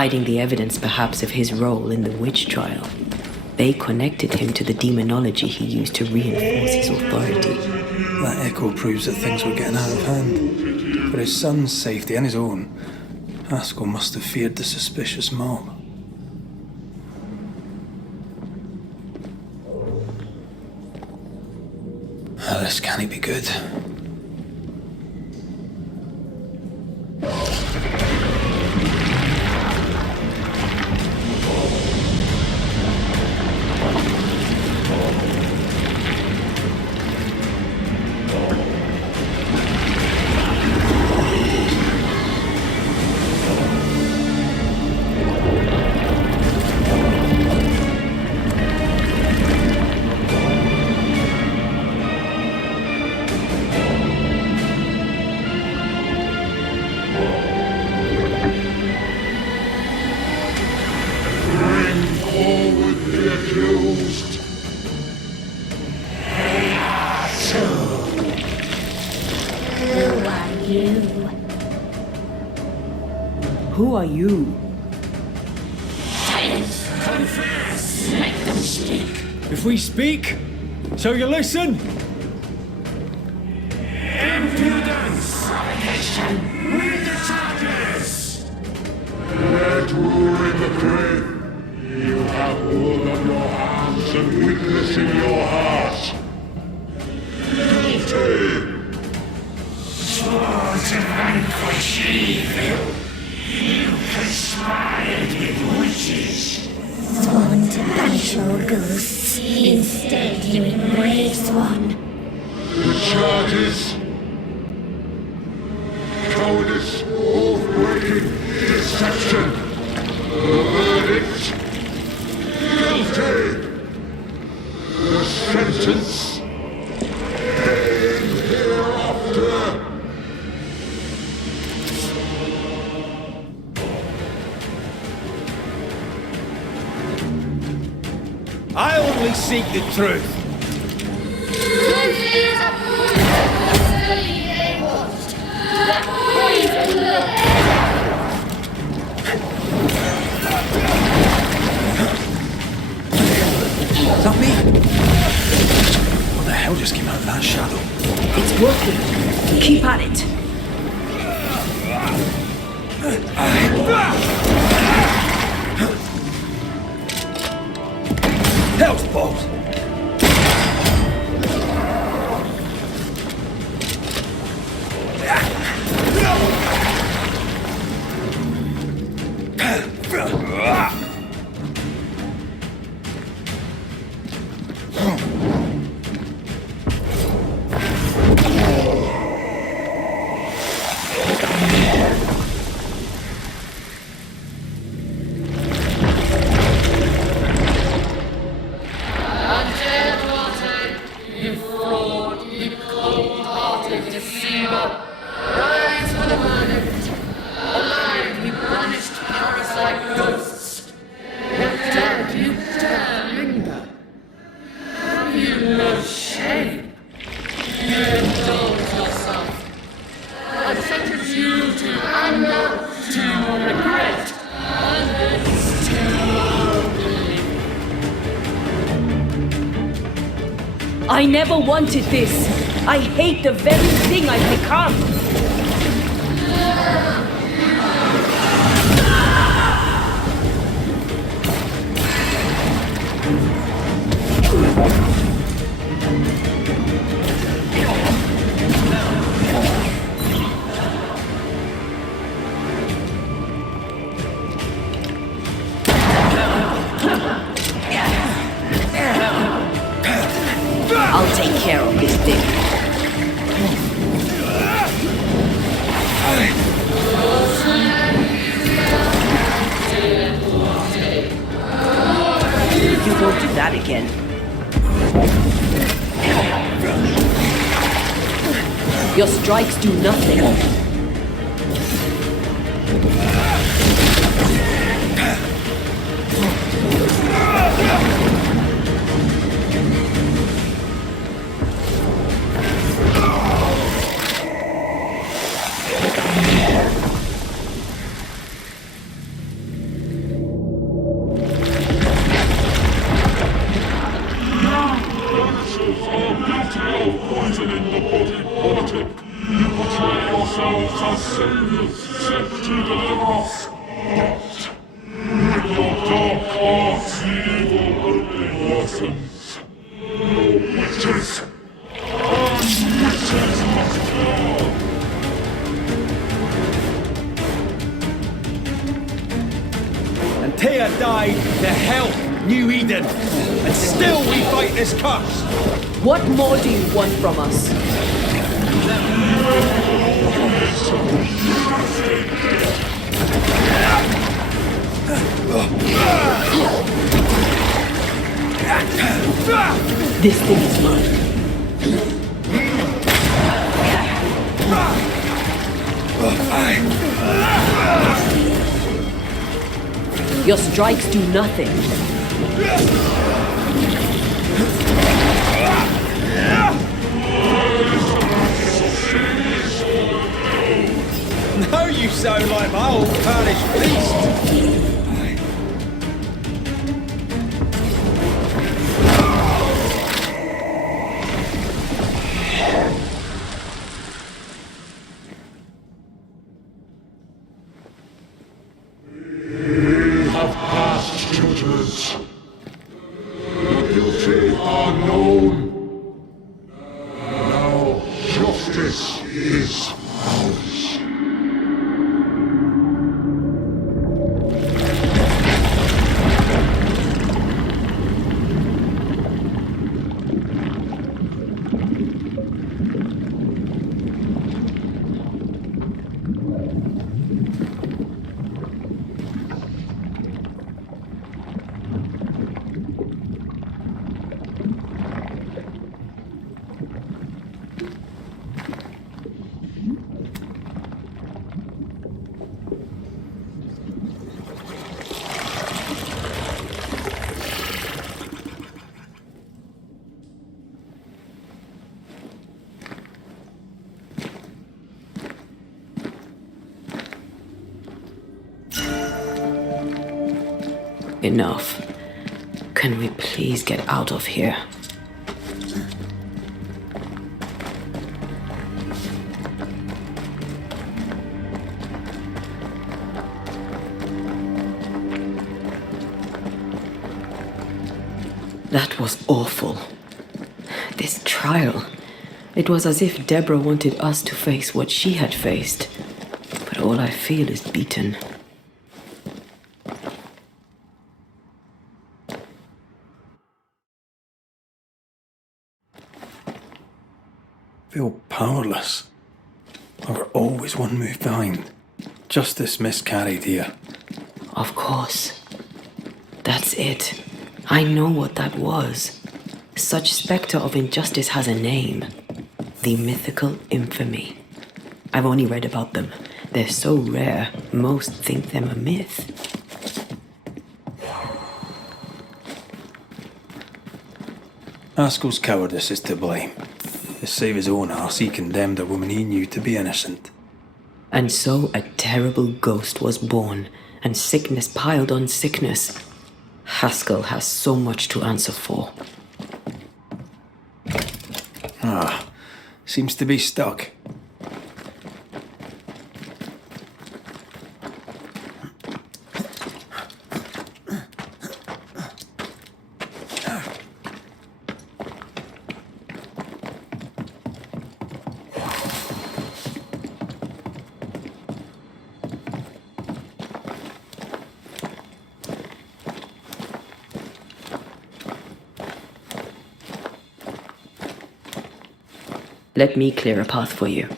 hiding the evidence perhaps of his role in the witch trial. They connected him to the demonology he used to reinforce his authority. That echo proves that things were getting out of hand. For his son's safety and his own, Haskell must have feared the suspicious mob. This can't be good. Who are you? Confess! Make them speak! If we speak, shall you listen? Impudence! Provocation! Read the charges! Let rule in the grave! You have wood on your hands and weakness in your heart! Guilty! Swore to vanquish evil! You conspired with witches! Sworn to banish all ghosts, instead you embraced one. The charges? Cowardice, oath-breaking, deception! The verdict? Guilty! The sentence? Pain hereafter! I only seek the truth. Truth is a believe they must. That poison will Is that me? What the hell just came out of that shadow? It's working. Keep at it. Hell's balls! I never wanted this. I hate the very thing I've become. I'll take care of this thing. You won't do that again. Your strikes do nothing. Saviors sent to deliver us, but with your dark arts evil only worsens. No witches, and witches must burn. And Tia died to help New Eden. And still we fight this curse. What more do you want from us? This thing is mine. Your strikes do nothing. Now you sound like my old parish priest. We have passed judgment. The guilty are known. Now justice is ours. Enough. Can we please get out of here? That was awful. This trial. It was as if Deborah wanted us to face what she had faced. But all I feel is beaten. Feel powerless. We're always one move behind. Justice miscarried here. Of course. That's it. I know what that was. Such spectre of injustice has a name. The mythical infamy. I've only read about them. They're so rare, most think them a myth. Haskell's cowardice is to blame. To save his own arse, he condemned a woman he knew to be innocent. And so a terrible ghost was born, and sickness piled on sickness. Haskell has so much to answer for. Seems to be stuck. Let me clear a path for you.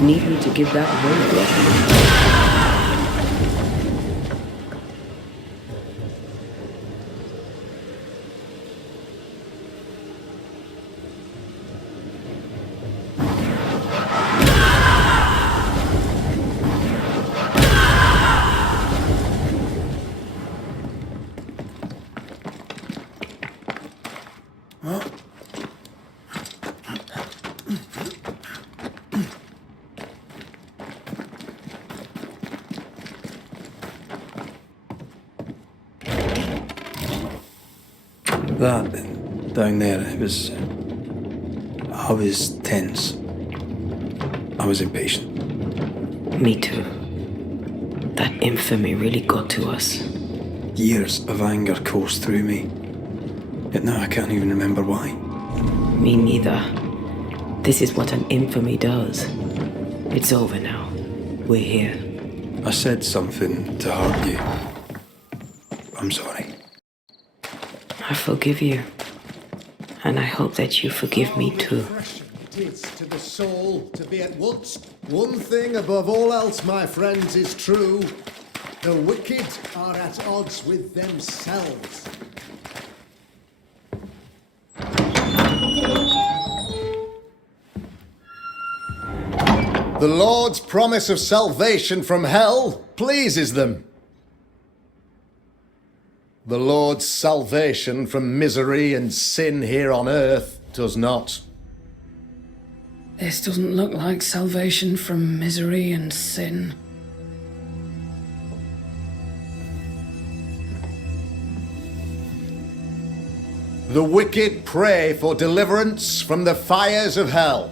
Need me to give that road blessing? That down there, I was tense. I was impatient. Me too. That infamy really got to us. Years of anger coursed through me. Yet now I can't even remember why. Me neither. This is what an infamy does. It's over now. We're here. I said something to hurt you. I'm sorry. I forgive you. And I hope that you forgive me too. It is to the soul to be at once. One thing above all else, my friends, is true. The wicked are at odds with themselves. The Lord's promise of salvation from hell pleases them. The Lord's salvation from misery and sin here on earth does not. This doesn't look like salvation from misery and sin. The wicked pray for deliverance from the fires of hell,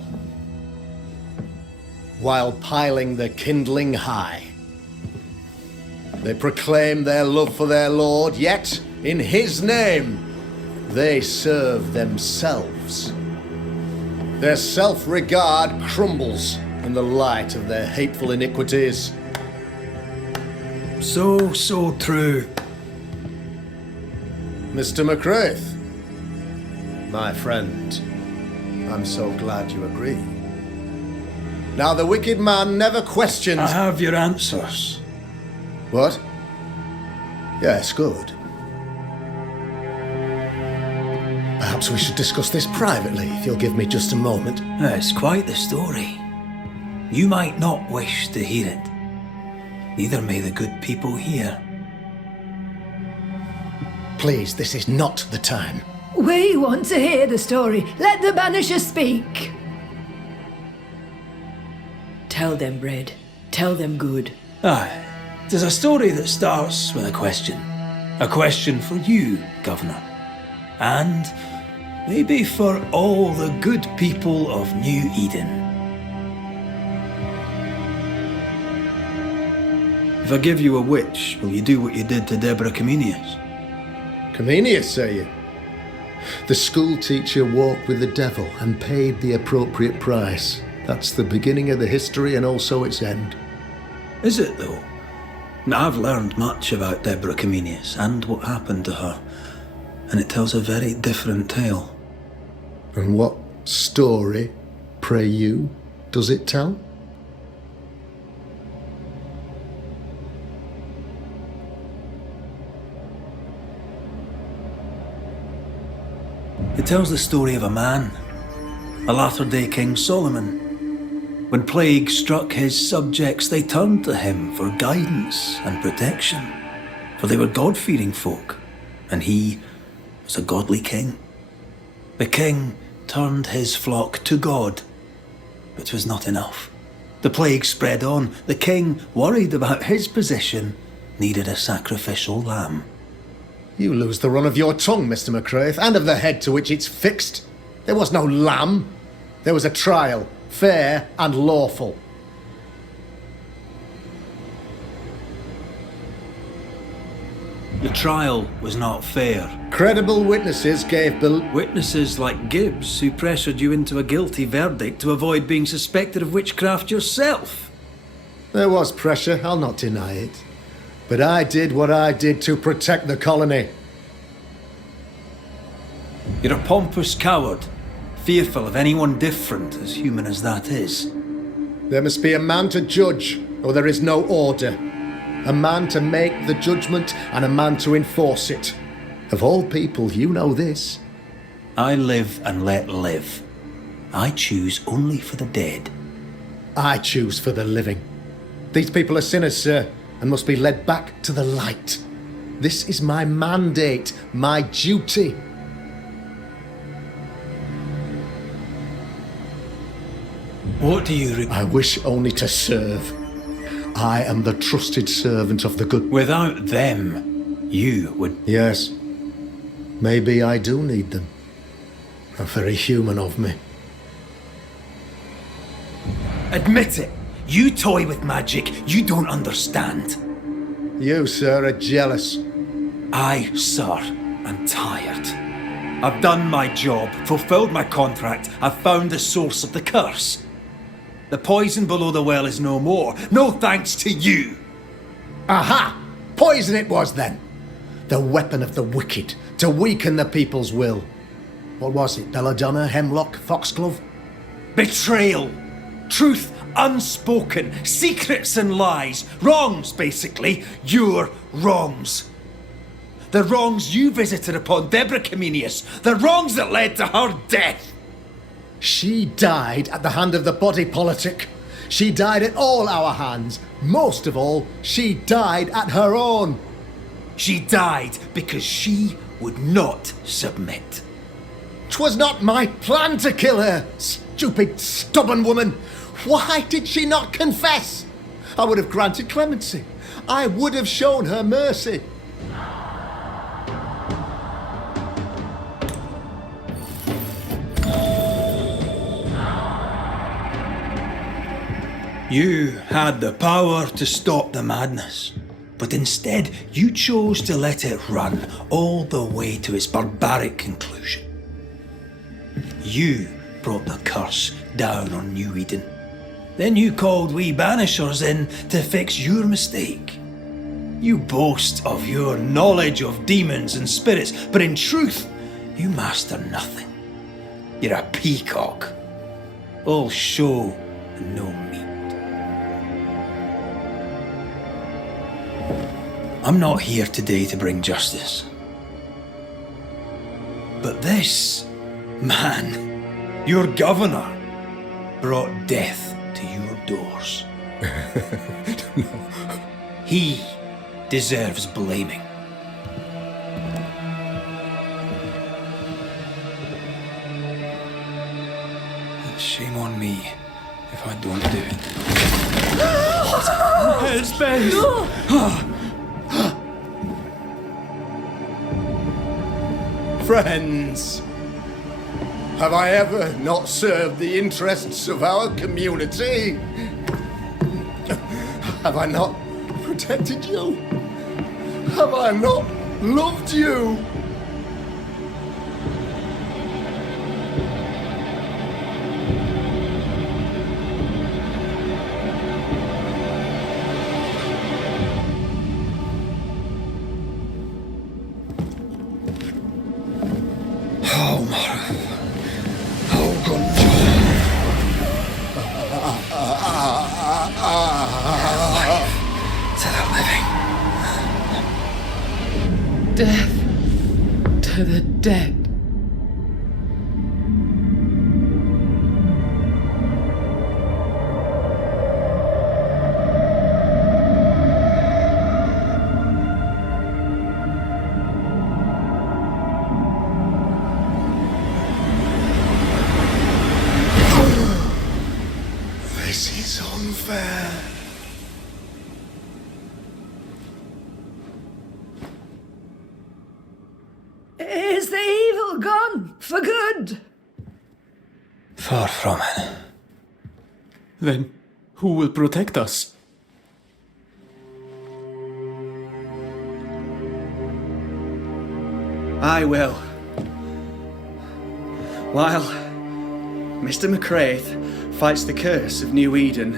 while piling the kindling high. They proclaim their love for their Lord, yet in his name they serve themselves. Their self-regard crumbles in the light of their hateful iniquities. So true. Mr. McCraith, my friend, I'm so glad you agree. Now the wicked man never questions... I have your answers. What? Yes, good. Perhaps we should discuss this privately, if you'll give me just a moment. It's quite the story. You might not wish to hear it. Neither may the good people here. Please, this is not the time. We want to hear the story. Let the banisher speak. Tell them, Red. Tell them good. Aye. There's a story that starts with a question. A question for you, Governor. And maybe for all the good people of New Eden. If I give you a witch, will you do what you did to Deborah Comenius? Comenius, say you? The school teacher walked with the devil and paid the appropriate price. That's the beginning of the history and also its end. Is it, though? Now, I've learned much about Deborah Comenius and what happened to her, and it tells a very different tale. And what story, pray you, does it tell? It tells the story of a man, a latter-day King Solomon. When plague struck his subjects, they turned to him for guidance and protection, for they were God-fearing folk, and he was a godly king. The king turned his flock to God, but it was not enough. The plague spread on. The king, worried about his position, needed a sacrificial lamb. You lose the run of your tongue, Mr. McCraith, and of the head to which it's fixed. There was no lamb. There was a trial, fair and lawful. The trial was not fair. Credible witnesses gave witnesses like Gibbs, who pressured you into a guilty verdict to avoid being suspected of witchcraft yourself. There was pressure, I'll not deny it. But I did what I did to protect the colony. You're a pompous coward, fearful of anyone different, as human as that is. There must be a man to judge, or there is no order. A man to make the judgment, and a man to enforce it. Of all people, you know this. I live and let live. I choose only for the dead. I choose for the living. These people are sinners, sir, and must be led back to the light. This is my mandate, my duty. What do you I wish only to serve. I am the trusted servant of the good. Without them, you would... Yes. Maybe I do need them. How very human of me. Admit it. You toy with magic you don't understand. You, sir, are jealous. I, sir, am tired. I've done my job, fulfilled my contract, I've found the source of the curse. The poison below the well is no more. No thanks to you. Aha! Poison it was then. The weapon of the wicked, to weaken the people's will. What was it? Belladonna, hemlock, foxglove? Betrayal. Truth unspoken. Secrets and lies. Wrongs, basically. Your wrongs. The wrongs you visited upon Deborah Comenius. The wrongs that led to her death. She died at the hand of the body politic. She died at all our hands. Most of all, she died at her own. She died because she would not submit. 'Twas not my plan to kill her, stupid, stubborn woman. Why did she not confess? I would have granted clemency. I would have shown her mercy. You had the power to stop the madness, but instead you chose to let it run all the way to its barbaric conclusion. You brought the curse down on New Eden. Then you called we Banishers in to fix your mistake. You boast of your knowledge of demons and spirits, but in truth, you master nothing. You're a peacock. All show and no meat. I'm not here today to bring justice. But this man, your governor, brought death to your doors. He deserves blaming. Shame on me if I don't do it. Hell's Friends, have I ever not served the interests of our community? Have I not protected you? Have I not loved you? Death to the dead. This is unfair. Is the evil gone for good? Far from it. Then who will protect us? I will. While Mr. McCraith fights the curse of New Eden,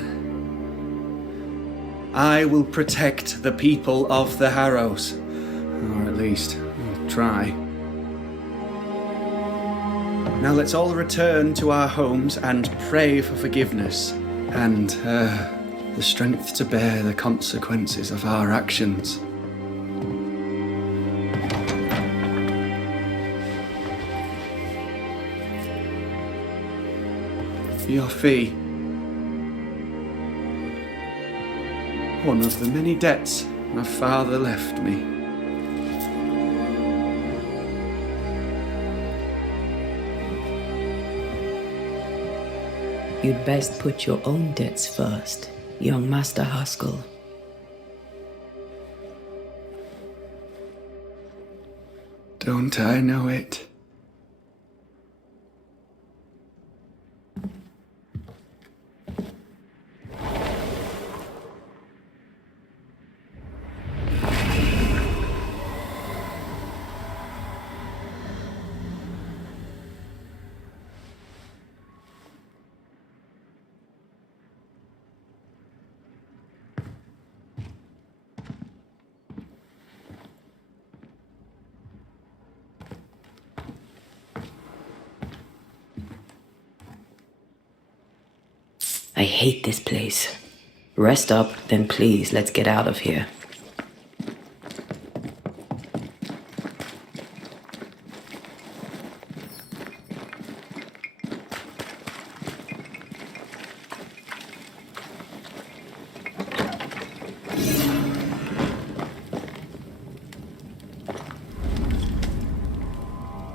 I will protect the people of the Harrows. Or at least, I'll try. Now let's all return to our homes and pray for forgiveness and the strength to bear the consequences of our actions. Your fee. One of the many debts my father left me. You'd best put your own debts first, young Master Haskell. Don't I know it? I hate this place. Rest up, then please, let's get out of here.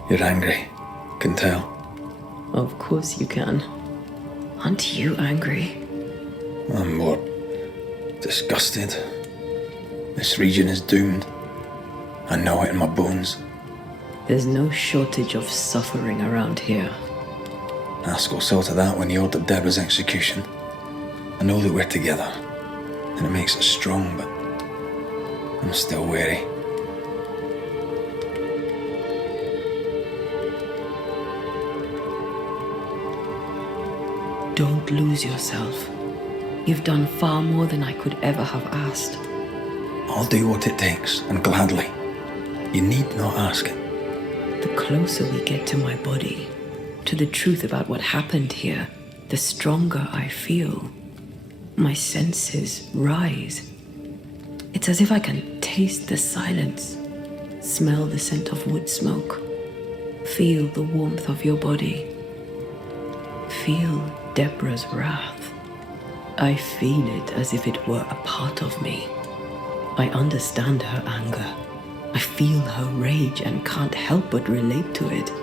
You're angry. Can tell. Of course you can. Aren't you angry? I'm more disgusted. This region is doomed. I know it in my bones. There's no shortage of suffering around here. Haskell saw to that when he ordered Deborah's execution. I know that we're together, and it makes us strong, but I'm still wary. Don't lose yourself. You've done far more than I could ever have asked. I'll do what it takes, and gladly. You need not ask it. The closer we get to my body, to the truth about what happened here, the stronger I feel. My senses rise. It's as if I can taste the silence, smell the scent of wood smoke, feel the warmth of your body, feel Deborah's wrath. I feel it as if it were a part of me. I understand her anger. I feel her rage and can't help but relate to it.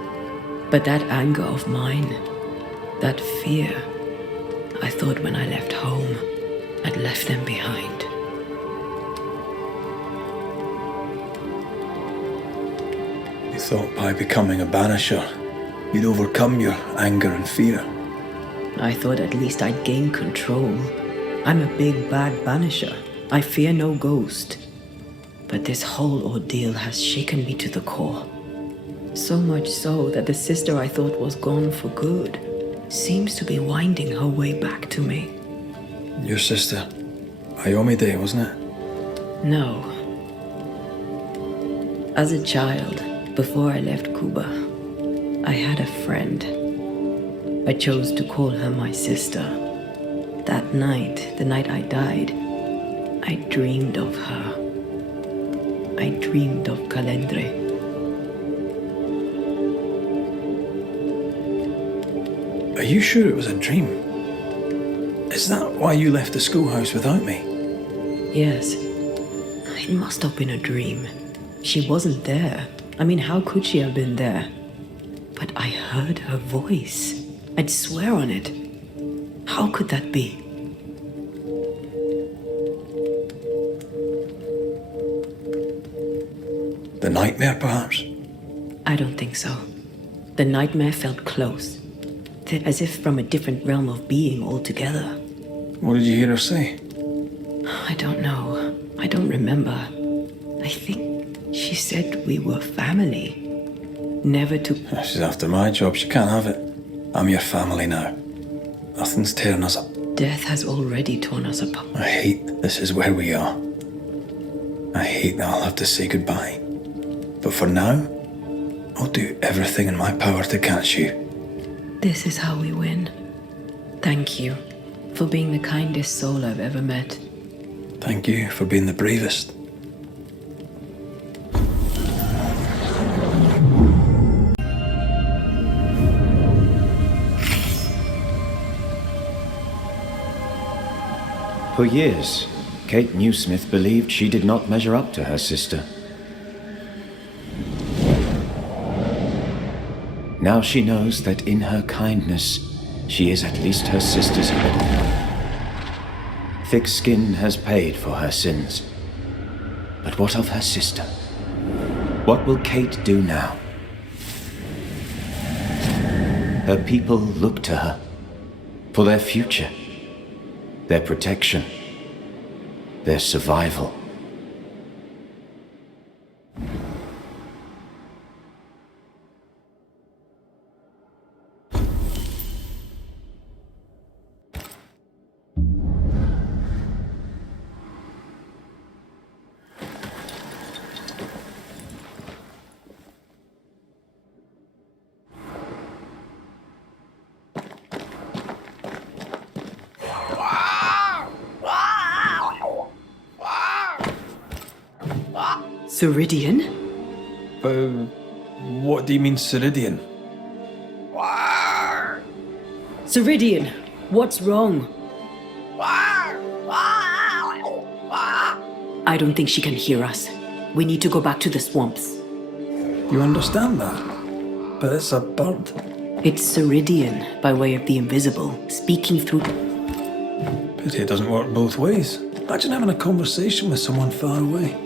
But that anger of mine, that fear, I thought when I left home, I'd left them behind. You thought by becoming a banisher, you'd overcome your anger and fear. I thought at least I'd gain control. I'm a big bad banisher. I fear no ghost. But this whole ordeal has shaken me to the core. So much so that the sister I thought was gone for good seems to be winding her way back to me. Your sister, Ayomide, wasn't it? No. As a child, before I left Cuba, I had a friend. I chose to call her my sister. That night, the night I died, I dreamed of her. I dreamed of Calendre. Are you sure it was a dream? Is that why you left the schoolhouse without me? Yes. It must have been a dream. She wasn't there. I mean, how could she have been there? But I heard her voice. I'd swear on it. How could that be? The nightmare, perhaps? I don't think so. The nightmare felt close. As if from a different realm of being altogether. What did you hear her say? I don't know. I don't remember. I think she said we were family. Never to... She's after my job. She can't have it. I'm your family now. Nothing's tearing us up. Death has already torn us apart. I hate this is where we are. I hate that I'll have to say goodbye. But for now, I'll do everything in my power to catch you. This is how we win. Thank you for being the kindest soul I've ever met. Thank you for being the bravest. For years, Kate Newsmith believed she did not measure up to her sister. Now she knows that in her kindness, she is at least her sister's equal. Thick skin has paid for her sins. But what of her sister? What will Kate do now? Her people look to her for their future, their protection, their survival. Ceridian? What do you mean, Ceridian? Ceridian, what's wrong? I don't think she can hear us. We need to go back to the swamps. You understand that? But it's a bird. It's Ceridian, by way of the invisible, speaking through... Pity it doesn't work both ways. Imagine having a conversation with someone far away.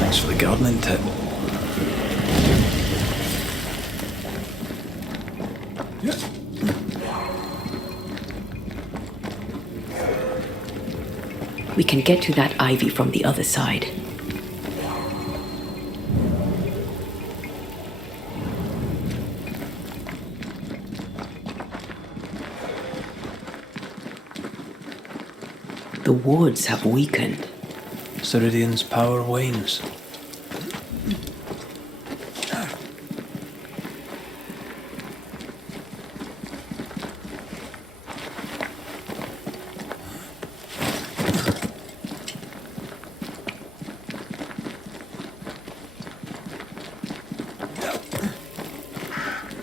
Thanks for the gardening tip. We can get to that ivy from the other side. The wards have weakened. Ceridian's power wanes.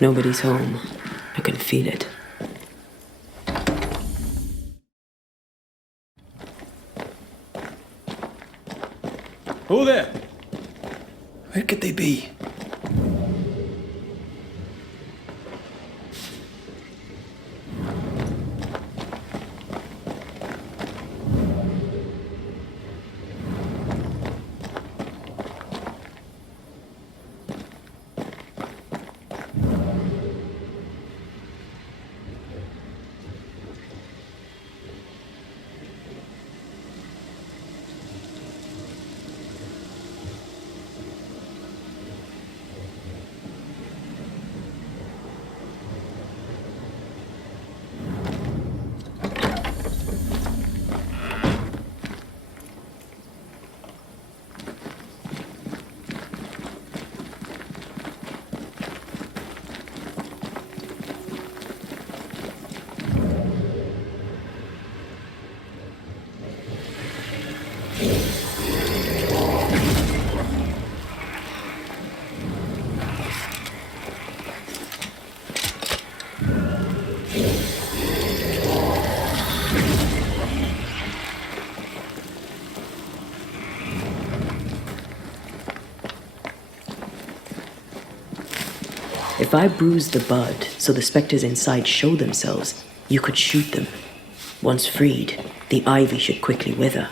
Nobody's home. I can feel it. Who there? Where could they be? If I bruise the bud so the specters inside show themselves, you could shoot them. Once freed, the ivy should quickly wither.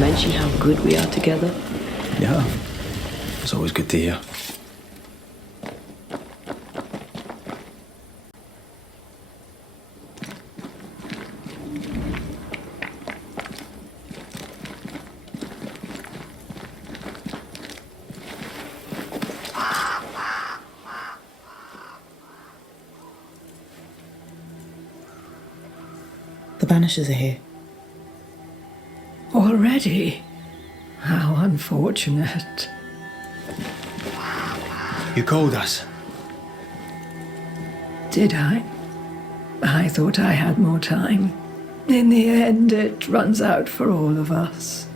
mention how good we are together? Yeah. It's always good to hear. The Banishers are here. Already? How unfortunate. You called us. Did I? I thought I had more time. In the end, it runs out for all of us.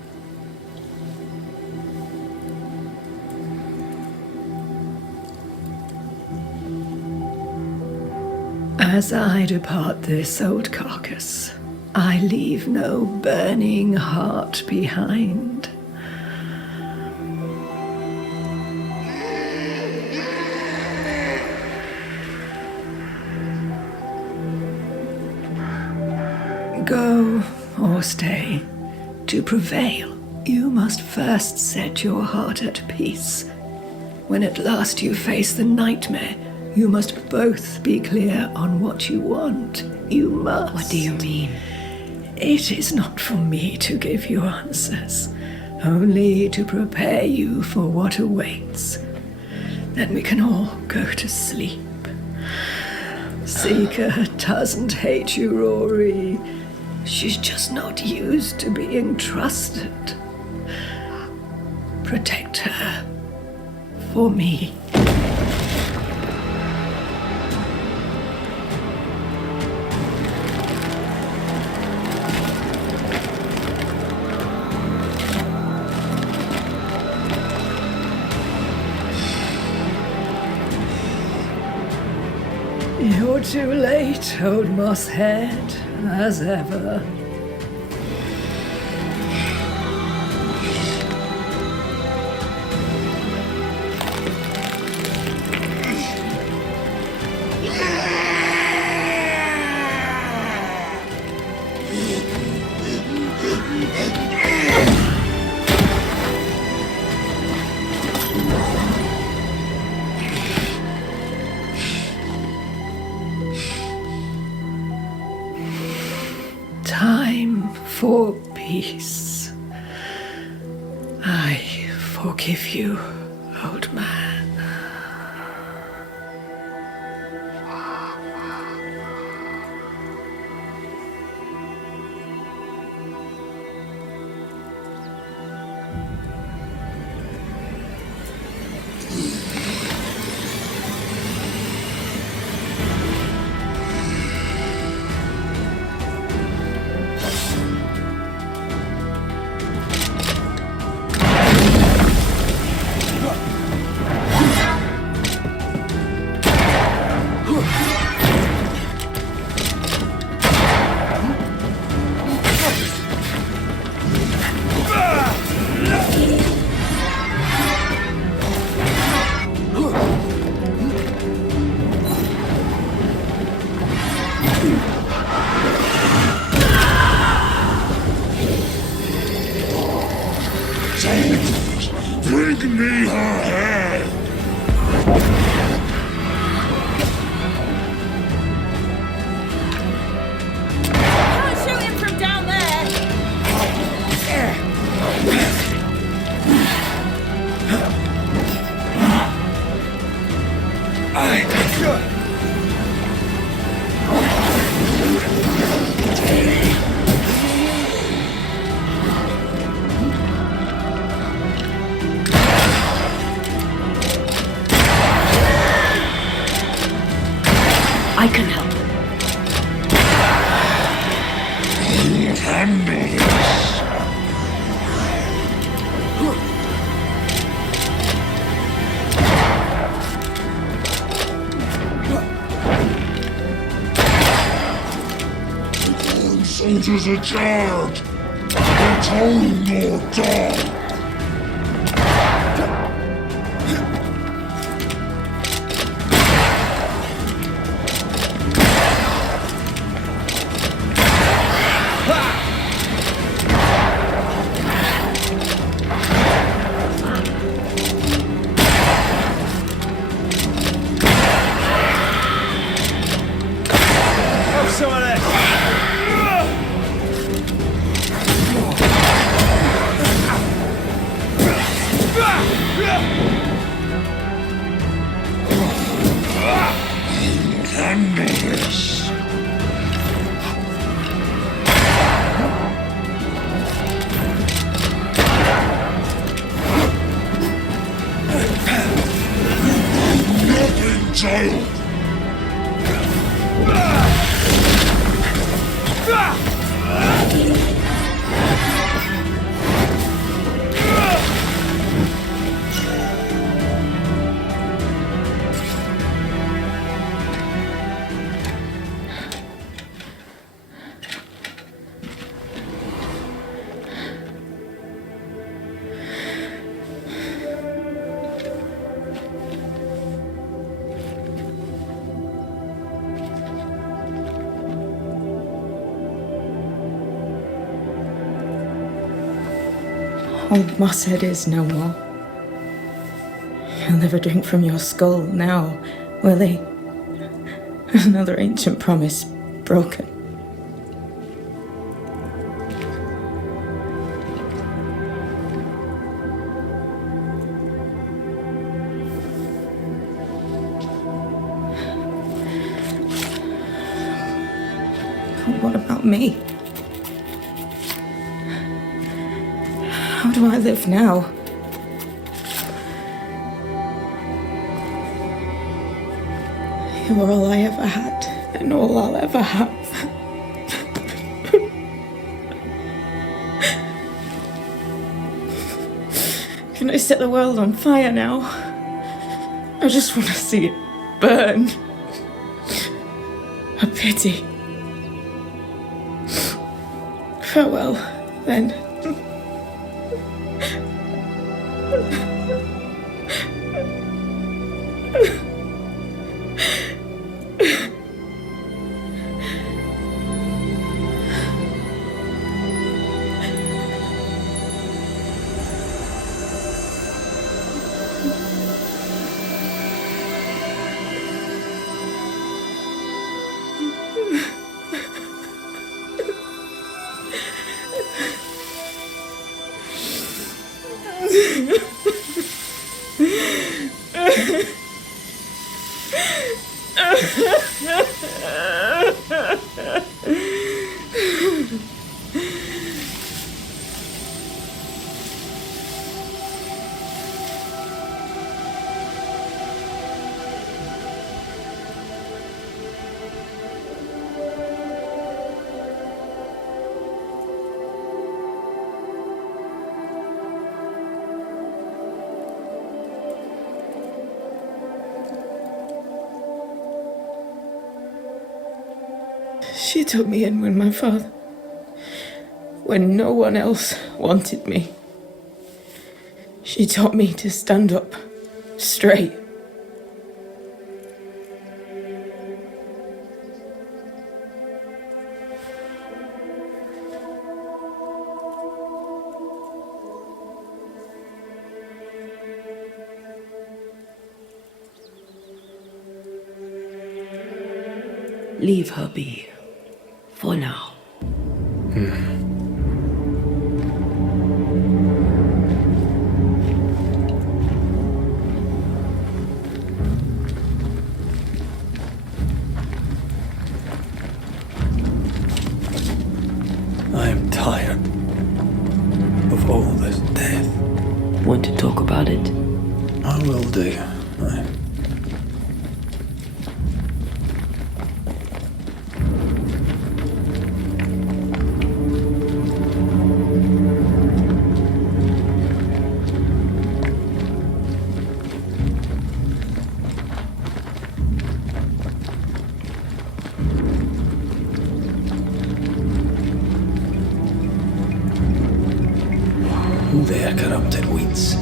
As I depart this old carcass, I leave no burning heart behind. Go or stay, to prevail, you must first set your heart at peace. When at last you face the nightmare, you must both be clear on what you want. You must. What do you mean? It is not for me to give you answers, only to prepare you for what awaits. Then we can all go to sleep. Seeker doesn't hate you, Rory. She's just not used to being trusted. Protect her. For me. You're too late, old mosshead, as ever. Time for peace. I forgive you, old man. Bring me her head! Can't shoot him from down there! I can help. You can do this. The soldiers are charged. They're told nor done. some of this! Handle this. Nothing, child. Old Mosshead is no more. He'll never drink from your skull now, will he? Another ancient promise broken. But what about me? How do I live now? You were all I ever had, and all I'll ever have. Can I set the world on fire now? I just want to see it burn. A pity. Farewell, then. She took me in when no one else wanted me. She taught me to stand up straight. Leave her be. For now. I'm tired of all this death. Want to talk about it? I will do. There, corrupted weeds.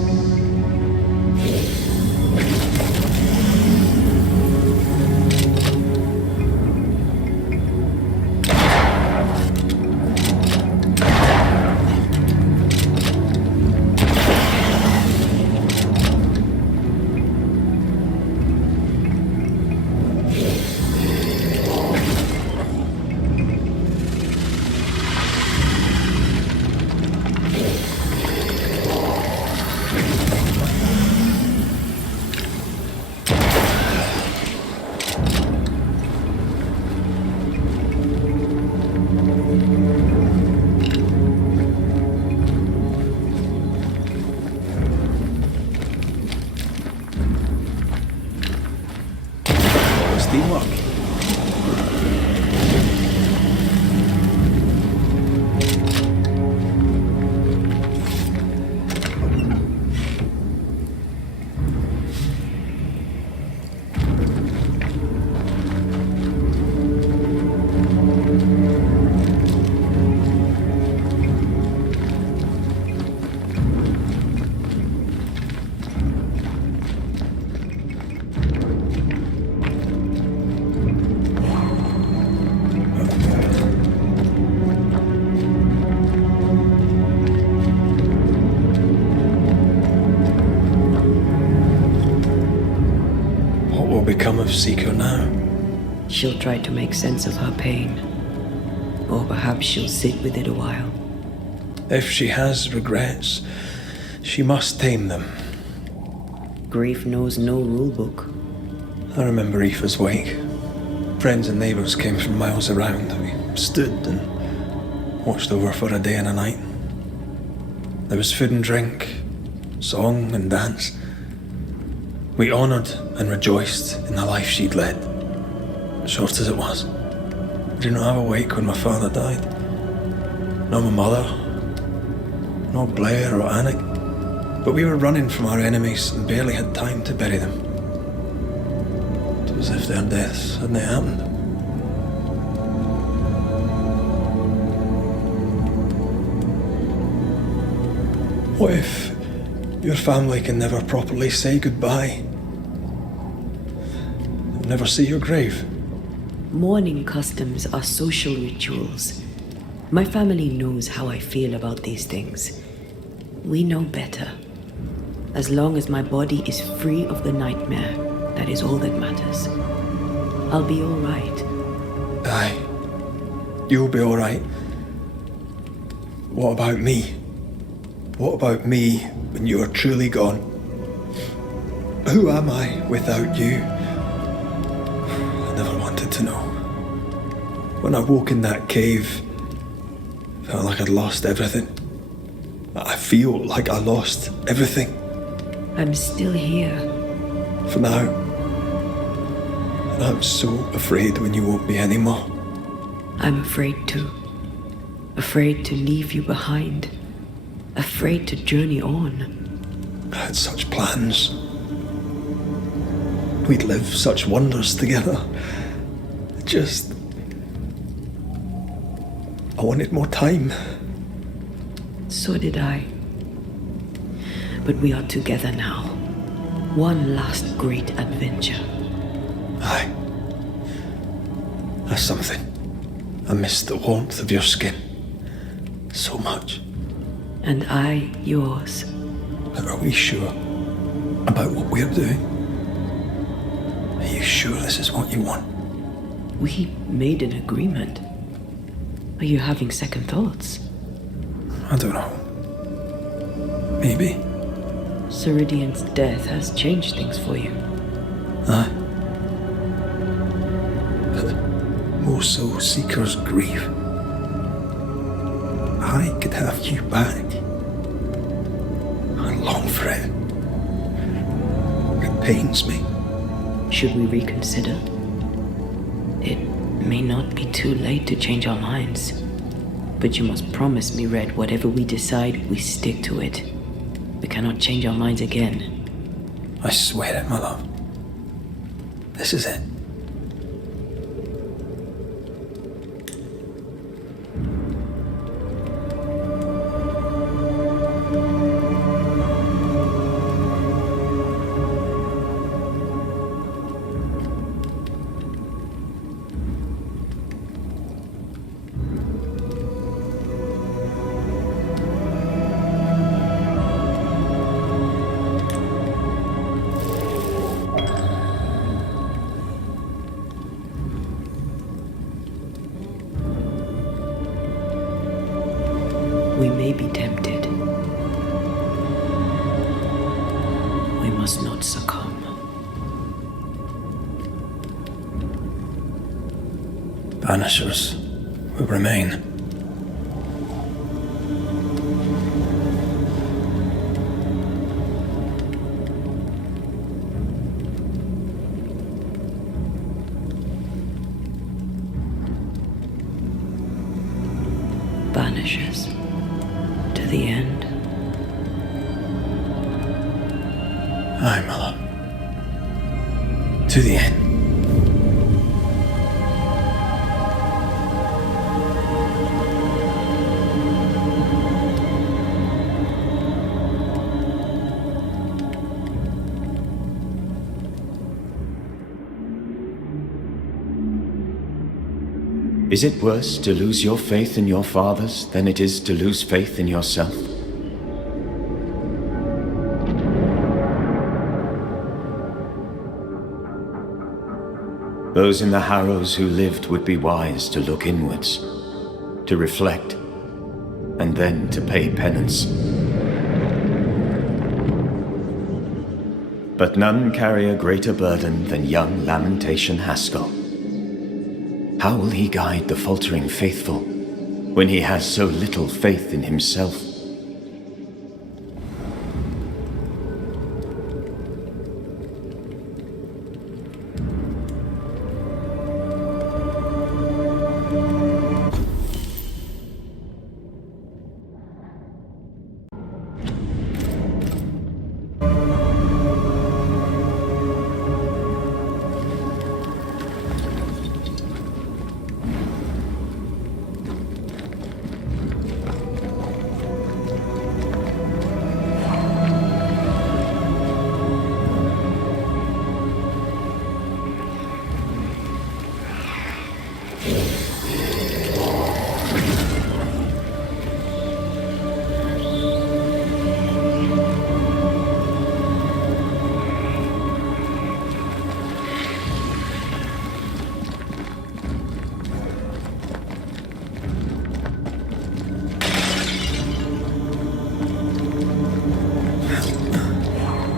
of Seeker now. She'll try to make sense of her pain. Or perhaps she'll sit with it a while. If she has regrets, she must tame them. Grief knows no rule book. I remember Aoife's wake. Friends and neighbours came from miles around. We stood and watched over for a day and a night. There was food and drink, song and dance. We honoured and rejoiced in the life she'd led, short as it was. I did not have a wake when my father died. Nor my mother, nor Blair or Anik. But we were running from our enemies and barely had time to bury them. It was as if their deaths hadn't happened. What if your family can never properly say goodbye? And never see your grave? Mourning customs are social rituals. My family knows how I feel about these things. We know better. As long as my body is free of the nightmare, that is all that matters. I'll be all right. Aye. You'll be all right. What about me? What about me when you are truly gone? Who am I without you? I never wanted to know. When I woke in that cave, I felt like I'd lost everything. I feel like I lost everything. I'm still here. For now. And I'm so afraid when you won't be anymore. I'm afraid too. Afraid to leave you behind. Afraid to journey on. I had such plans. We'd live such wonders together. I wanted more time. So did I. But we are together now. One last great adventure. Aye. That's something. I miss the warmth of your skin. So much. And I yours. But are we sure about what we're doing? Are you sure this is what you want? We made an agreement. Are you having second thoughts? I don't know. Maybe. Ceridian's death has changed things for you. Aye. But more so Seeker's grief. I could have you back. I long for it. It pains me. Should we reconsider? It may not be too late to change our minds. But you must promise me, Red, whatever we decide, we stick to it. We cannot change our minds again. I swear it, my love. This is it. We may be tempted. We must not succumb. Banishers will remain. Banishers. To the end. Aye, my love. To the end. Is it worse to lose your faith in your fathers than it is to lose faith in yourself? Those in the Harrows who lived would be wise to look inwards, to reflect, and then to pay penance. But none carry a greater burden than young Lamentation Haskell. How will he guide the faltering faithful when he has so little faith in himself?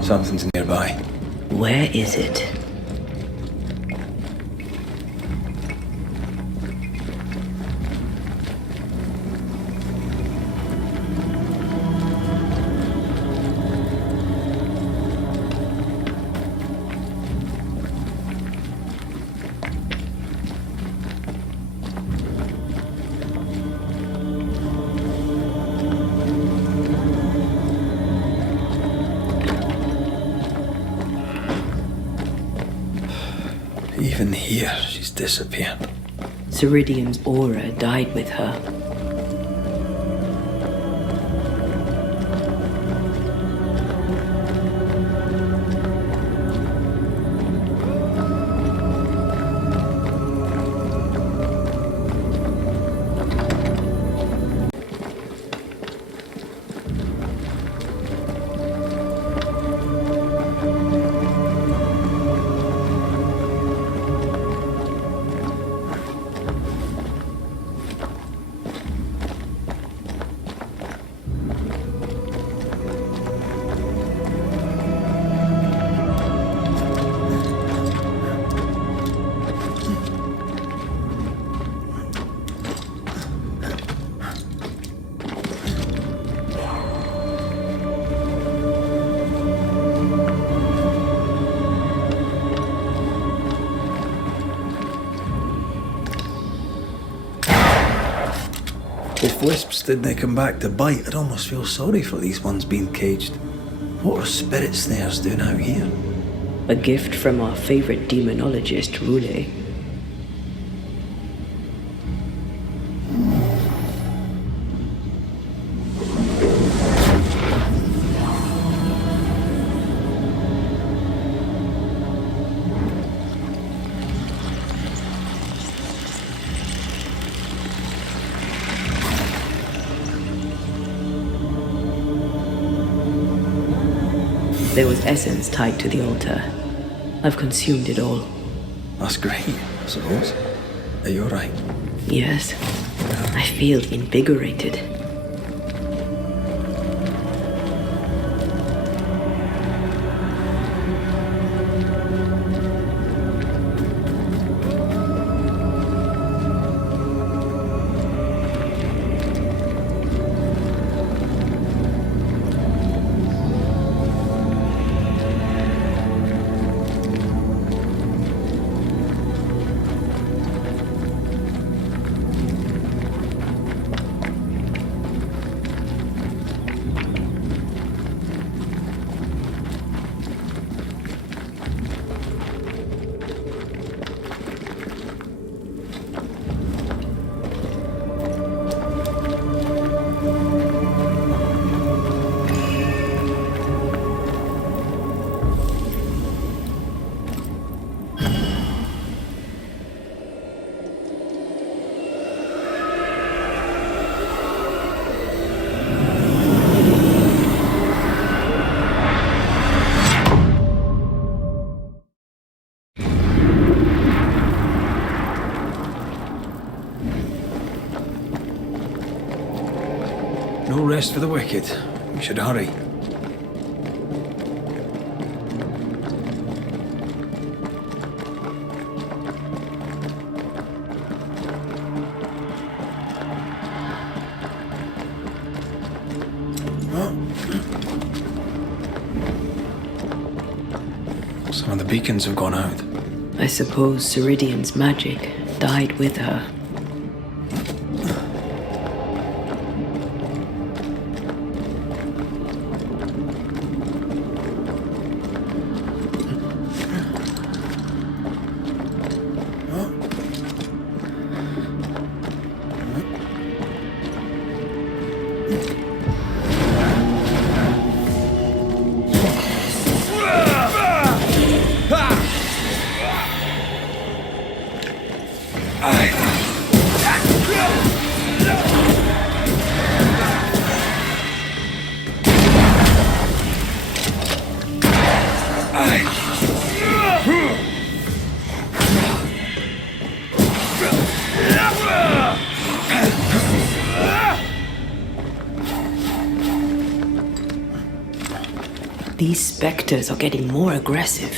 Something's nearby. Where is it? Even here, she's disappeared. Ceridian's aura died with her. If wisps didn't come back to bite, I'd almost feel sorry for these ones being caged. What are spirit snares doing out here? A gift from our favorite demonologist, Rule. There was essence tied to the altar. I've consumed it all. That's great, I suppose. Are you alright? Yes. I feel invigorated. no rest for the wicked. We should hurry. Some of the beacons have gone out. I suppose Ceridian's magic died with her. These specters are getting more aggressive.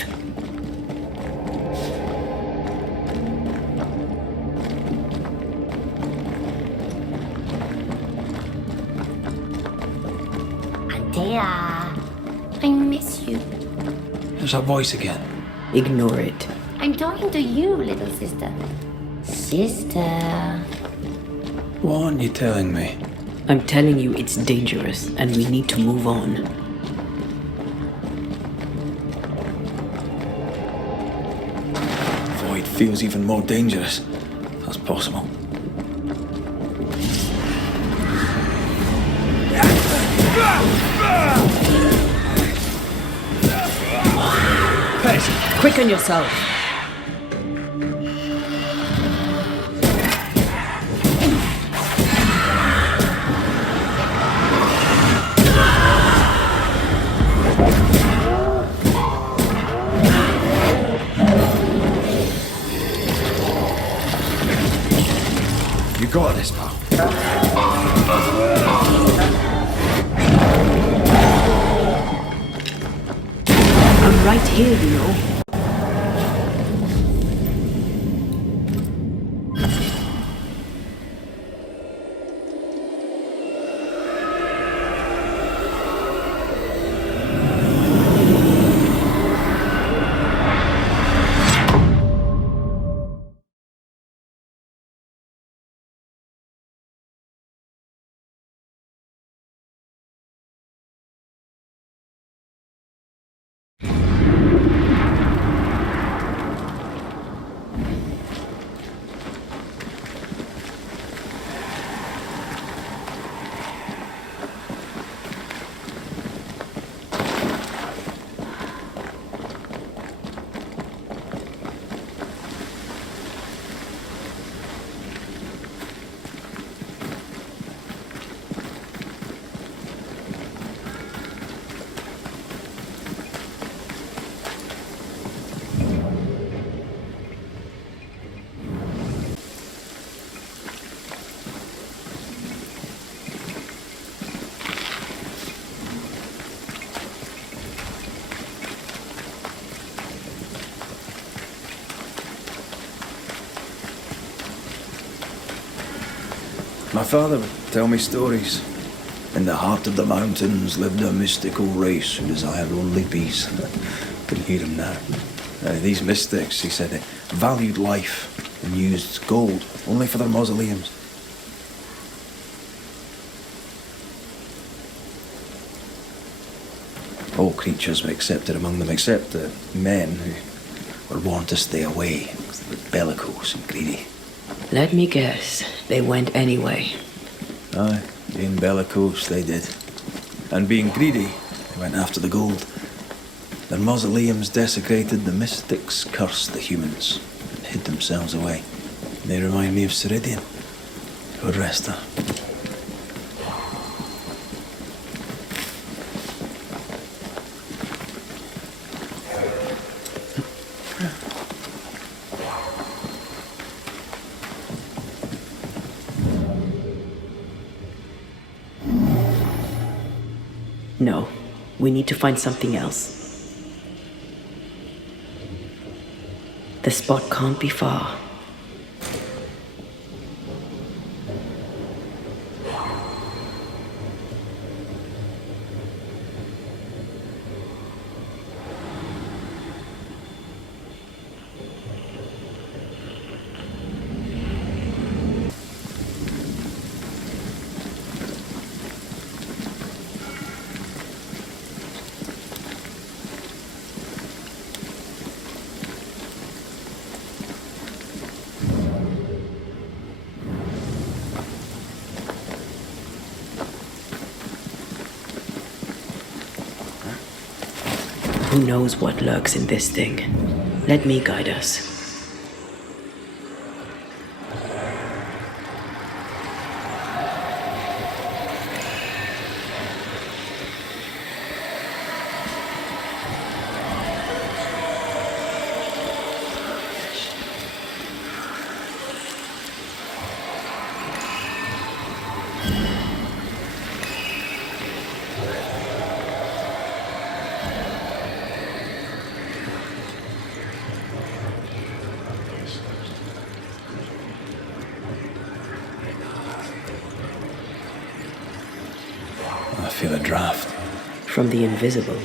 Antea, I miss you. There's that voice again. Ignore it. I'm talking to you, little sister. Sister. What aren't you telling me? I'm telling you it's dangerous and we need to move on. Void feels even more dangerous. That's possible. Percy, quicken yourself. You got this, pal. I'm right here, you know. My father would tell me stories. In the heart of the mountains lived a mystical race who desired only peace. Couldn't hear him now. These mystics, he said, valued life and used gold only for their mausoleums. All creatures were accepted among them, except the men who were born to stay away, because they were bellicose and greedy. Let me guess, they went anyway. Aye, being bellicose, they did. And being greedy, they went after the gold. Their mausoleums desecrated, the mystics cursed the humans and hid themselves away. They remind me of Ceridian. God rest her. No, we need to find something else. The spot can't be far. Who knows what lurks in this thing? Let me guide us. I feel a draft. From the invisible.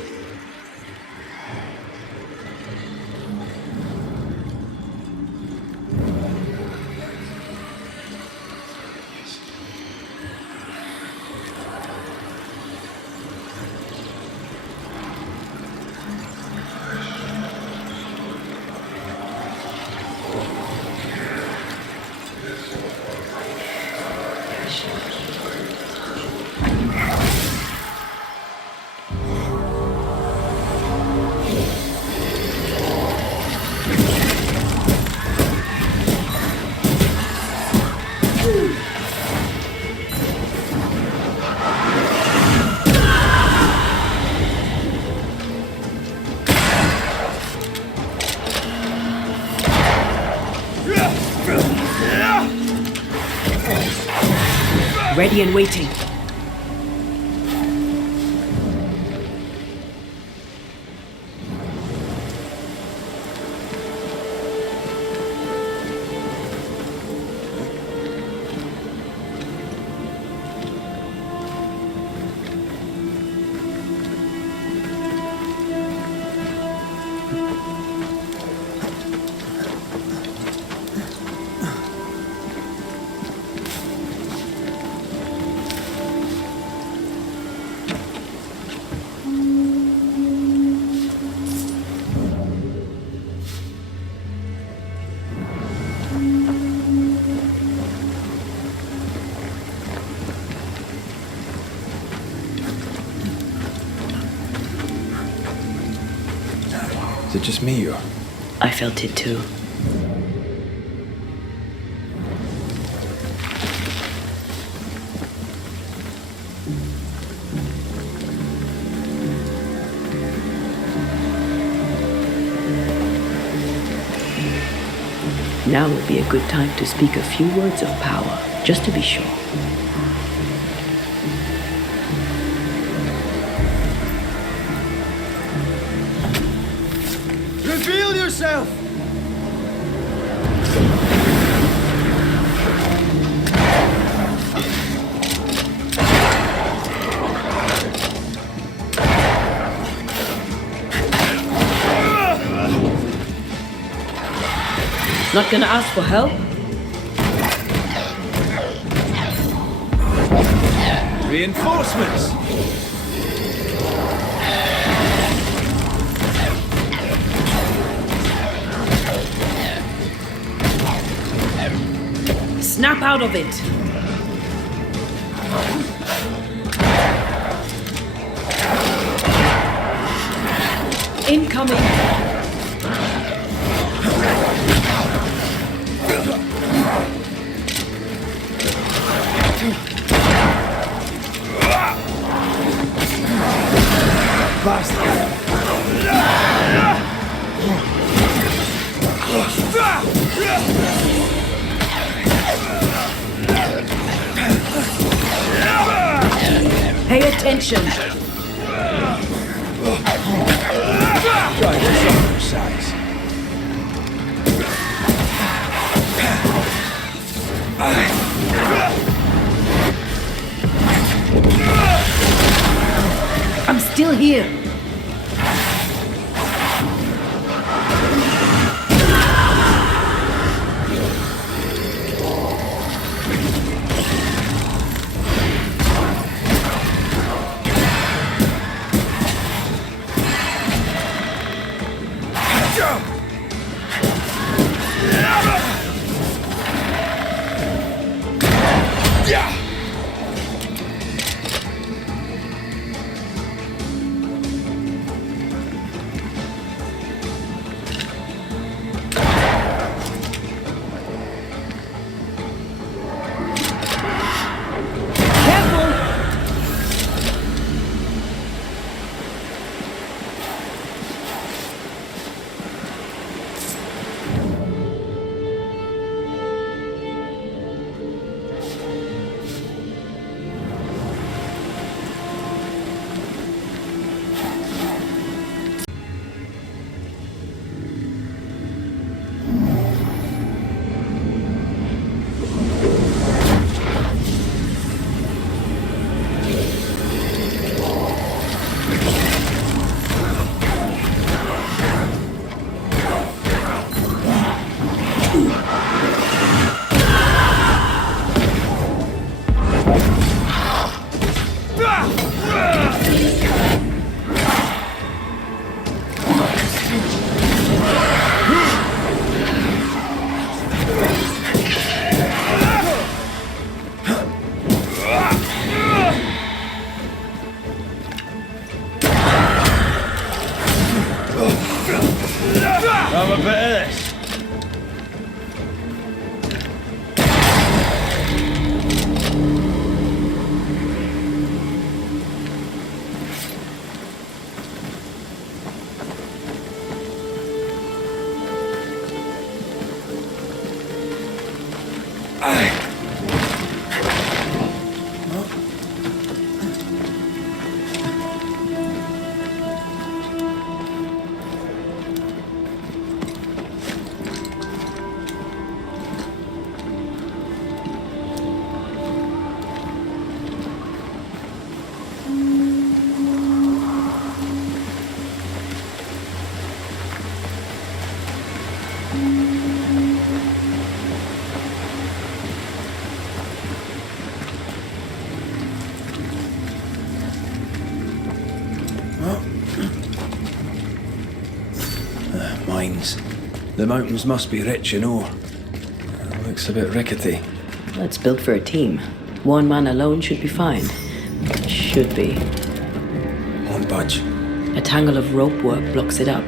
Ready and waiting. Is it just me or? I felt it too. Now would be a good time to speak a few words of power, just to be sure. Reveal yourself! Not gonna ask for help? Reinforcements! Snap out of it! Incoming! Pay attention! still here. Have a bit of this. Mines. The mountains must be rich in ore. Looks a bit rickety. Well, it's built for a team. One man alone should be fine. Should be. Won't budge. A tangle of rope work blocks it up.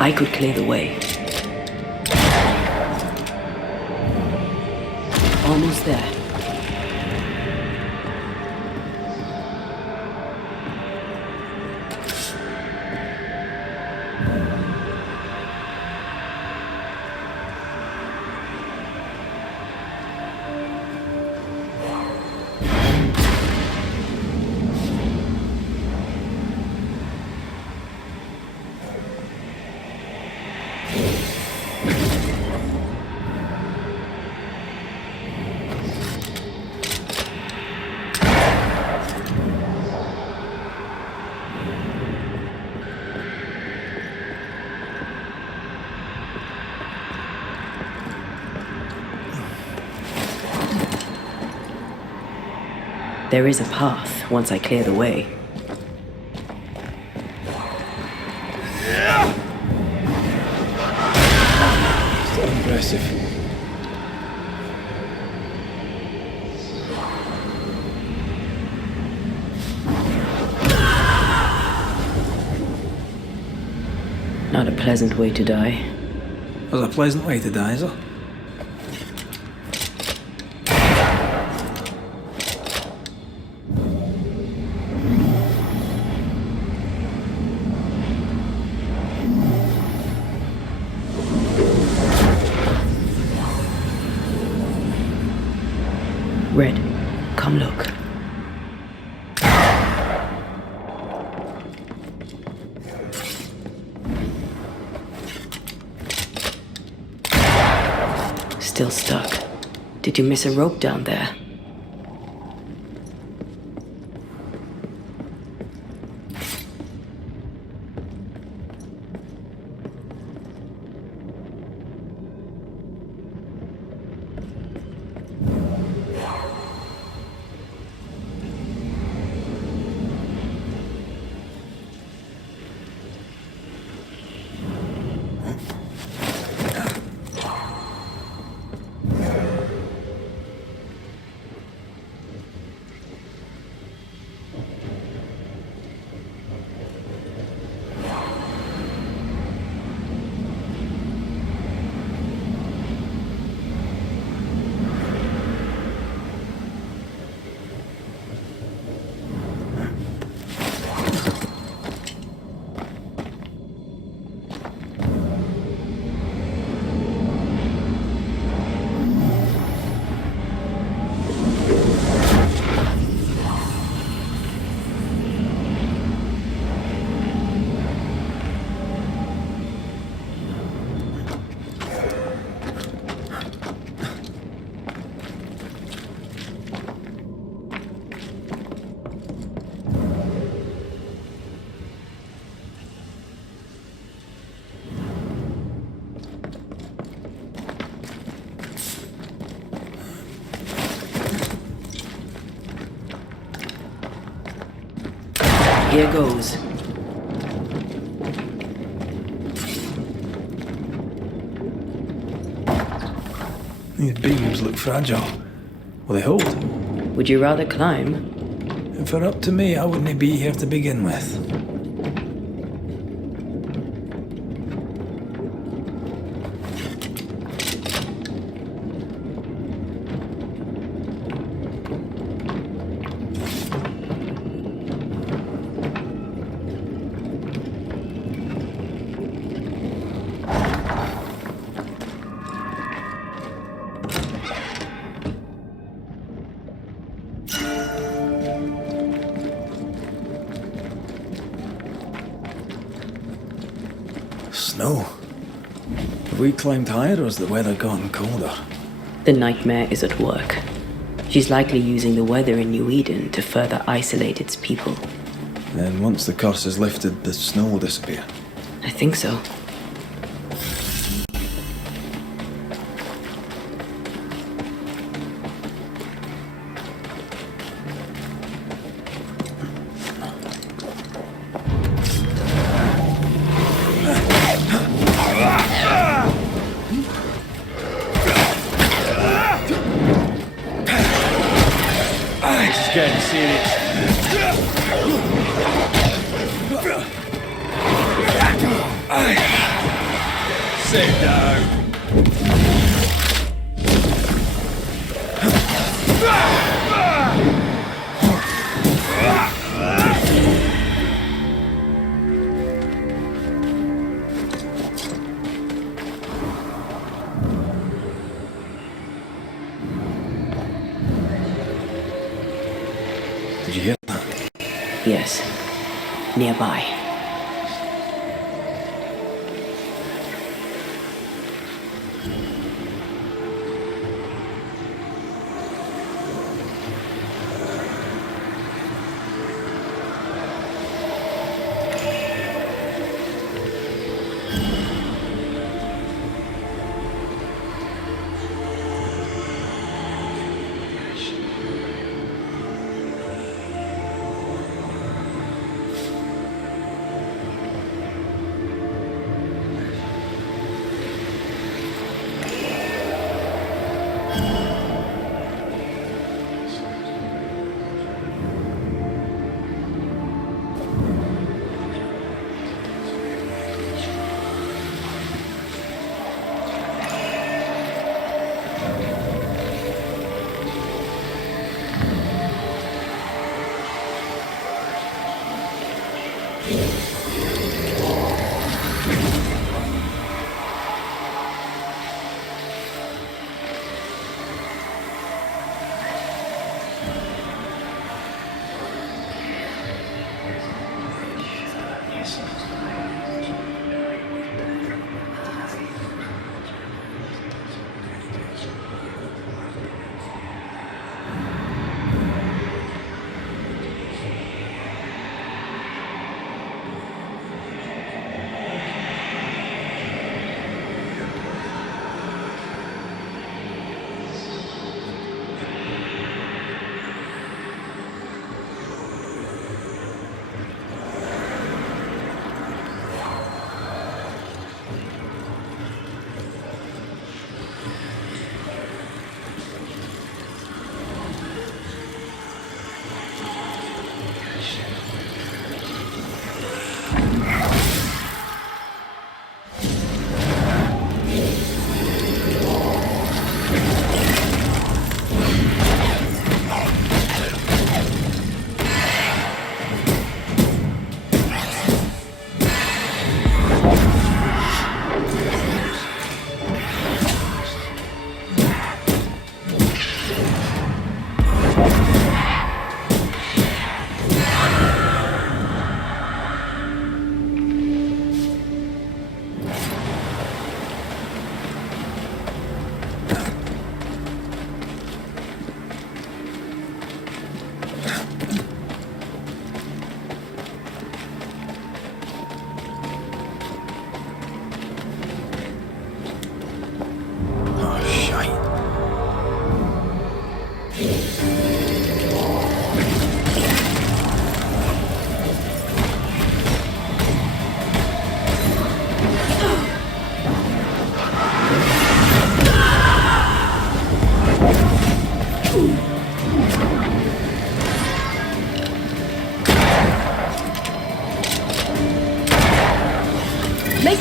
I could clear the way. Almost there. There is a path once I clear the way. Still impressive. Not a pleasant way to die. There's a pleasant way to die, is there? Red, come look. Still stuck. Did you miss a rope down there? Here goes. These beams look fragile. Will they hold? Would you rather climb? If it were up to me, I wouldn't be here to begin with. Snow. Have we climbed higher or has the weather gotten colder? The nightmare is at work. She's likely using the weather in New Eden to further isolate its people. Then once the curse is lifted, the snow will disappear. I think so. Getting serious. Sit down. Did you hear that? Yes. Nearby.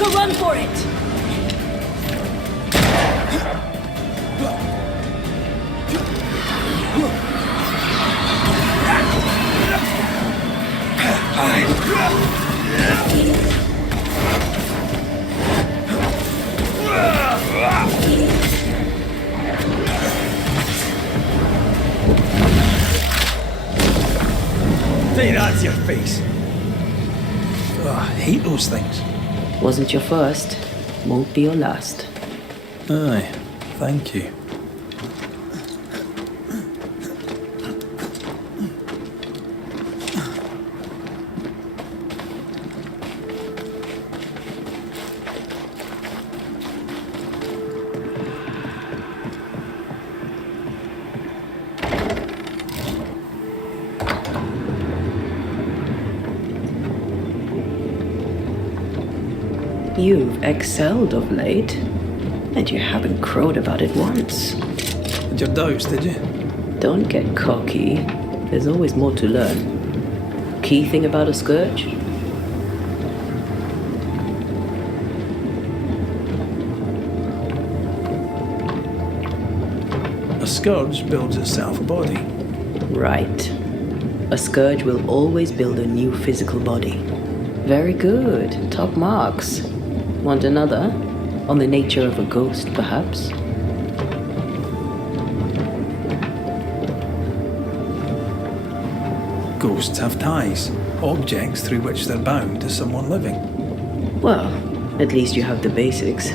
a run for it! Say that to your face. Ugh, I hate those things. Wasn't your first, won't be your last. Aye, thank you. You've excelled of late, and you haven't crowed about it once. Had your doubts, did you? Don't get cocky. There's always more to learn. Key thing about a scourge? A scourge builds itself a body. Right. A scourge will always build a new physical body. Very good. Top marks. Want another? On the nature of a ghost, perhaps? Ghosts have ties, objects through which they're bound to someone living. Well, at least you have the basics.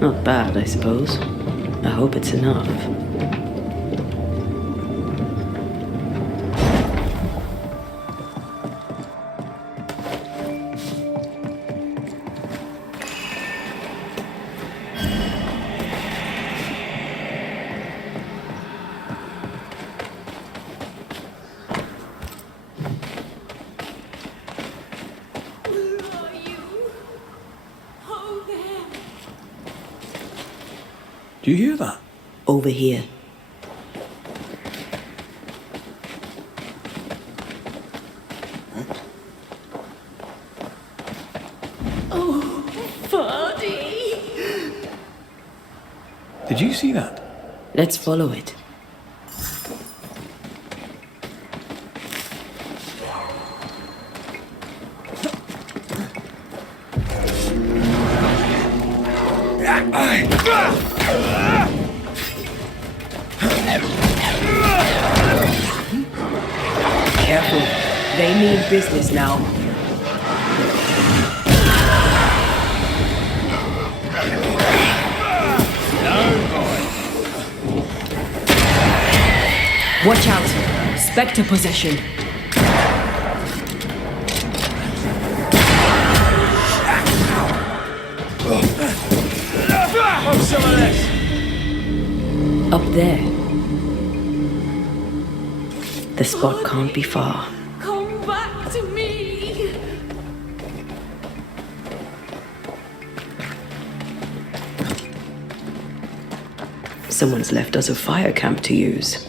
Not bad, I suppose. I hope it's enough. Do you hear that? Over here. Oh, Buddy! Did you see that? Let's follow it. Careful. They mean business now. Watch out. Spectre possession. Have some of this. Up there. The spot can't be far. Come back to me! Someone's left us a fire camp to use.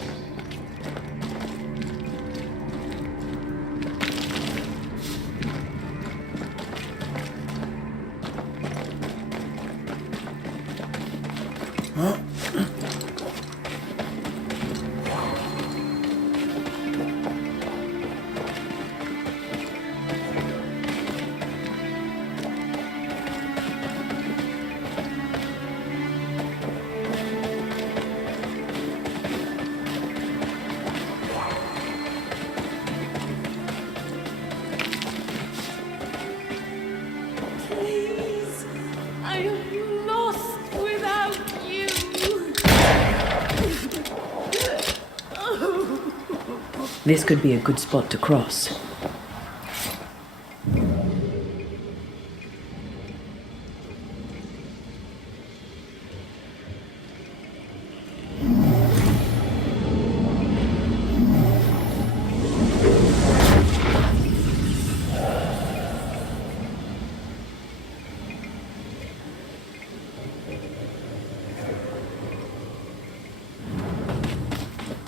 Please, I am lost without you. This could be a good spot to cross.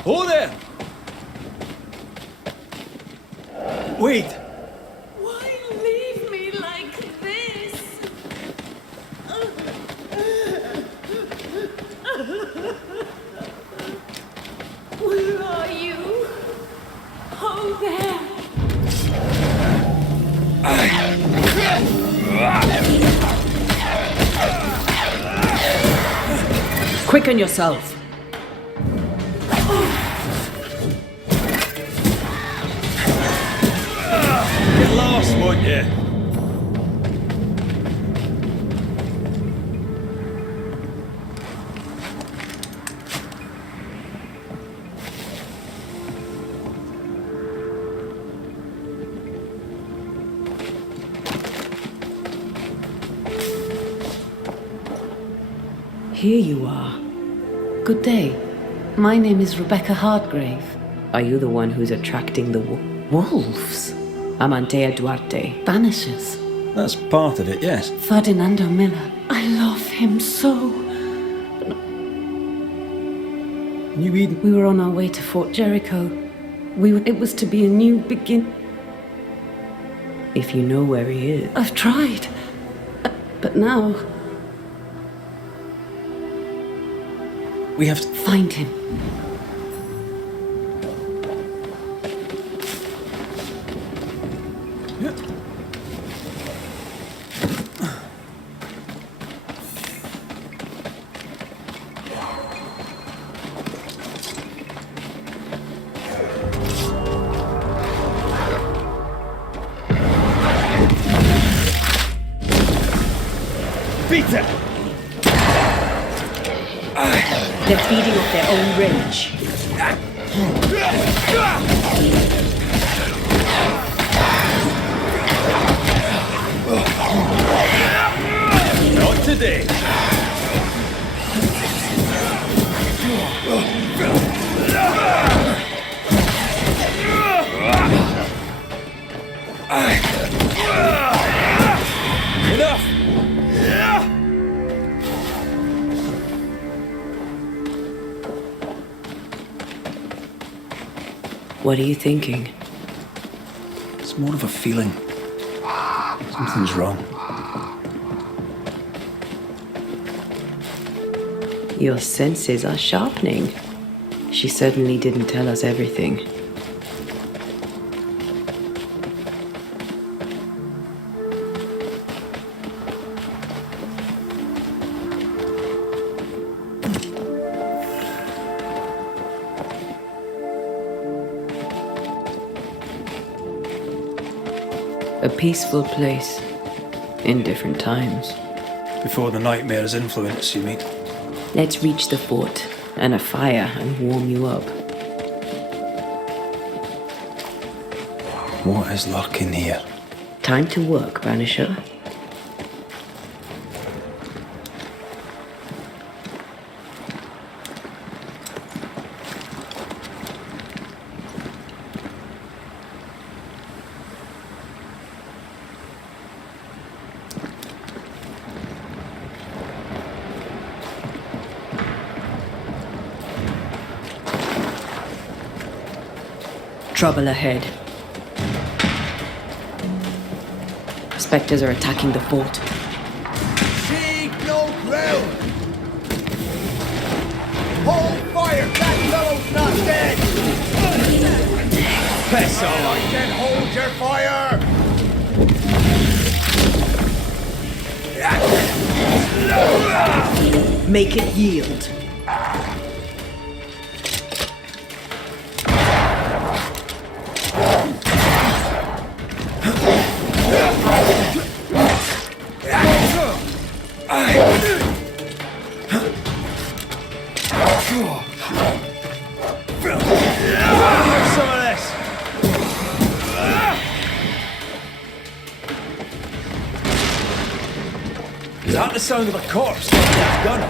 Oh there! Wait! Why leave me like this? Quicken yourself. Get lost, won't you? Here you are. Good day. My name is Rebecca Hardgrave. Are you the one who's attracting the wolves? I'm Antea Duarte. Banishers. That's part of it, yes. Ferdinando Miller. I love him so. New Eden. We were on our way to Fort Jericho. It was to be a new begin. If you know where he is. I've tried. But now. We have to find him. Peter! They're feeding off their own rage. Not today. Enough! What are you thinking? It's more of a feeling. Something's wrong. Your senses are sharpening. She certainly didn't tell us everything. A peaceful place, in different times. Before the nightmare's influence, you mean? Let's reach the fort and a fire and warm you up. What is lurking here? Time to work, Banisher. Trouble ahead. Spectres are attacking the fort. Seek no ground! Hold fire! That fellow's not dead! That's all right. Then hold your fire! Make it yield. Is that the sound of a corpse? It's gun.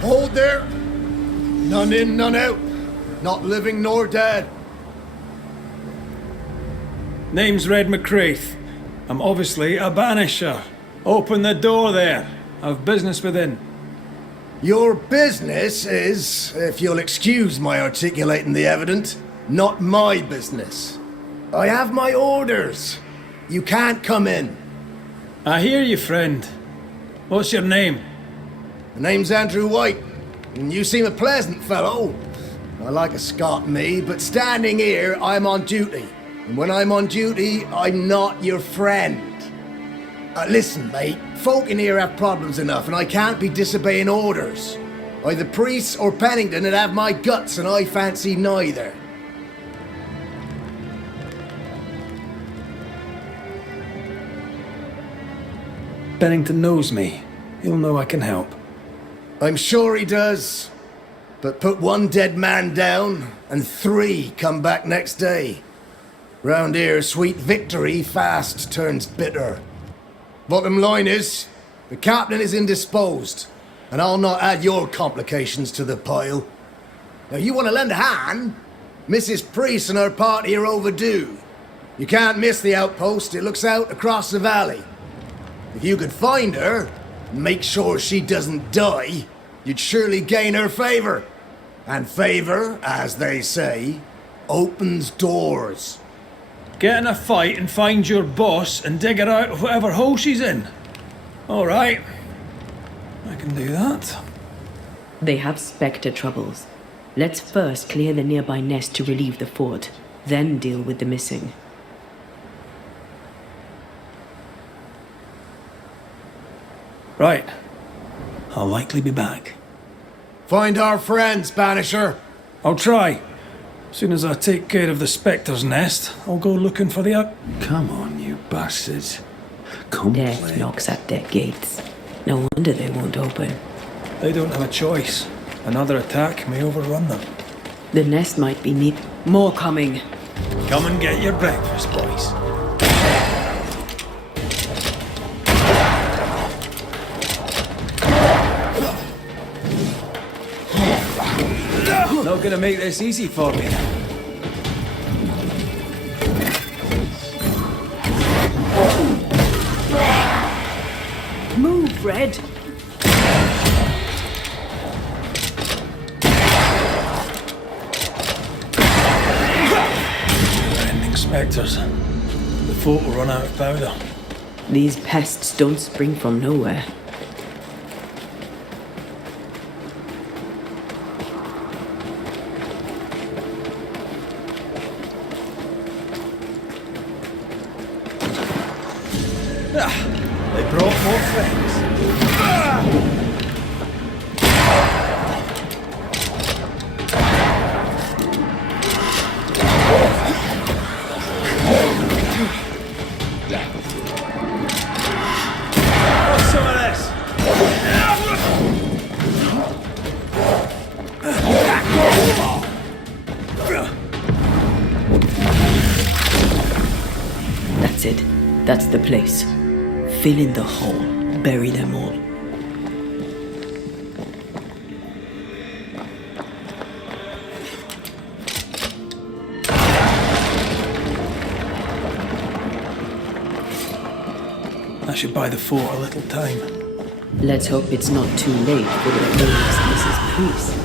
Hold there! None in, none out. Not living nor dead. Name's Red McCraith. I'm obviously a banisher. Open the door there. I've business within. Your business is, if you'll excuse my articulating the evident, Not my business. I have my orders. You can't come in. I hear you, friend. What's your name? The name's Andrew White, and you seem a pleasant fellow. I like a Scot, me, but standing here, I'm on duty. And when I'm on duty, I'm not your friend. Listen, mate, folk in here have problems enough, and I can't be disobeying orders. Either priests or Pennington would have my guts, and I fancy neither. Pennington knows me. He'll know I can help. I'm sure he does. But put one dead man down, and 3 come back next day. Round here, sweet victory fast turns bitter. Bottom line is, the captain is indisposed, and I'll not add your complications to the pile. Now, you want to lend a hand? Mrs. Priest and her party are overdue. You can't miss the outpost, it looks out across the valley. If you could find her, and make sure she doesn't die, you'd surely gain her favor. And favor, as they say, opens doors. Get in a fight and find your boss and dig her out of whatever hole she's in. All right. I can do that. They have Spectre troubles. Let's first clear the nearby nest to relieve the fort, then deal with the missing. Right. I'll likely be back. Find our friends, Banisher. I'll try. As soon as I take care of the Spectre's nest, I'll go looking for the Come on, you bastards. Come Death play. knocks at their gates. No wonder they won't open. They don't have a choice. Another attack may overrun them. The nest might be neat. More coming. Come and get your breakfast, boys. Not gonna make this easy for me. Move, Red. Ending Spectres. The fort will run out of powder. These pests don't spring from nowhere. They brought more friends. What's some of this? That's it. That's the place. Fill in the hole. Bury them all. That should buy the fort a little time. Let's hope it's not too late for the famous Mrs. Priest.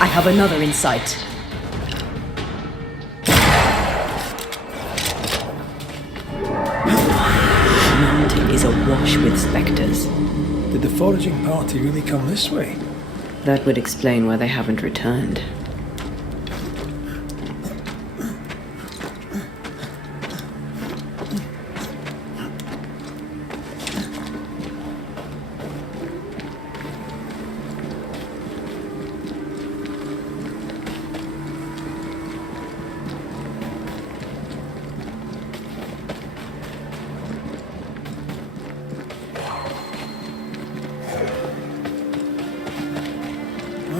I have another insight. The mountain is awash with spectres. Did the foraging party really come this way? That would explain why they haven't returned.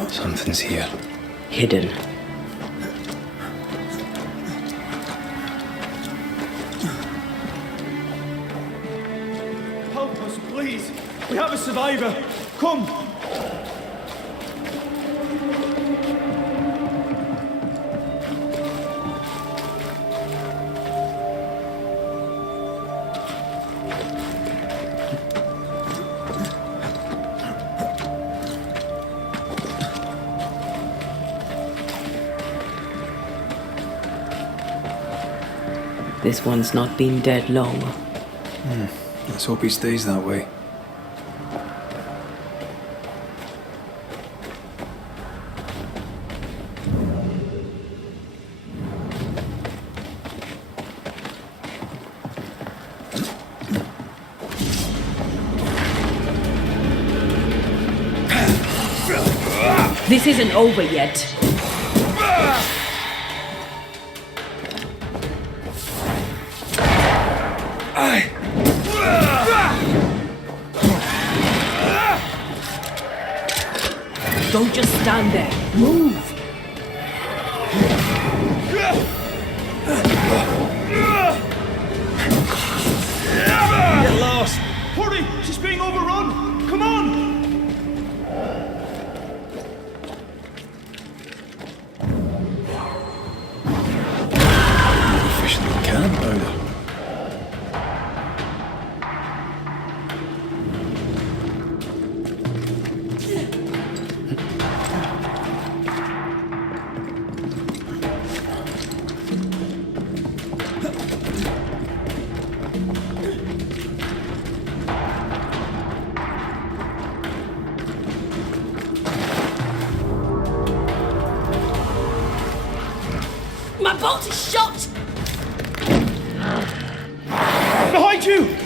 Something's here. Hidden. Help us, please. We have a survivor. Come. This one's not been dead long. Let's hope he stays that way. This isn't over yet. Don't just stand there. Move! Get lost. Hurry! She's being overrun! Come on! Fishing in camp either. My bolt is shot! Behind you!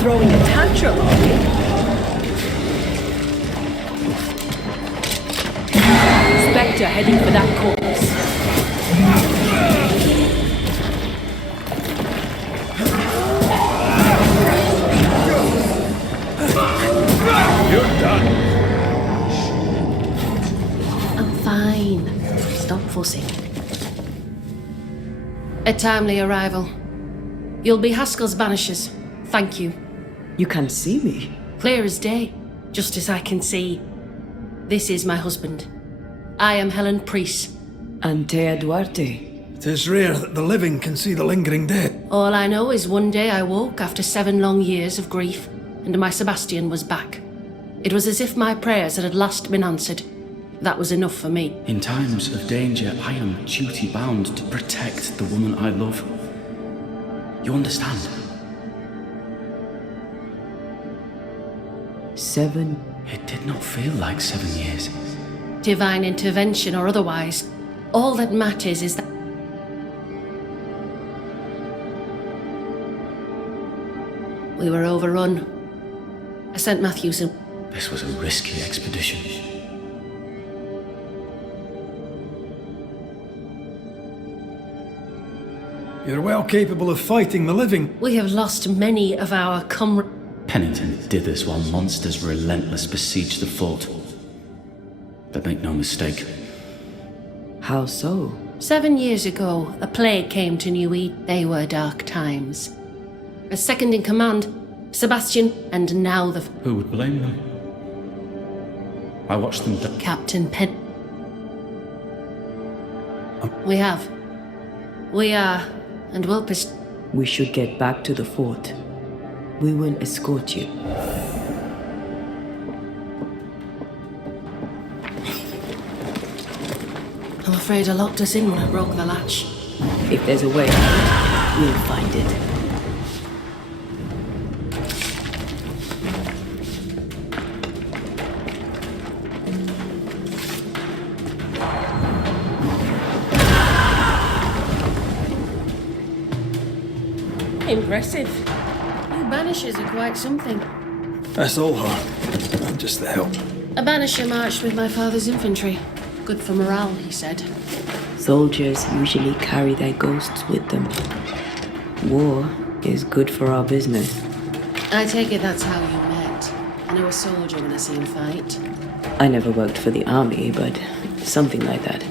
Throwing a tantrum, are we? heading for that corpse. You're done. I'm fine. Stop fussing. A timely arrival. You'll be Haskell's banishers. Thank you. You can see me? Clear as day. Just as I can see. This is my husband. I am Helen Priest. And Tea Duarte. It is rare that the living can see the lingering dead. All I know is one day I woke after 7 long years of grief, and my Sebastian was back. It was as if my prayers had at last been answered. That was enough for me. In times of danger, I am duty-bound to protect the woman I love. You understand? 7? It did not feel like 7 years. Divine intervention or otherwise, all that matters is that we were overrun. I sent Matthews and... This was a risky expedition. You're well capable of fighting the living. We have lost many of our Pennington did this while monsters relentless besieged the fort. But make no mistake. How so? 7 years ago, a plague came to New Eden. They were dark times. As second in command, Sebastian, and now the... Who would blame them? I watched them... Captain Penn... We are, and will We should get back to the fort. We will escort you. I'm afraid I locked us in when I broke the latch. If there's a way, we'll find it. Impressive. You banishers are quite something. That's all her. I'm just the help. A banisher marched with my father's infantry. Good for morale, he said. Soldiers usually carry their ghosts with them. War is good for our business. I take it that's how you met. I know a soldier when I see him fight. I never worked for the army, but something like that.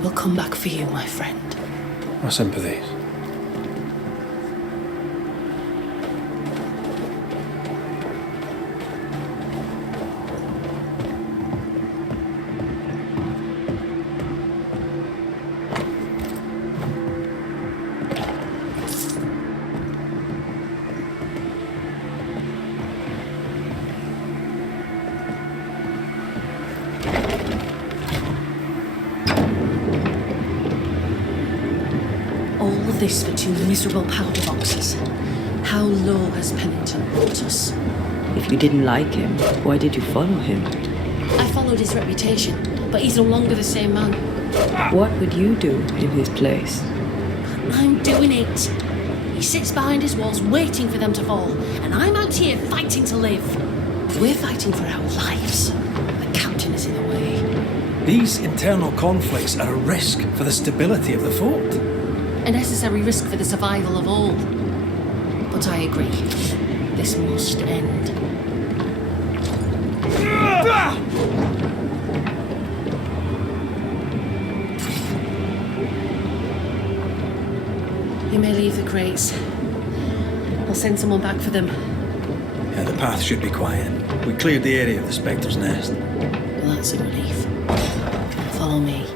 We'll come back for you, my friend. My sympathies. This for 2 miserable powder boxes. How low has Pennington brought us? If you didn't like him, why did you follow him? I followed his reputation, but he's no longer the same man. What would you do in his place? I'm doing it. He sits behind his walls waiting for them to fall, and I'm out here fighting to live. We're fighting for our lives. The captain is in the way. These internal conflicts are a risk for the stability of the fort. A necessary risk for the survival of all. But I agree. This must end. You may leave the crates. I'll send someone back for them. Yeah, the path should be quiet. We cleared the area of the Spectre's nest. Well, that's a relief. Follow me.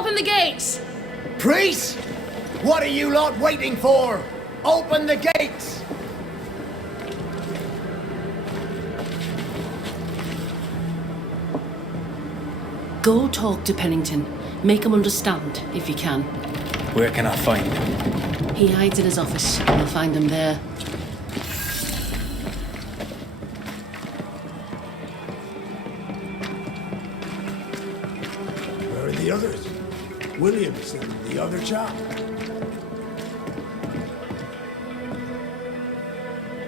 Open the gates! Priests! What are you lot waiting for? Open the gates! Go talk to Pennington. Make him understand, if you can. Where can I find him? He hides in his office. You'll find him there. Where are the others? Williams and the other chap?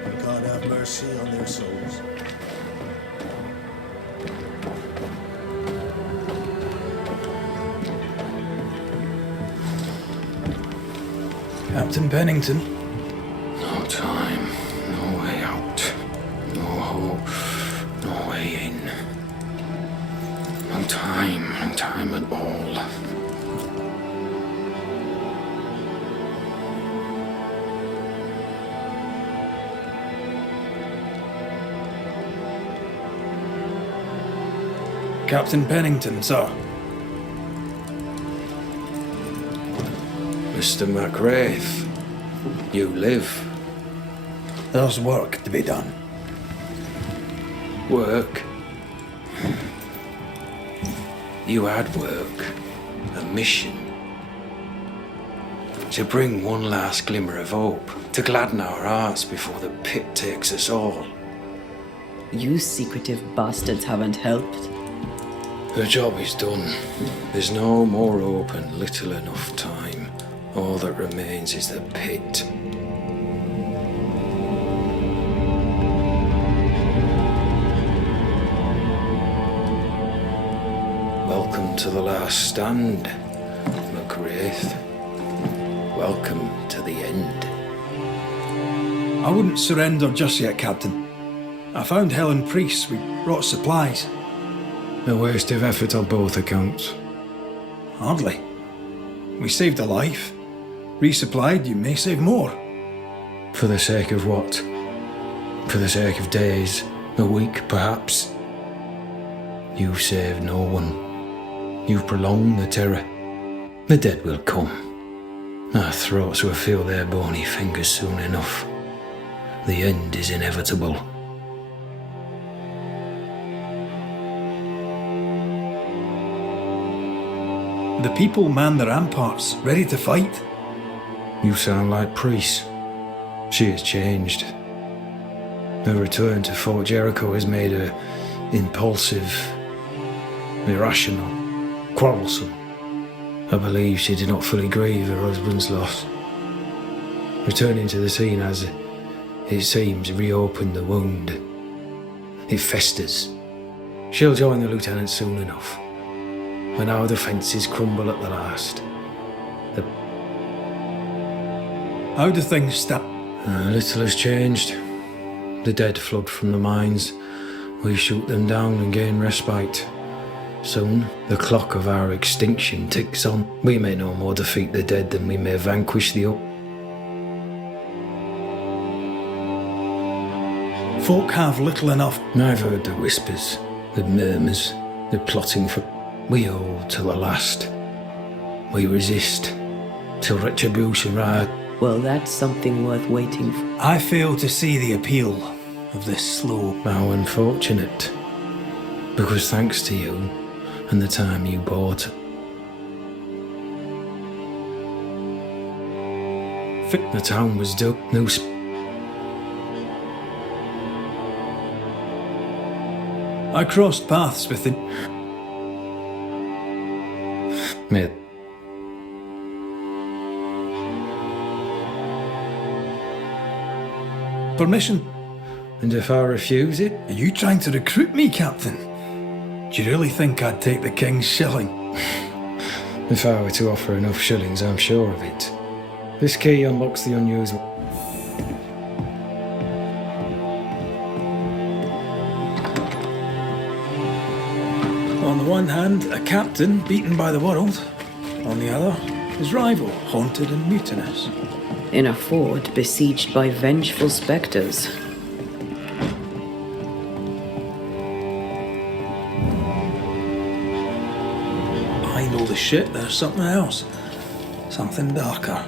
And God have mercy on their souls. Captain Pennington. No time, no way out, no hope, no way in. No time at all. Captain Pennington, sir. Mr. McWraith, you live. There's work to be done. Work? You had work, a mission. To bring one last glimmer of hope, to gladden our hearts before the pit takes us all. You secretive bastards haven't helped. The job is done. There's no more hope and little enough time. All that remains is the pit. Welcome to the last stand, McWraith. Welcome to the end. I wouldn't surrender just yet, Captain. I found Helen Priest. We brought supplies. A waste of effort on both accounts. Hardly. We saved a life. Resupplied, you may save more. For the sake of what? For the sake of days, a week perhaps? You've saved no one. You've prolonged the terror. The dead will come. Our throats will feel their bony fingers soon enough. The end is inevitable. The people man the ramparts, ready to fight. You sound like Priest. She has changed. Her return to Fort Jericho has made her impulsive, irrational, quarrelsome. I believe she did not fully grieve her husband's loss. Returning to the scene has, it seems, reopened the wound. It festers. She'll join the lieutenant soon enough. When our defences crumble at the last. How do things stand? Little has changed. The dead flood from the mines. We shoot them down and gain respite. Soon, the clock of our extinction ticks on. We may no more defeat the dead than we may vanquish the up. Folk have little enough. I've heard the whispers, the murmurs, the plotting for... We hold till the last. We resist till retribution rides. Well, that's something worth waiting for. I fail to see the appeal of this slow... How unfortunate. Because thanks to you and the time you bought... The town was dug. No... I crossed paths with it. Mate. Permission. And if I refuse it? Are you trying to recruit me, Captain? Do you really think I'd take the King's shilling? If I were to offer enough shillings, I'm sure of it. This key unlocks the unusual. On the one hand, a captain beaten by the world. On the other, his rival, haunted and mutinous. In a fort besieged by vengeful spectres. I know the shit, there's something else. Something darker.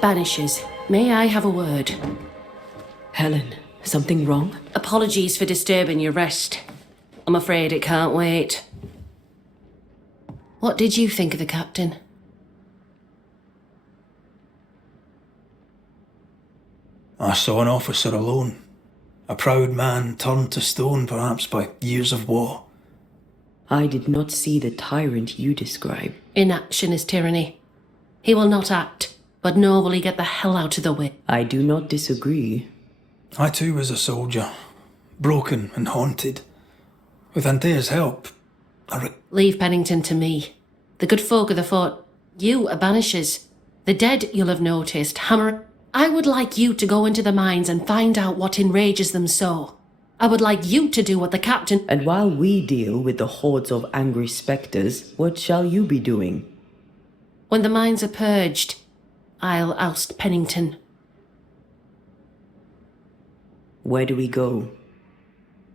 Banishers, may I have a word? Helen, something wrong? Apologies for disturbing your rest. I'm afraid it can't wait. What did you think of the captain? I saw an officer alone. A proud man turned to stone, perhaps by years of war. I did not see the tyrant you describe. Inaction is tyranny. He will not act, but nor will he get the hell out of the way. I do not disagree. I too was a soldier, broken and haunted. With Antea's help, Leave Pennington to me. The good folk of the fort, you are banishers. The dead, you'll have noticed, hammer. I would like you to go into the mines and find out what enrages them so. I would like you to do what the captain... And while we deal with the hordes of angry spectres, what shall you be doing? When the mines are purged, I'll oust Pennington. Where do we go?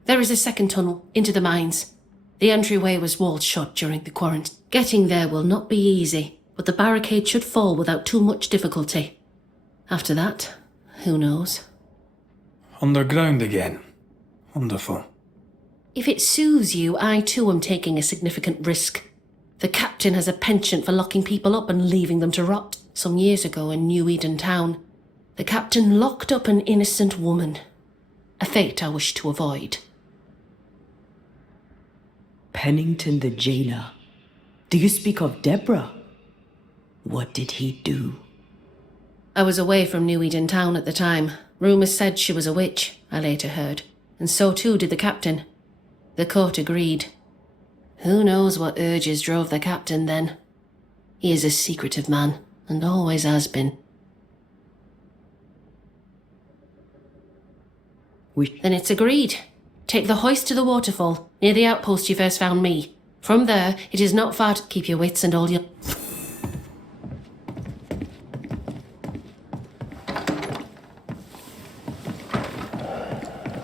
There is a second tunnel into the mines. The entryway was walled shut during the quarantine. Getting there will not be easy, but the barricade should fall without too much difficulty. After that, who knows? underground again. Wonderful. If it soothes you, I too am taking a significant risk. The captain has a penchant for locking people up and leaving them to rot. Some years ago in New Eden Town, the captain locked up an innocent woman. A fate I wish to avoid. Pennington the jailer. Do you speak of Deborah? What did he do? I was away from New Eden Town at the time. Rumours said she was a witch, I later heard. And so too did the captain. The court agreed. Who knows what urges drove the captain then? He is a secretive man, and always has been. Then it's agreed. Take the hoist to the waterfall, near the outpost you first found me. From there, it is not far to keep your wits and all your...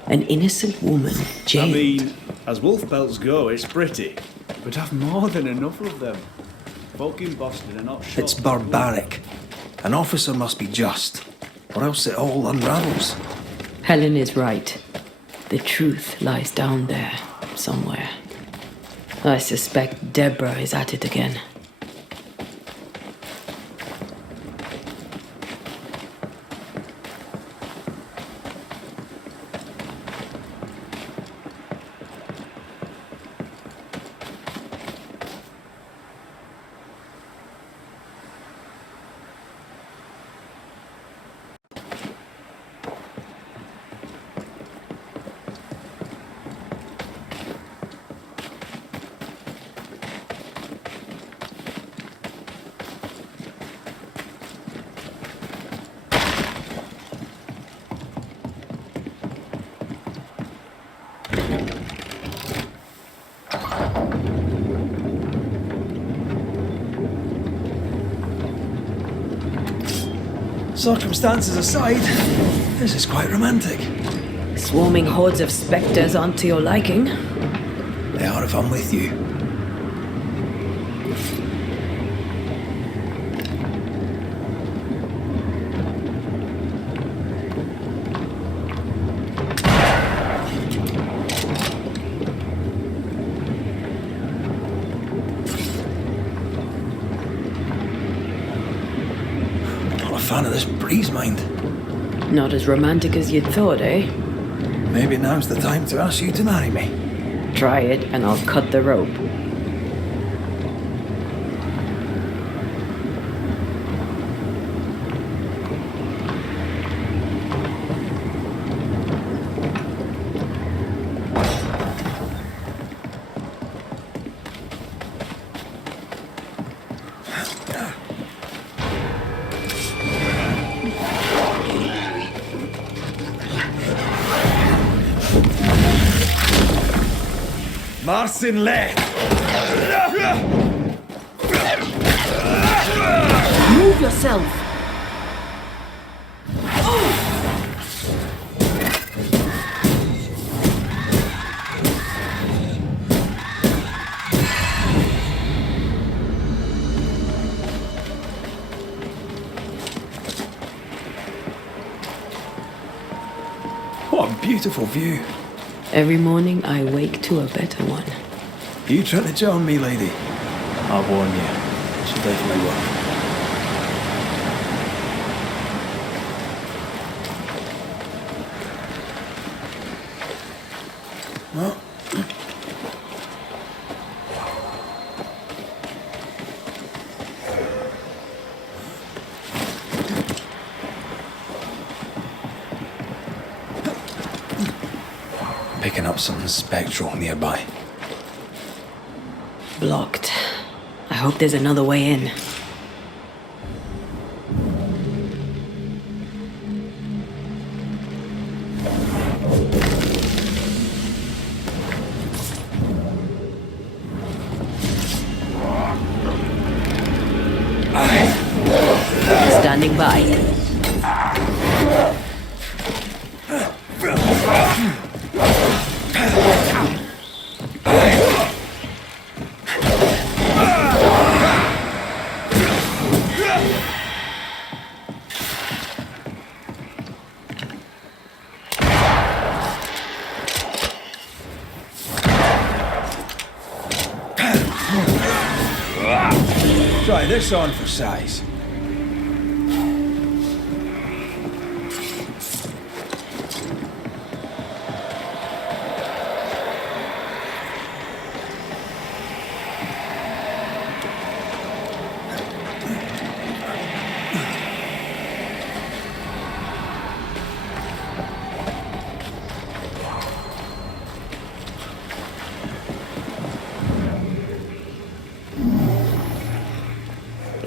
An innocent woman, jailed. I mean, as wolf pelts go, it's pretty. We'd have more than enough of them. Folk in Boston are not shot. It's barbaric. An officer must be just, or else it all unravels. Helen is right. The truth lies down there, somewhere. I suspect Deborah is at it again. Circumstances aside, this is quite romantic. Swarming hordes of spectres aren't to your liking. They are if I'm with you. Fan of this breeze, mind. Not as romantic as you'd thought, eh? Maybe now's the time to ask you to marry me. Try it and I'll cut the rope. Marcin left! Move yourself! What a beautiful view. Every morning I wake to a better one. You trying to join me, lady? I warn you, she definitely will. Well, picking up something spectral nearby. Blocked. I hope there's another way in. Standing by. Try this on for size.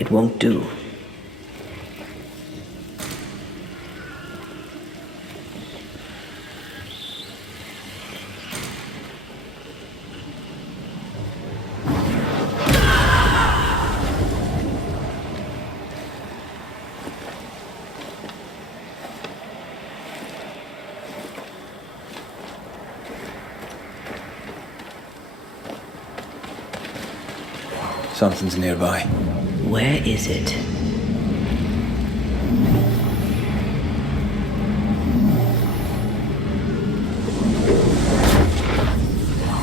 It won't do. Something's nearby. Where is it?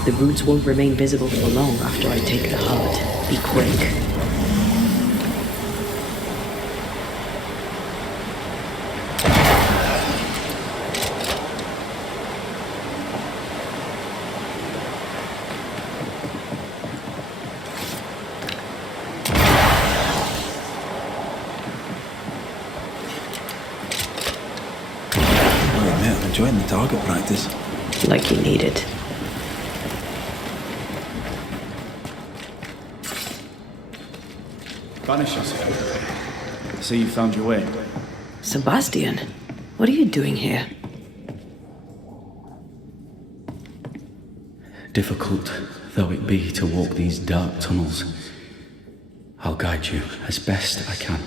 The roots won't remain visible for long after I take the heart. Be quick. Enjoying the target practice. Like you need it. BAnishers. I see you found your way. Sebastian, what are you doing here? Difficult though it be to walk these dark tunnels, I'll guide you as best I can.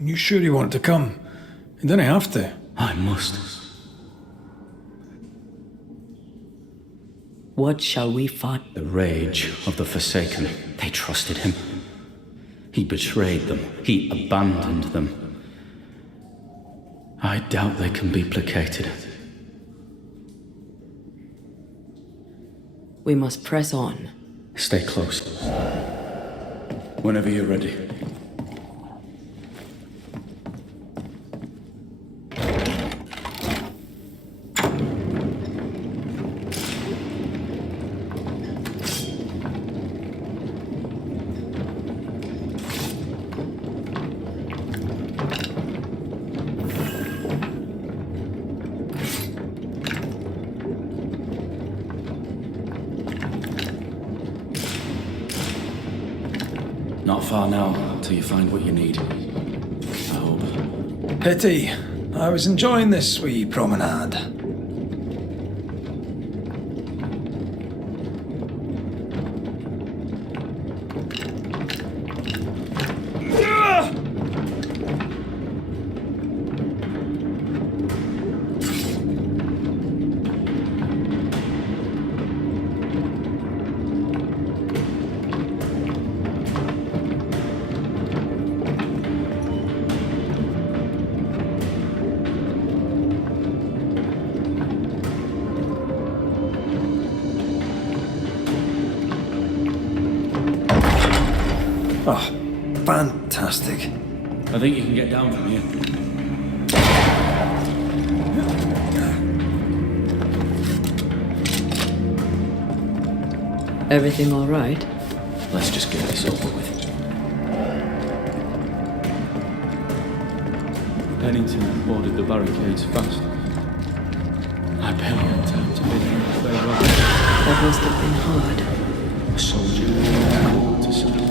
You sure you want to come? You don't have to. I must. What shall we fight? The rage of the Forsaken. They trusted him. He betrayed them. He abandoned them. I doubt they can be placated. We must press on. Stay close. Whenever you're ready. Not far now, till you find what you need. I hope. Pity. I was enjoying this wee promenade. Oh, fantastic. I think you can get down from here. Everything all right? Let's just get this over with. Pennington boarded the barricades fast. I barely had time to bid him farewell. That must have been hard. A soldier called to serve.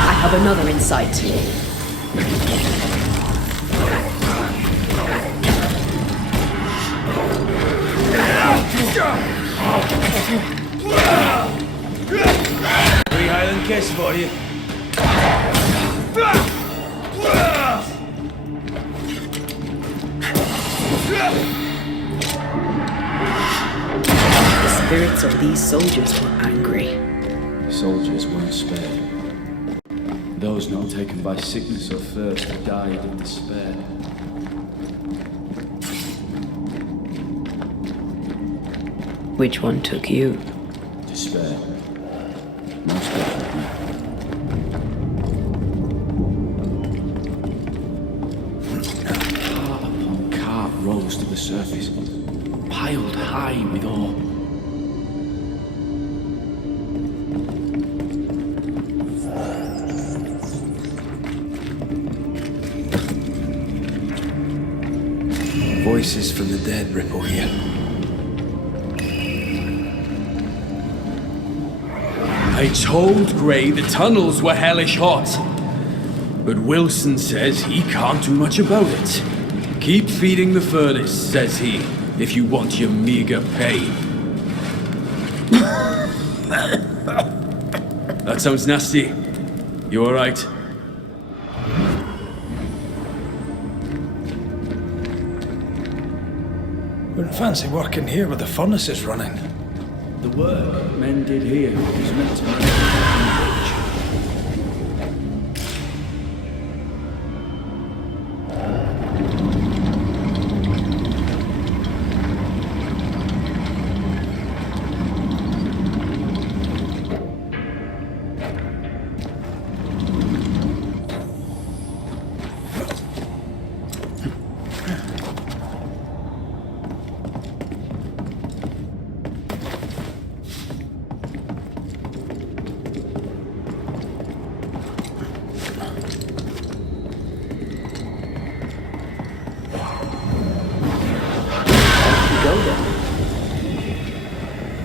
I have another in sight. Three Highland kiss for you. The spirits of these soldiers were angry. Soldiers weren't spared. Those not taken by sickness or thirst died in despair. Which one took you? Despair. Most definitely. Cart upon cart rose to the surface, piled high with ore. Voices from the dead ripple here. I told Gray the tunnels were hellish hot. But Wilson says he can't do much about it. Keep feeding the furnace, says he, if you want your meager pay. That sounds nasty. You alright? Wouldn't fancy working here with the furnaces running. The work men did here was meant to make them rich.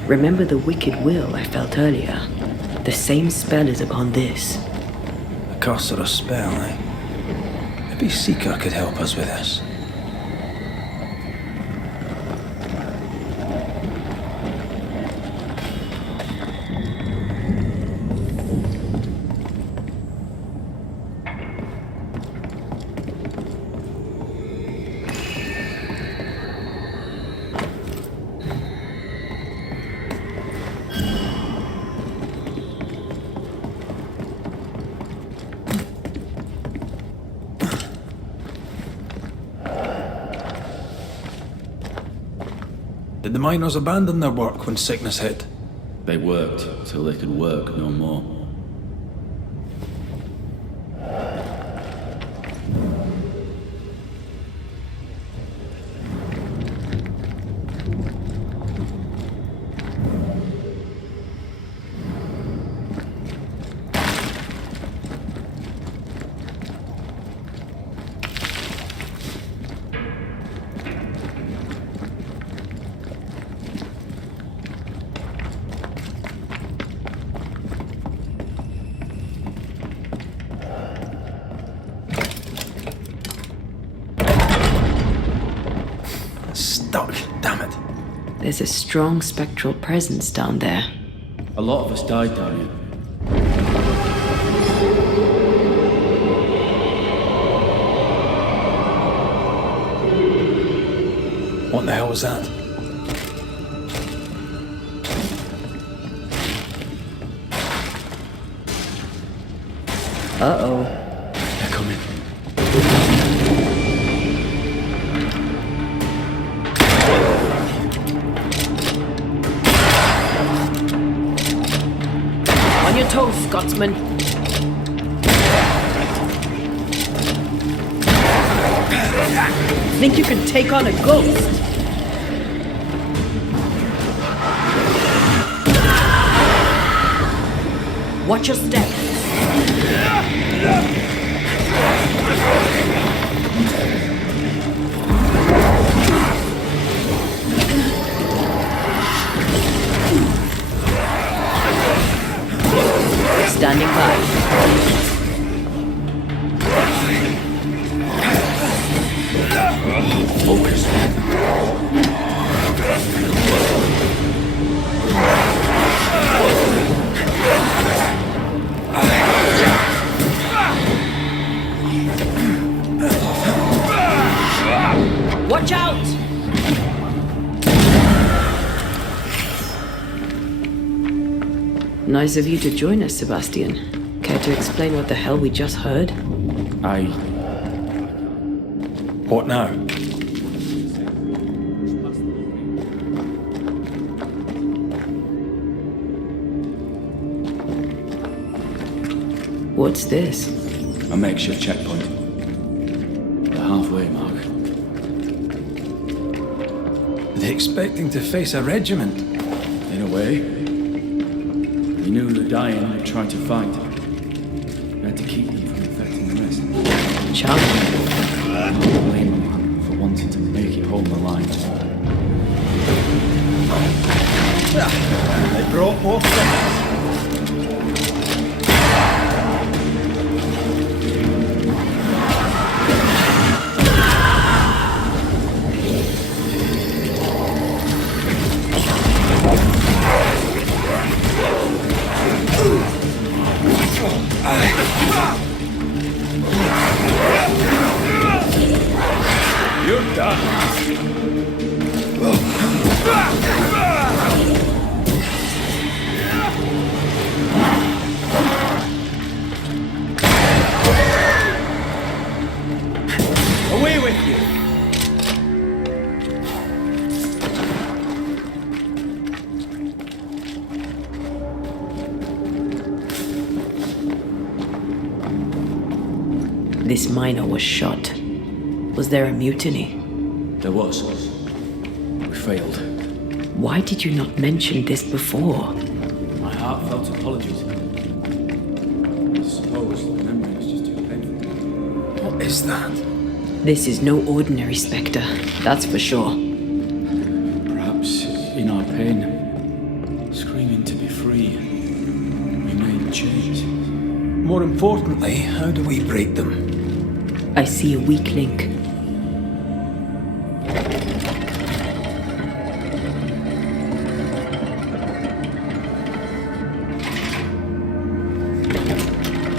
Remember the wicked will I felt earlier? The same spell is upon this. A curse or a spell, eh? Maybe Seeker could help us with this. Did the miners abandon their work when sickness hit? They worked till they could work no more. There's a strong spectral presence down there. A lot of us died down here. What the hell was that? Uh-oh. They're coming. On your toes, Scotsman. Think you can take on a ghost? Watch your step. Standing by. Focus. Watch out! Nice of you to join us, Sebastian. Care to explain what the hell we just heard? What now? What's this? A makeshift checkpoint. The halfway mark. Are they expecting to face a regiment? In a way. We knew the dying would try to fight. We had to keep them from infecting the rest. Challenge. Blame them for wanting to make it home alive. They brought more friends. You're done. Away with you! This miner was shot. Was there a mutiny? There was. We failed. Why did you not mention this before? My heartfelt apologies. I suppose the memory was just too painful. What is that? This is no ordinary spectre, that's for sure. Perhaps in our pain, screaming to be free, we made chains. More importantly, how do we break them? I see a weak link.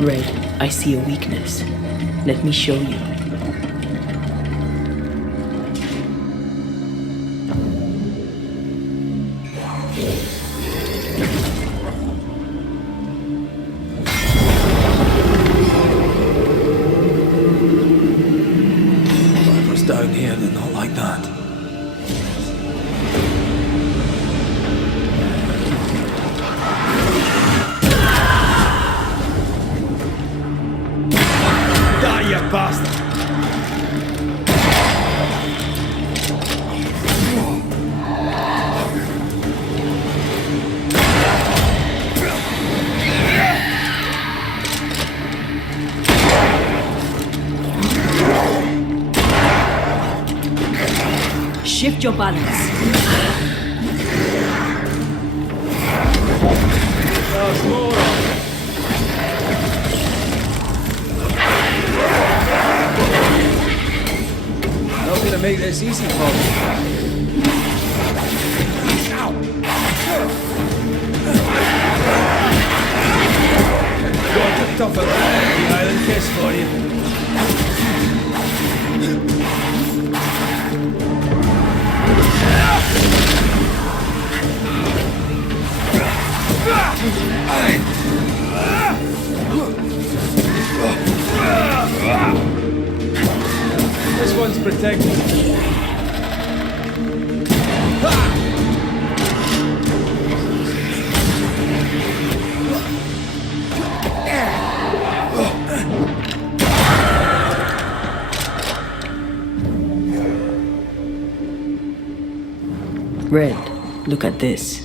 Red, I see a weakness. Let me show you. Whatever's down here, they're not like that. Die, you bastard! Shift your balance. Not gonna make this easy for me. This one's protected. Red, look at this.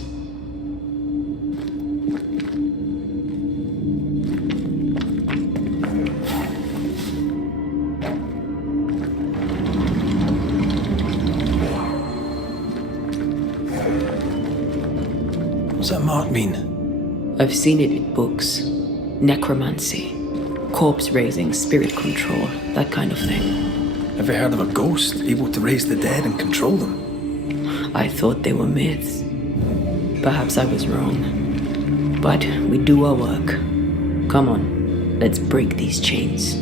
What's that mark mean? I've seen it in books. Necromancy, corpse raising, spirit control, that kind of thing. Ever heard of a ghost able to raise the dead and control them? I thought they were myths. Perhaps I was wrong. But we do our work. Come on, let's break these chains.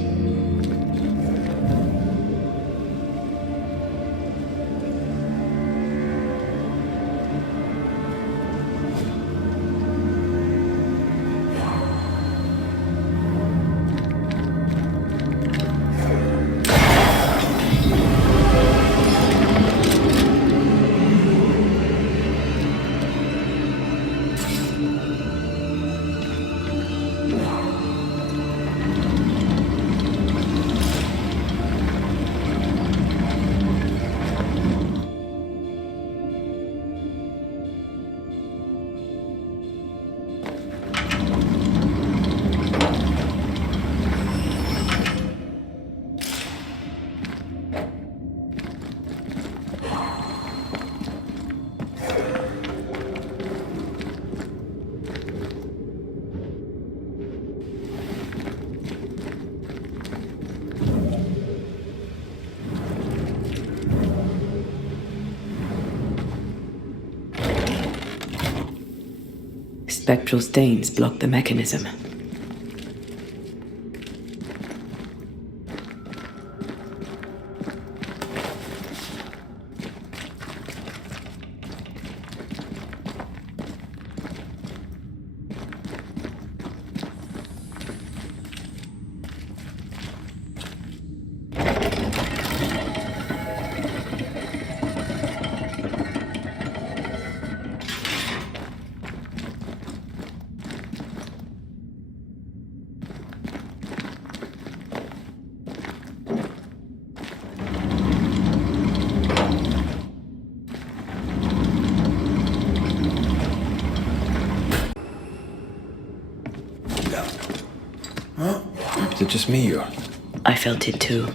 Spectral stains block the mechanism. Is it just me or? I felt it too.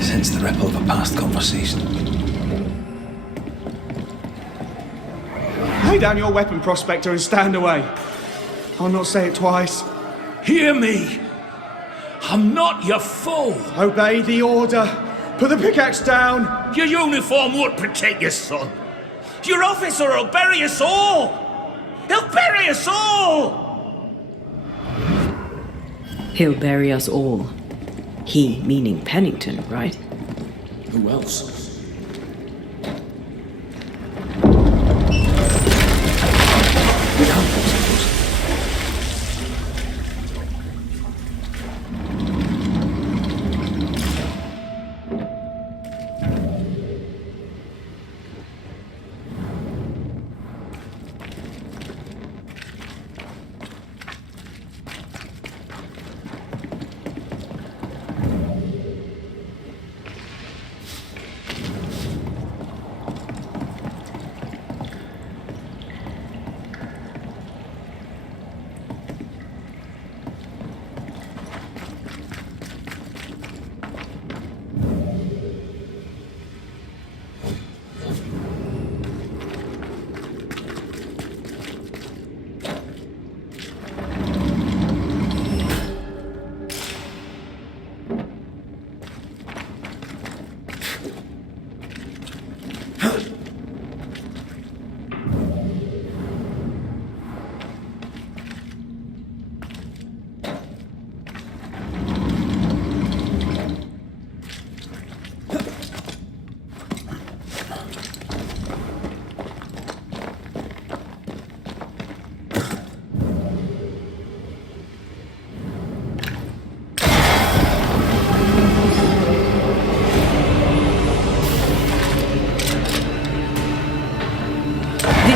Sense the ripple of a past conversation. Lay down your weapon, Prospector, and stand away. I'll not say it twice. Hear me! I'm not your foe! Obey the order. Put the pickaxe down. Your uniform won't protect your son. Your officer will bury us all! He'll bury us all! He'll bury us all. He meaning Pennington, right? Who else?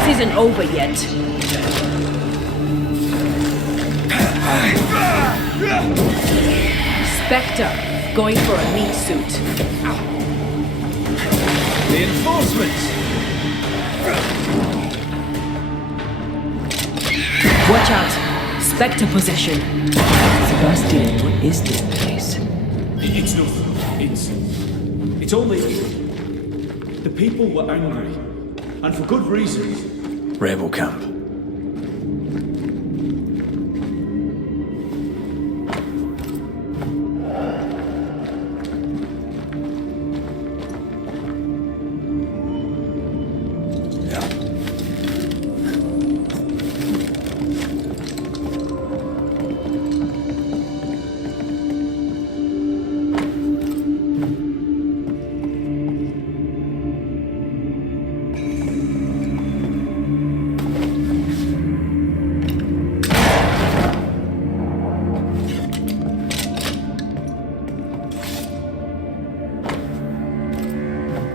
Isn't over yet. Spectre, going for a meat suit. Reinforcements! Watch out! Spectre possession! Sebastian, what is this place? It's nothing. It's only... The people were angry. And for good reason. Rebel camp.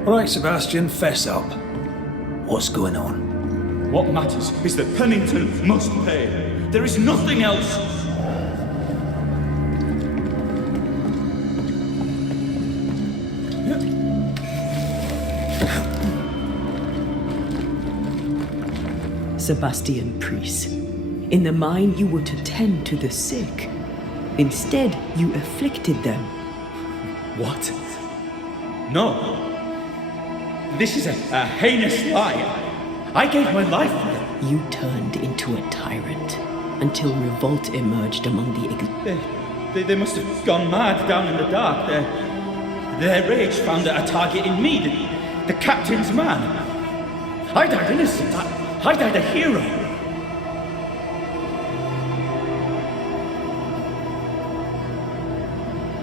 Right, Sebastian, fess up. What's going on? What matters is that Pennington must pay. There is nothing else. Sebastian Priest. In the mine you were to tend to the sick. Instead, you afflicted them. What? No. This is a heinous lie. I gave my life for them. You turned into a tyrant until revolt emerged among the... They must have gone mad down in the dark. Their rage found a target in me, the captain's man. I died innocent. I died a hero.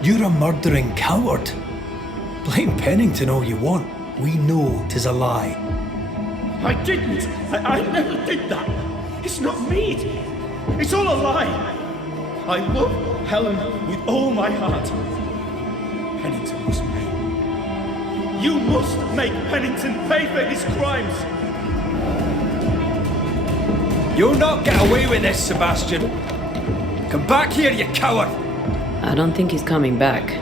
You're a murdering coward. Blame Pennington all you want. We know 'tis a lie. I didn't. I never did that. It's not me. It's all a lie. I love Helen with all my heart. Pennington must pay. You must make Pennington pay for his crimes. You'll not get away with this, Sebastian. Come back here, you coward! I don't think he's coming back.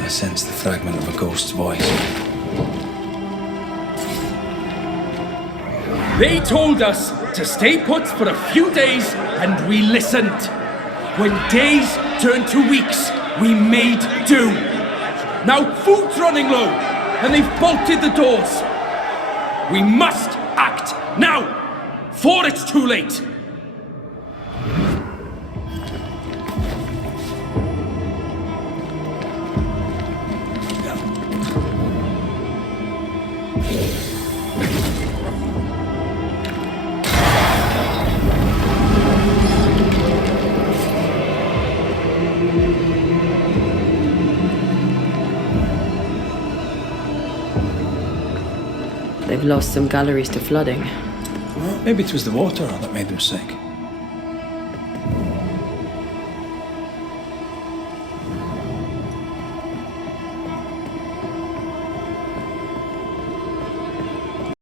I sense the fragment of a ghost's voice. They told us to stay put for a few days, and we listened. When days turned to weeks, we made do. Now food's running low, and they've bolted the doors. We must act now, before it's too late. They've lost some galleries to flooding. Well, maybe it was the water that made them sick.